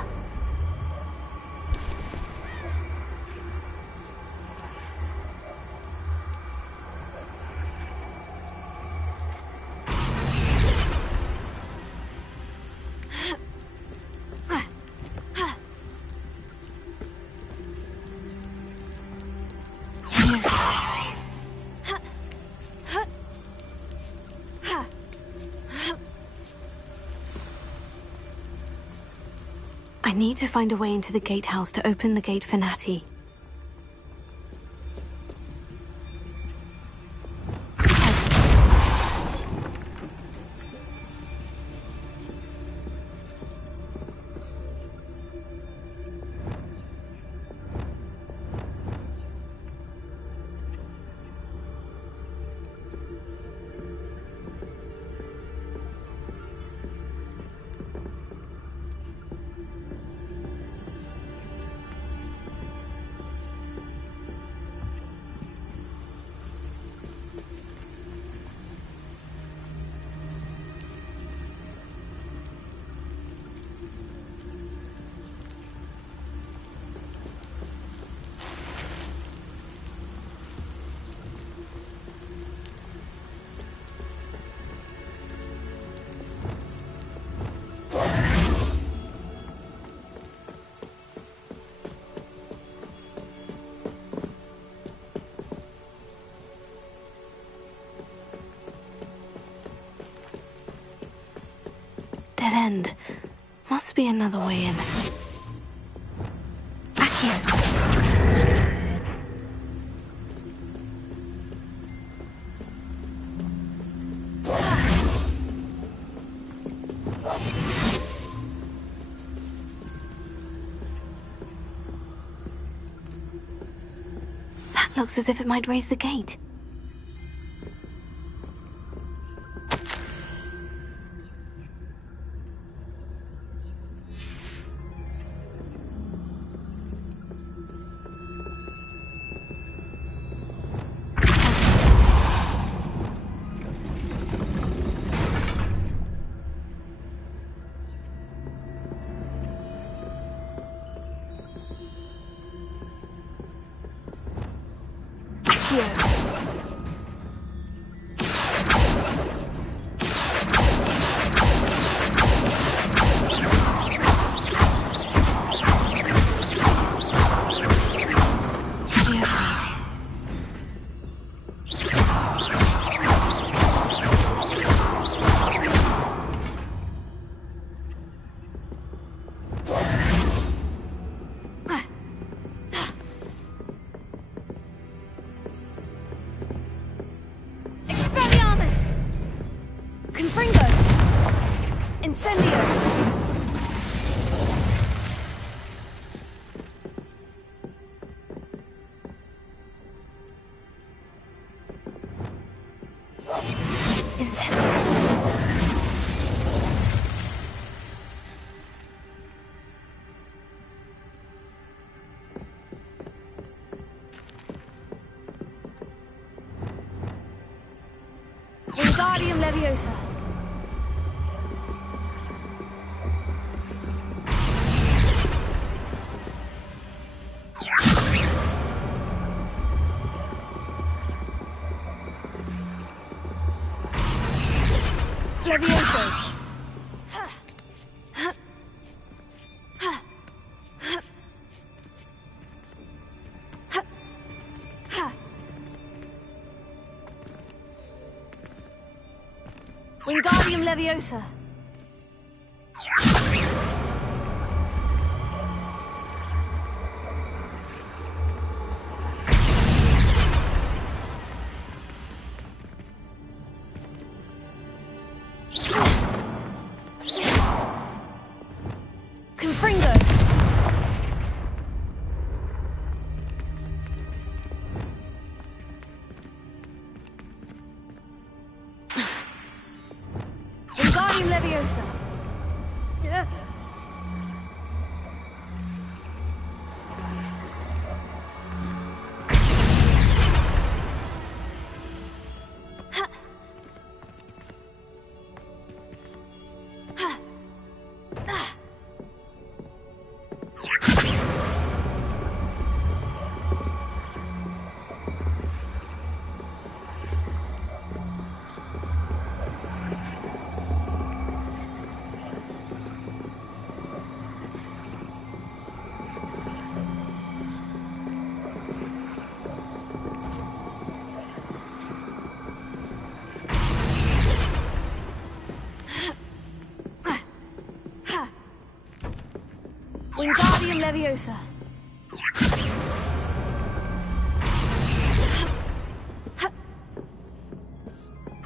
I need to find a way into the gatehouse to open the gate for Natty. end. Must be another way in. Back in. That looks as if it might raise the gate. Wingardium Leviosa. Leviosa. Wingardium Leviosa. Confringo. Wingardium Leviosa. Yeah. Wingardium Leviosa.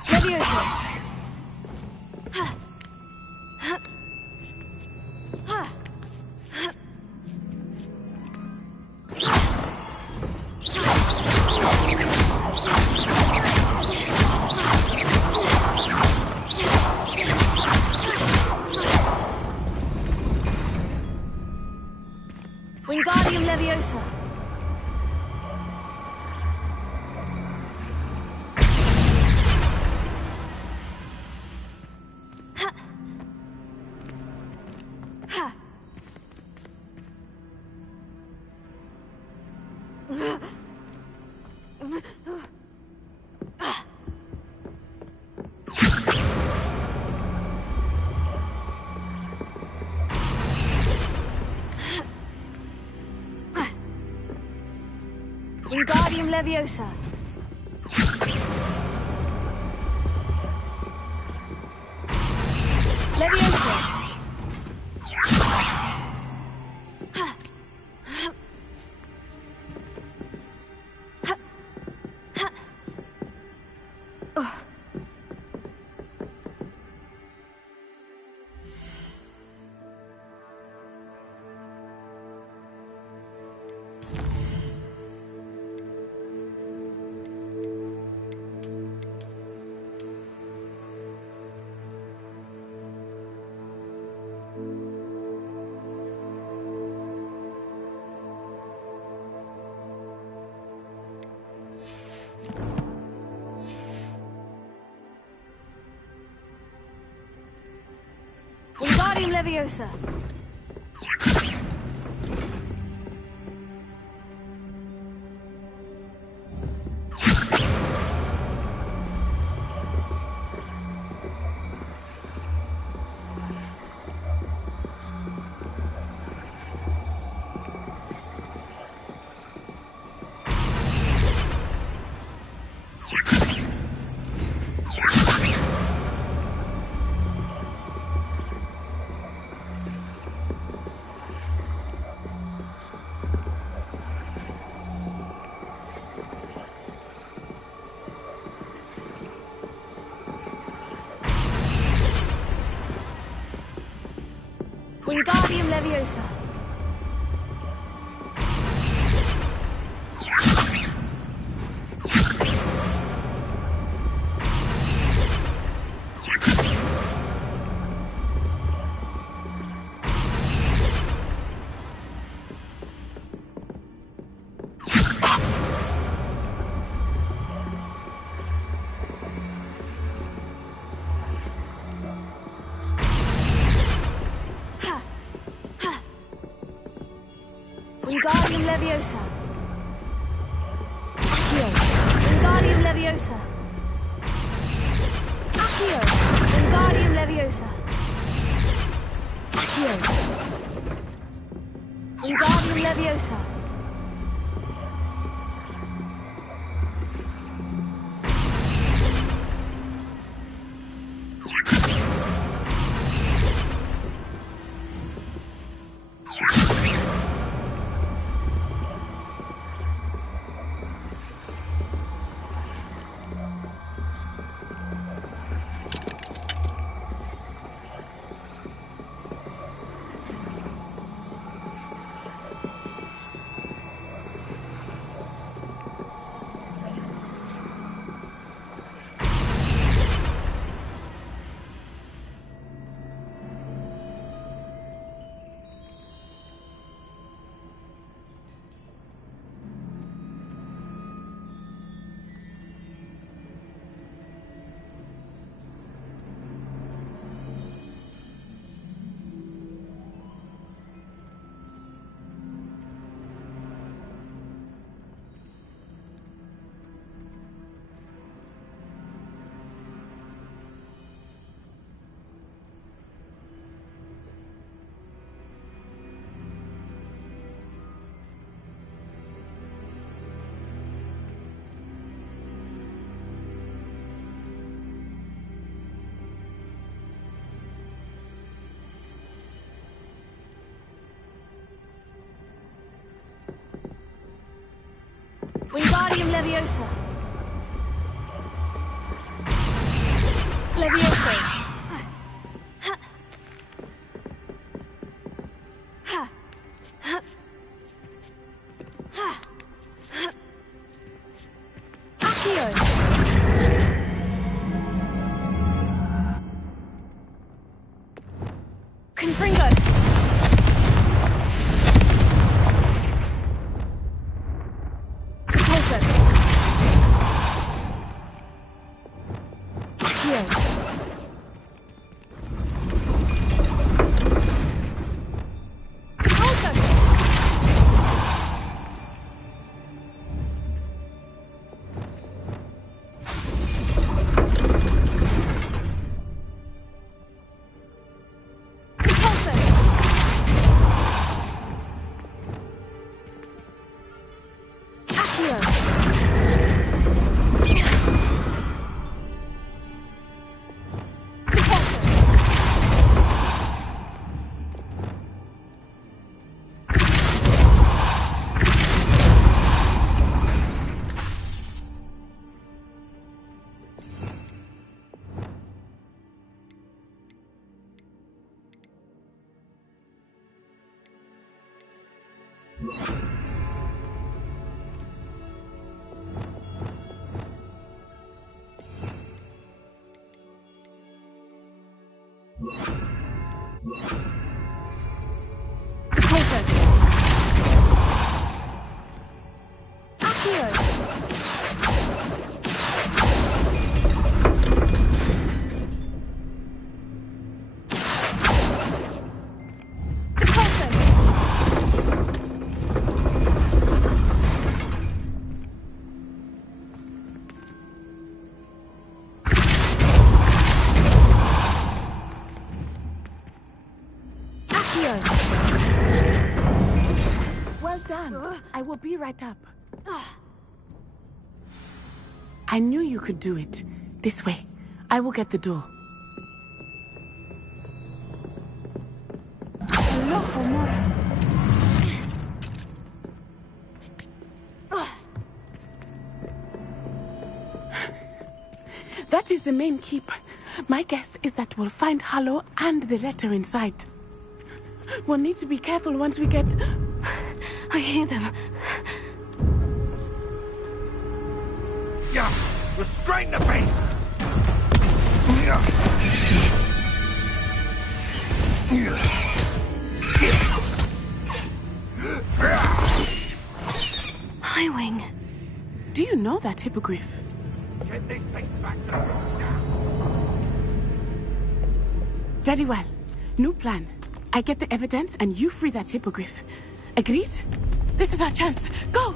Leviosa. Wingardium Leviosa. Wingardium Leviosa. Leviosa. Wingardium Leviosa. Wingardium Leviosa. Wingardium Leviosa. Accio. Wingardium Leviosa. Accio. Wingardium Leviosa. Accio. Wingardium Leviosa. Wingardium Leviosa. Leviosa. Accio. Confringo. I knew you could do it. This way. I will get the door. That is the main keep. My guess is that we'll find Hollow and the letter inside. We'll need to be careful once we get... I hear them. Yeah, restrain the beast! Highwing. Do you know that hippogriff? Get this thing back to the road now. Very well. New plan. I get the evidence and you free that hippogriff. Agreed? This is our chance. Go!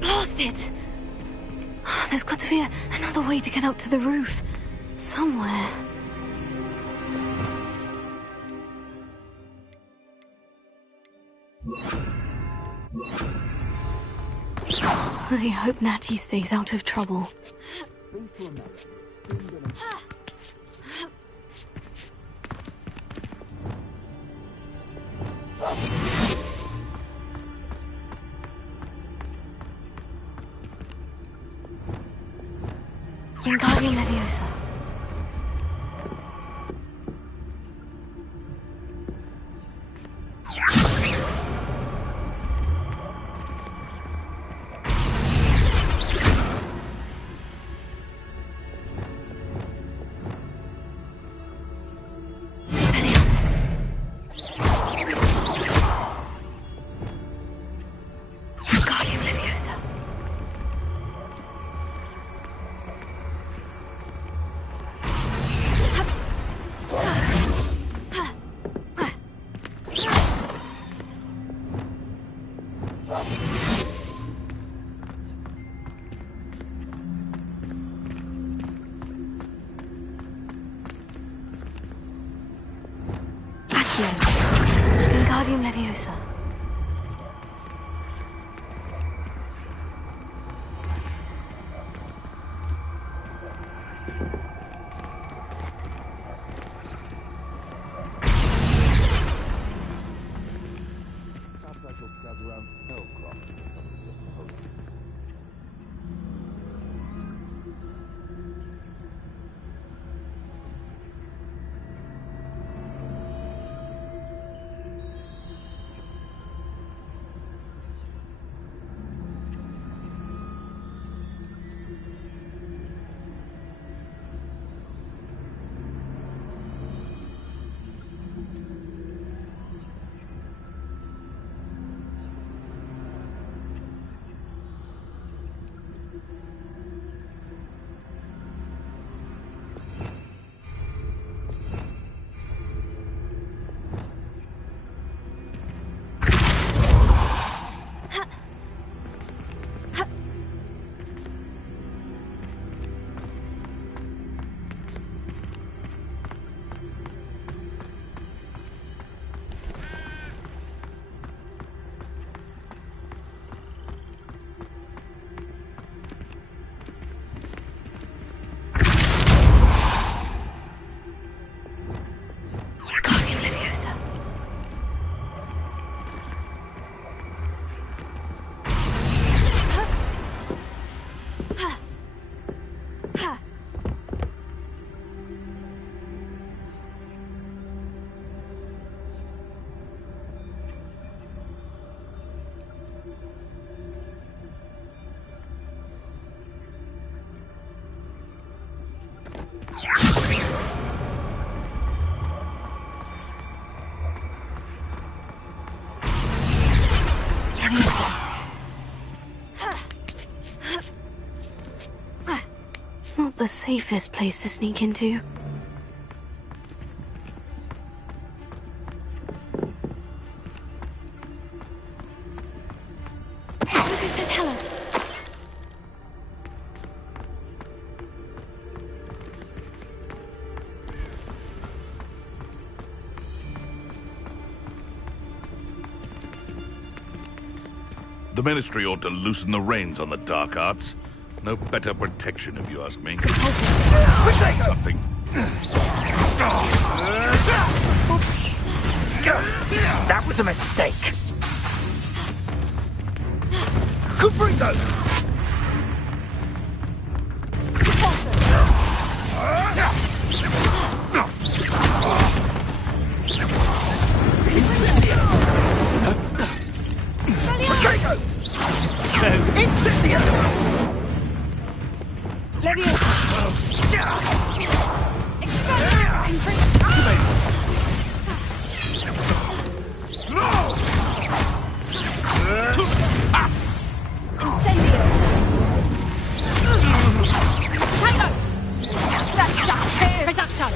Blast it! There's got to be another way to get up to the roof. Somewhere. I hope Natty stays out of trouble. Wingardium Leviosa. Wingardium Leviosa. Not the safest place to sneak into. What is to tell us? The Ministry ought to loosen the reins on the dark arts. No better protection, if you ask me. Something. That was a mistake. Confringo! Incendio! That's just fair. Reducto!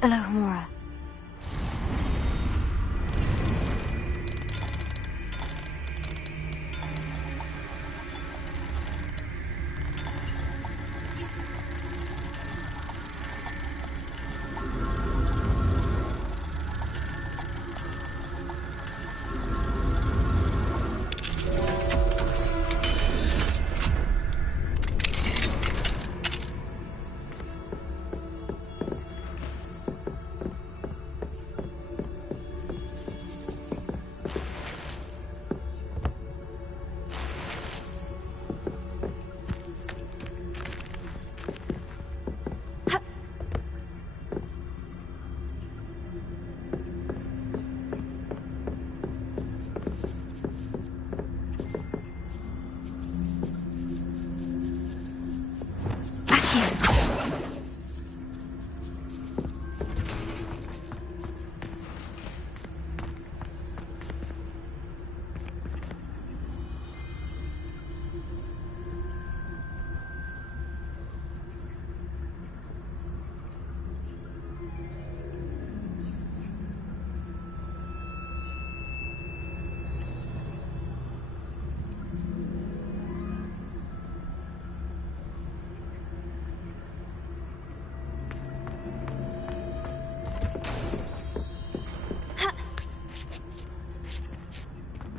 Alohomora.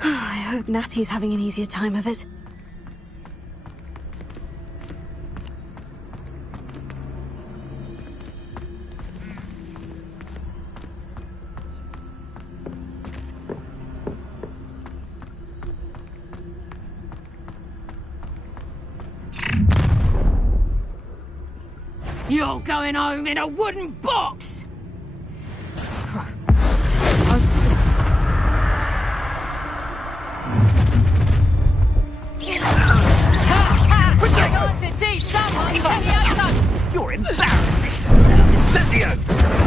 I hope Natty's having an easier time of it. You're going home in a wooden box! Time to teach someone Incendio! You're embarrassing! Incendio!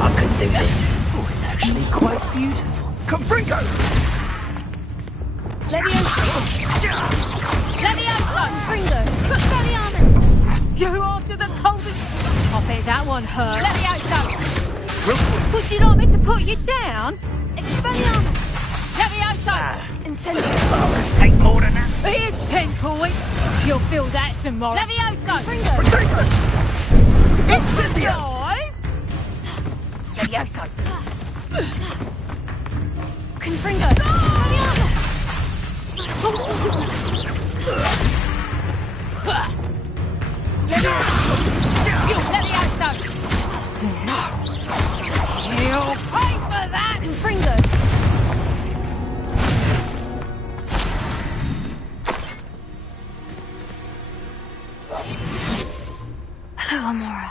I could do this. Oh, it's actually quite beautiful. Confringo! Levioso! Fringo! Expelliarmus! You after the coldest... I bet that one hurt. Levioso! Would you like me to put you down? Expelliarmus! Levioso! Incendio! Take more than that. Here's 10 points. You'll feel that tomorrow. Levioso! Fringo! Incendio! Levioso! Confringo! Levioso! No! You'll pay for that! Confringo! Hello, Amora.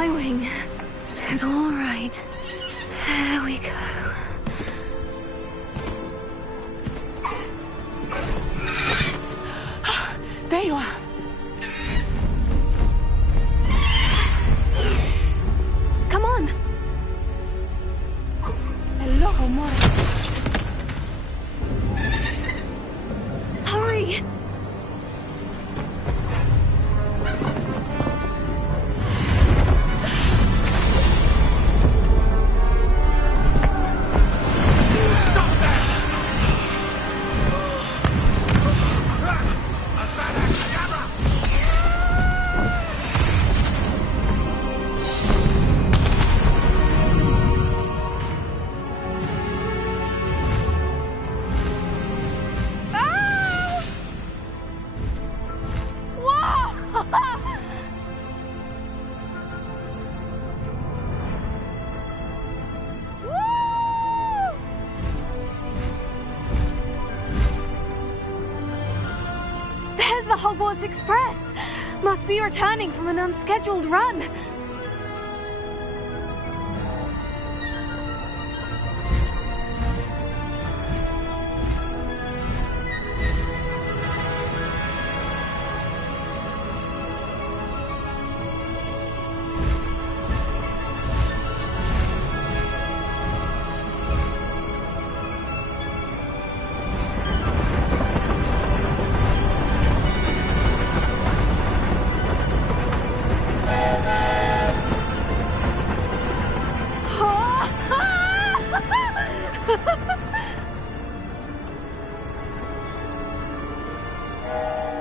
Highwing. It's all right. There we go. There you are. Come on. Hello, amore. Hurry. There's the Hogwarts Express! Must be returning from an unscheduled run.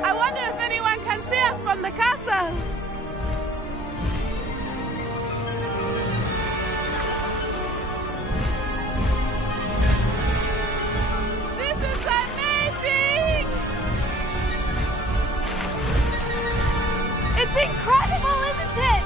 I wonder if anyone can see us from the castle. This is amazing! It's incredible, isn't it?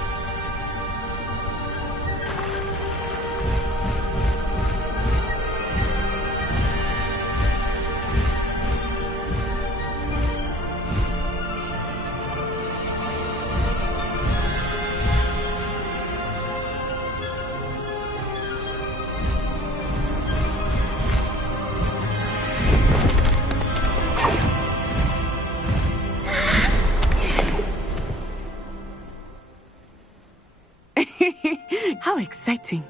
How exciting.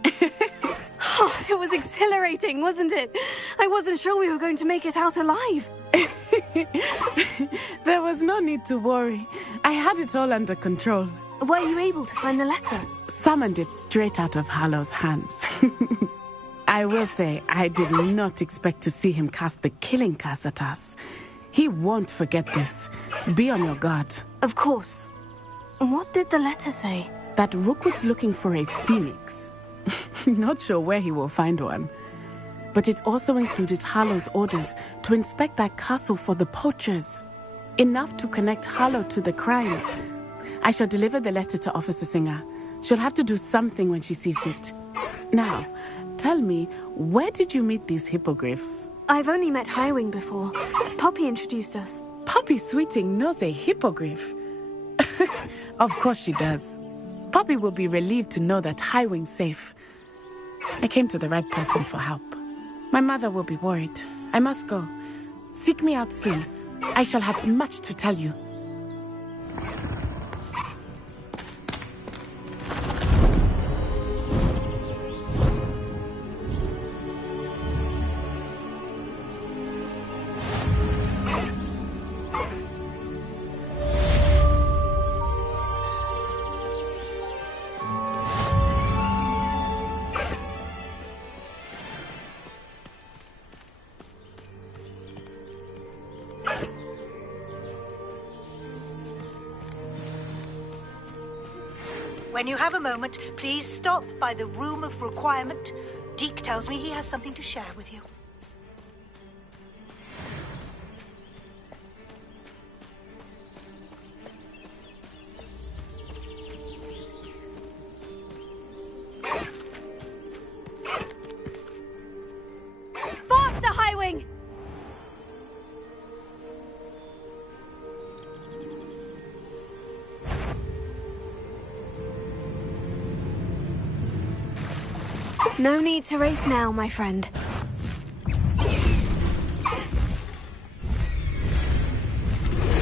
Oh, it was exhilarating, wasn't it? I wasn't sure we were going to make it out alive. There was no need to worry. I had it all under control. Were you able to find the letter? Summoned it straight out of Hallow's hands. I will say, I did not expect to see him cast the killing curse at us. He won't forget this. Be on your guard. Of course. What did the letter say? That Rookwood's looking for a phoenix. Not sure where he will find one. But it also included Hallow's orders to inspect that castle for the poachers. Enough to connect Hallow to the crimes. I shall deliver the letter to Officer Singer. She'll have to do something when she sees it. Now, tell me, where did you meet these hippogriffs? I've only met Highwing before. Poppy introduced us. Poppy Sweeting knows a hippogriff. Of course she does. Poppy will be relieved to know that Highwing's safe. I came to the right person for help. My mother will be worried. I must go. Seek me out soon. I shall have much to tell you. When you have a moment, please stop by the Room of Requirement. Deke tells me he has something to share with you. Faster, Highwing! No need to race now, my friend.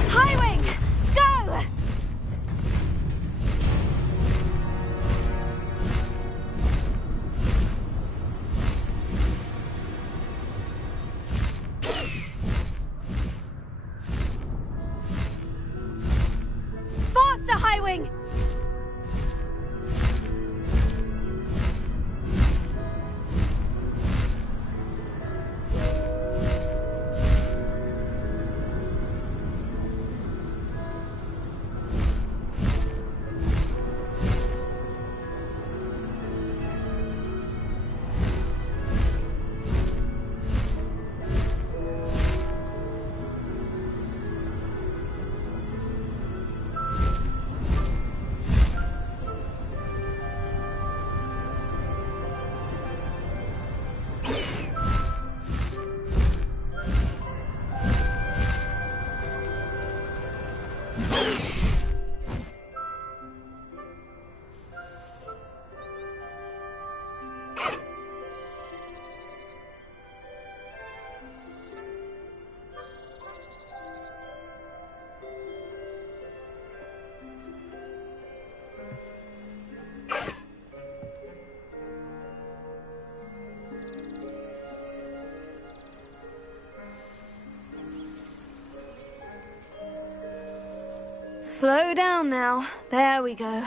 Highwing! Go! Faster, Highwing! Slow down now. There we go.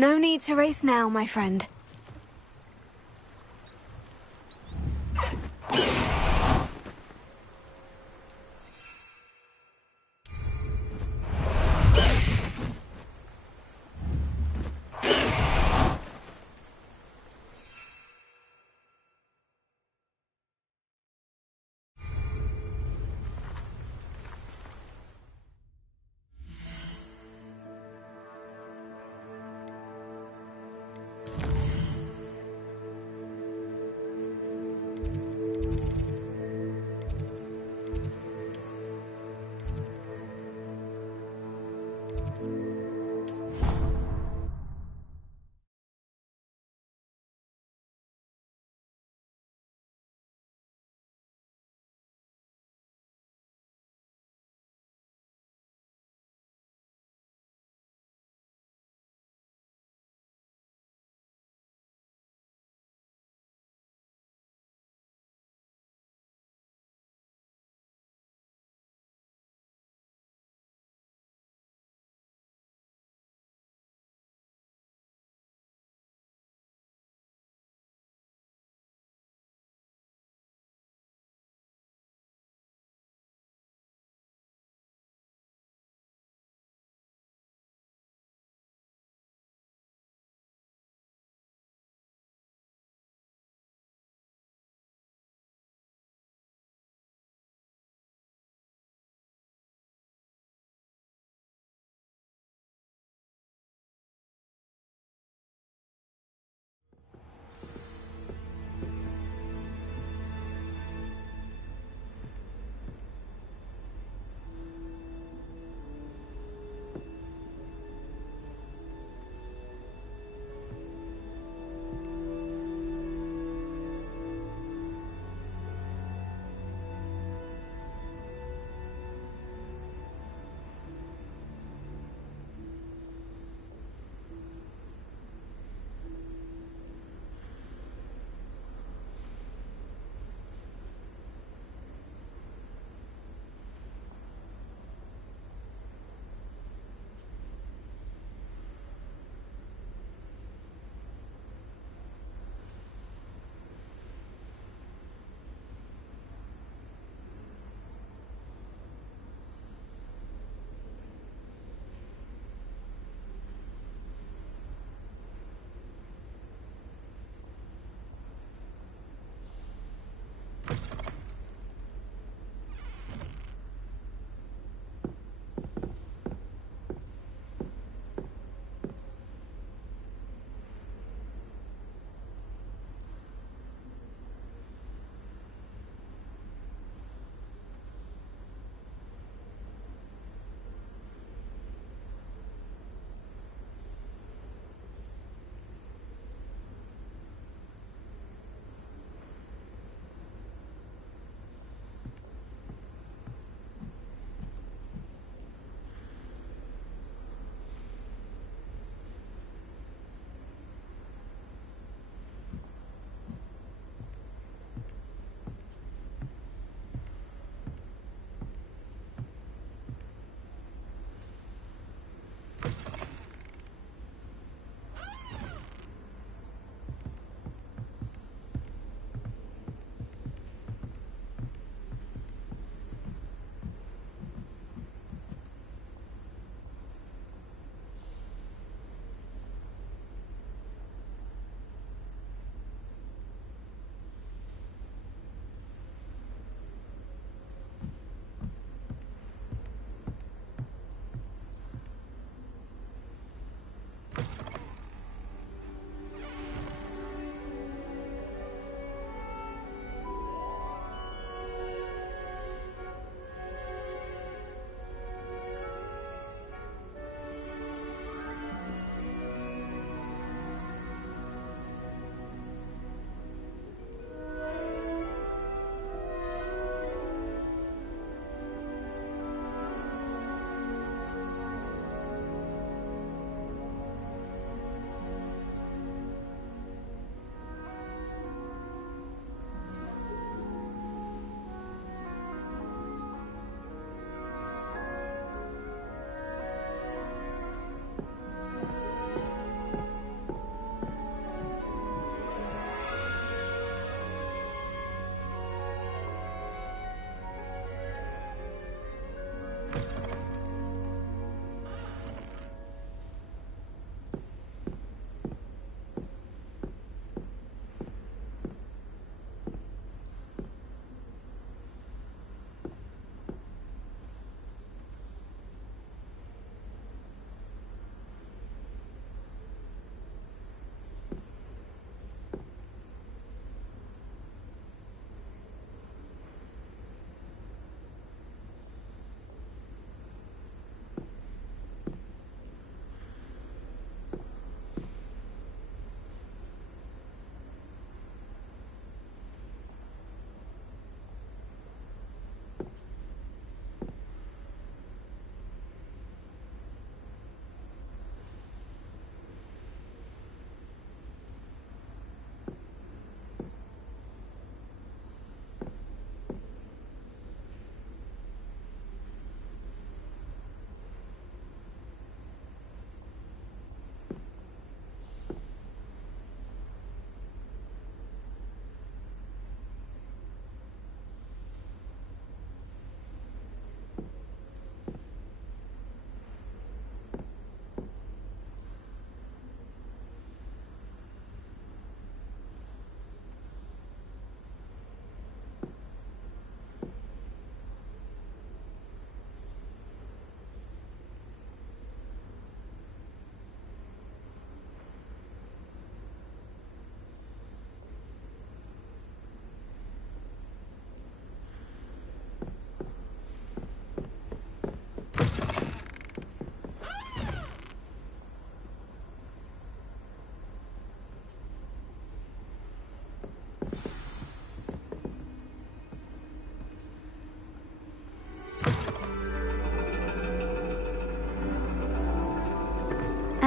No need to race now, my friend.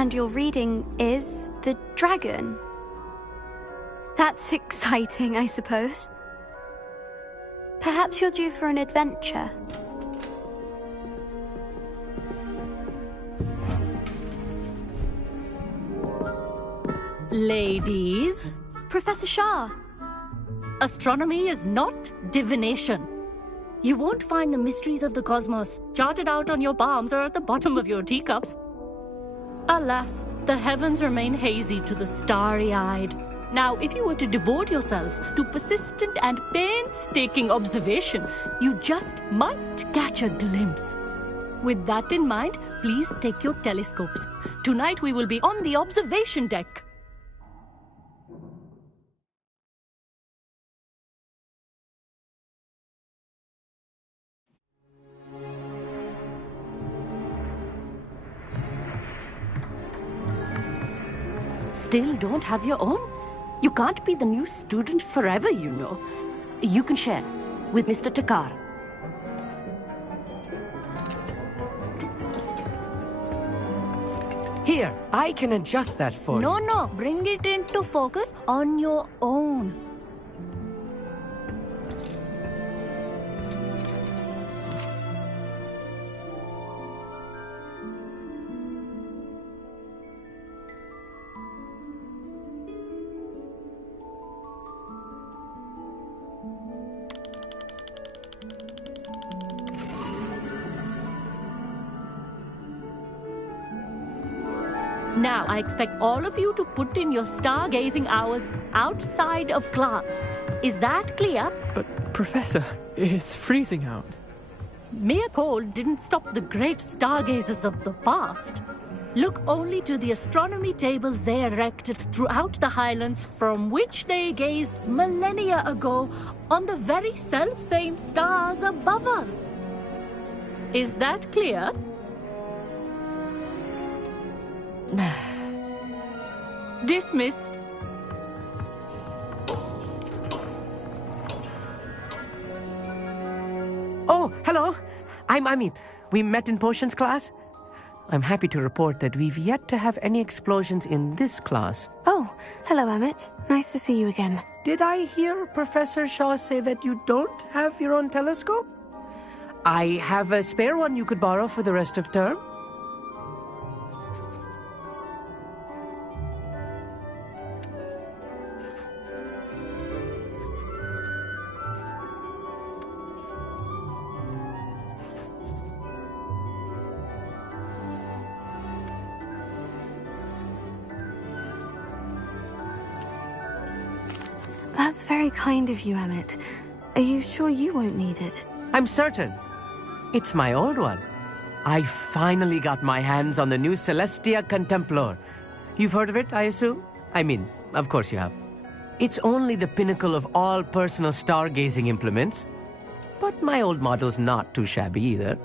And your reading is the dragon. That's exciting, I suppose. Perhaps you're due for an adventure. Ladies. Professor Shah. Astronomy is not divination. You won't find the mysteries of the cosmos charted out on your palms or at the bottom of your teacups. Alas, the heavens remain hazy to the starry-eyed. Now, if you were to devote yourselves to persistent and painstaking observation, you just might catch a glimpse. With that in mind, please take your telescopes. Tonight we will be on the observation deck. Still don't have your own? You can't be the new student forever, you know. You can share with Mr. Takar. Here, I can adjust that for you. No, bring it into focus on your own. Now, I expect all of you to put in your stargazing hours outside of class. Is that clear? But, Professor, it's freezing out. Mere cold didn't stop the great stargazers of the past. Look only to the astronomy tables they erected throughout the Highlands from which they gazed millennia ago on the very self-same stars above us. Is that clear? Dismissed. Oh, hello. I'm Amit. We met in potions class. I'm happy to report that we've yet to have any explosions in this class. Oh, hello, Amit. Nice to see you again. Did I hear Professor Shaw say that you don't have your own telescope? I have a spare one you could borrow for the rest of term. That's very kind of you, Amit. Are you sure you won't need it? I'm certain. It's my old one. I finally got my hands on the new Celestia Contemplar. You've heard of it, I assume? I mean, of course you have. It's only the pinnacle of all personal stargazing implements. But my old model's not too shabby either.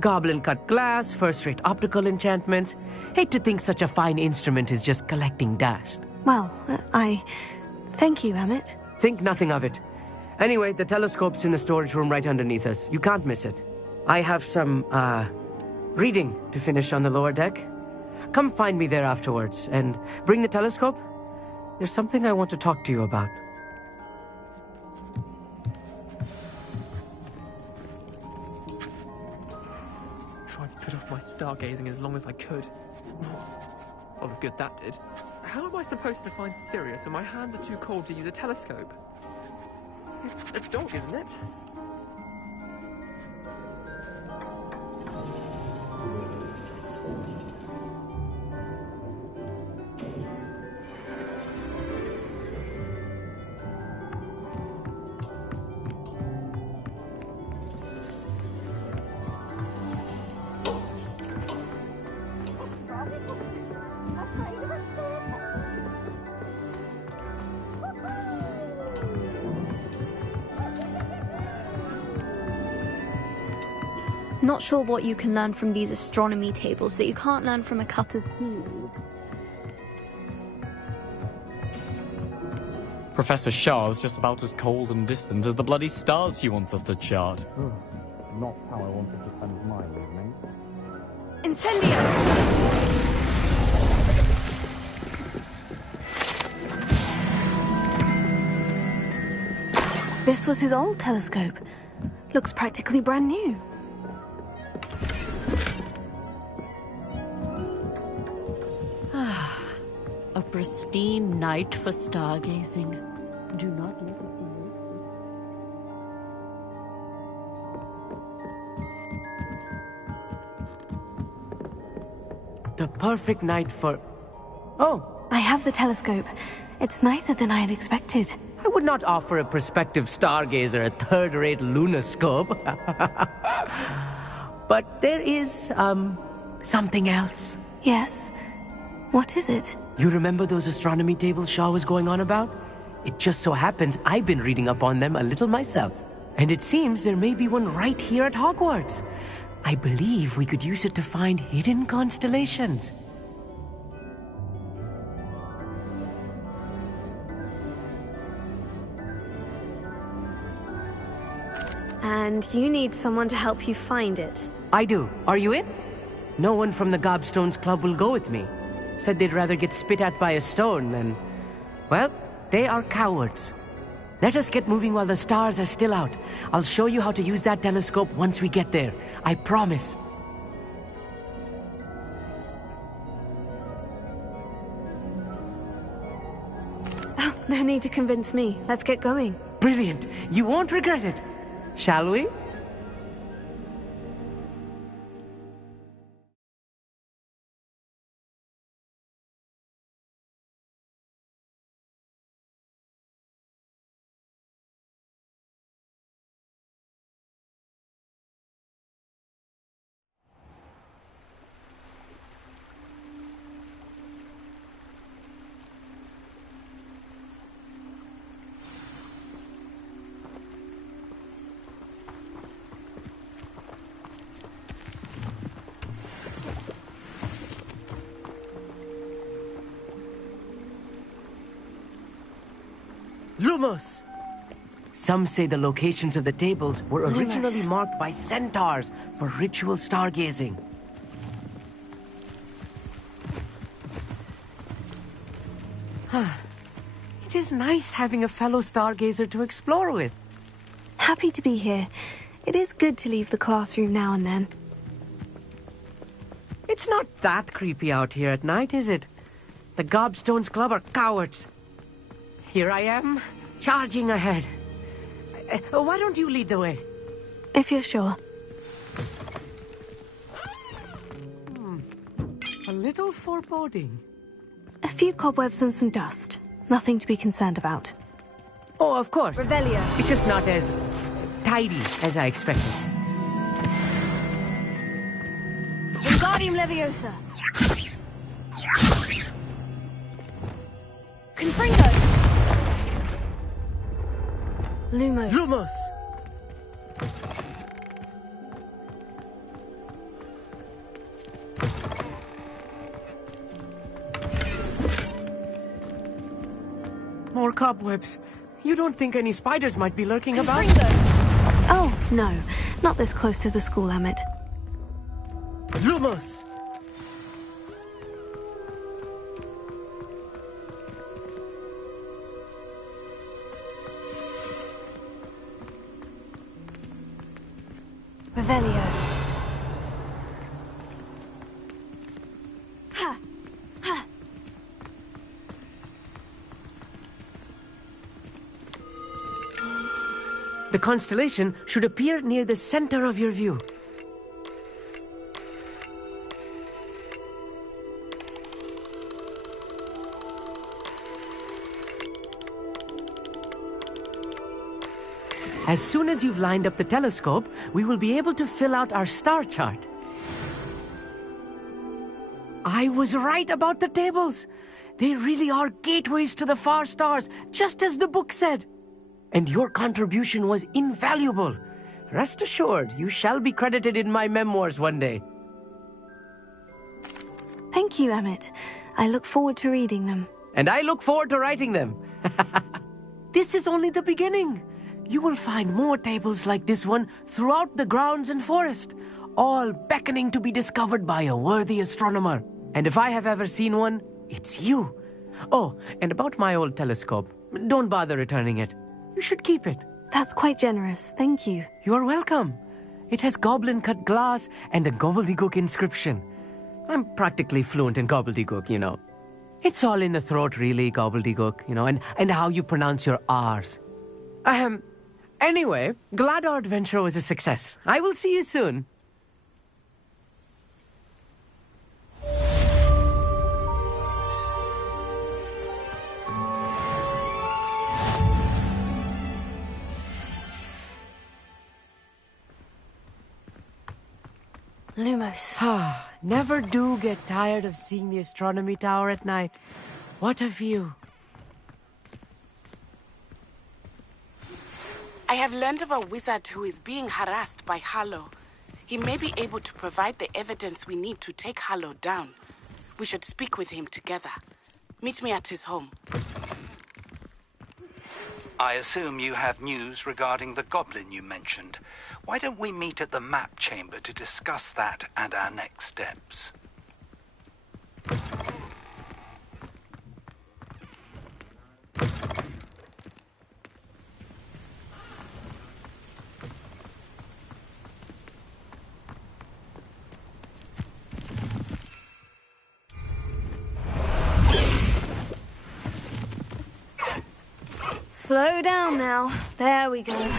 Goblin-cut glass, first-rate optical enchantments. Hate to think such a fine instrument is just collecting dust. Well, thank you, Amit. Think nothing of it. Anyway, the telescope's in the storage room right underneath us. You can't miss it. I have some, reading to finish on the lower deck. Come find me there afterwards, and bring the telescope. There's something I want to talk to you about. Tried to put off my stargazing as long as I could. A lot of good that did. How am I supposed to find Sirius when my hands are too cold to use a telescope? It's a dog, isn't it? Not sure what you can learn from these astronomy tables that you can't learn from a cup of tea. Professor Shah's just about as cold and distant as the bloody stars she wants us to chart. Not how I wanted to spend my evening. Incendio! This was his old telescope. Looks practically brand new. A pristine night for stargazing. Do not let it be wasted. The perfect night for... Oh. I have the telescope. It's nicer than I had expected. I would not offer a prospective stargazer a third-rate lunoscope. But there is, something else. Yes? What is it? You remember those astronomy tables Shaw was going on about? It just so happens I've been reading up on them a little myself. And it seems there may be one right here at Hogwarts. I believe we could use it to find hidden constellations. And you need someone to help you find it. I do. Are you in? No one from the Gobstones Club will go with me. Said they'd rather get spit at by a stone than... Well, they are cowards. Let us get moving while the stars are still out. I'll show you how to use that telescope once we get there. I promise. Oh, no need to convince me. Let's get going. Brilliant. You won't regret it. Shall we? Lumos! Some say the locations of the tables were originally marked by centaurs for ritual stargazing. It is nice having a fellow stargazer to explore with. Happy to be here. It is good to leave the classroom now and then. It's not that creepy out here at night, is it? The Gobstones Club are cowards. Here I am, charging ahead. Why don't you lead the way? If you're sure. A little foreboding. A few cobwebs and some dust. Nothing to be concerned about. Oh, of course. Revelio. It's just not as tidy as I expected. Wingardium Leviosa. Confringo. Lumos. Lumos! More cobwebs. You don't think any spiders might be lurking about? Oh, no. Not this close to the school, Emmett. Lumos! Revelio. Ha! Ha! The constellation should appear near the center of your view. As soon as you've lined up the telescope, we will be able to fill out our star chart. I was right about the tables. They really are gateways to the far stars, just as the book said. And your contribution was invaluable. Rest assured, you shall be credited in my memoirs one day. Thank you, Emmett. I look forward to reading them. And I look forward to writing them. This is only the beginning. You will find more tables like this one throughout the grounds and forest, all beckoning to be discovered by a worthy astronomer. And if I have ever seen one, it's you. Oh, and about my old telescope, don't bother returning it. You should keep it. That's quite generous, thank you. You are welcome. It has goblin-cut glass and a gobbledygook inscription. I'm practically fluent in gobbledygook, you know. It's all in the throat, really, gobbledygook, you know, and how you pronounce your R's. Anyway, glad our adventure was a success. I will see you soon. Lumos. Never do get tired of seeing the astronomy tower at night. What a view. I have learned of a wizard who is being harassed by Harlow. He may be able to provide the evidence we need to take Harlow down. We should speak with him together. Meet me at his home. I assume you have news regarding the goblin you mentioned. Why don't we meet at the map chamber to discuss that and our next steps? Slow down now. There we go.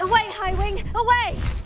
Away, Highwing! Away!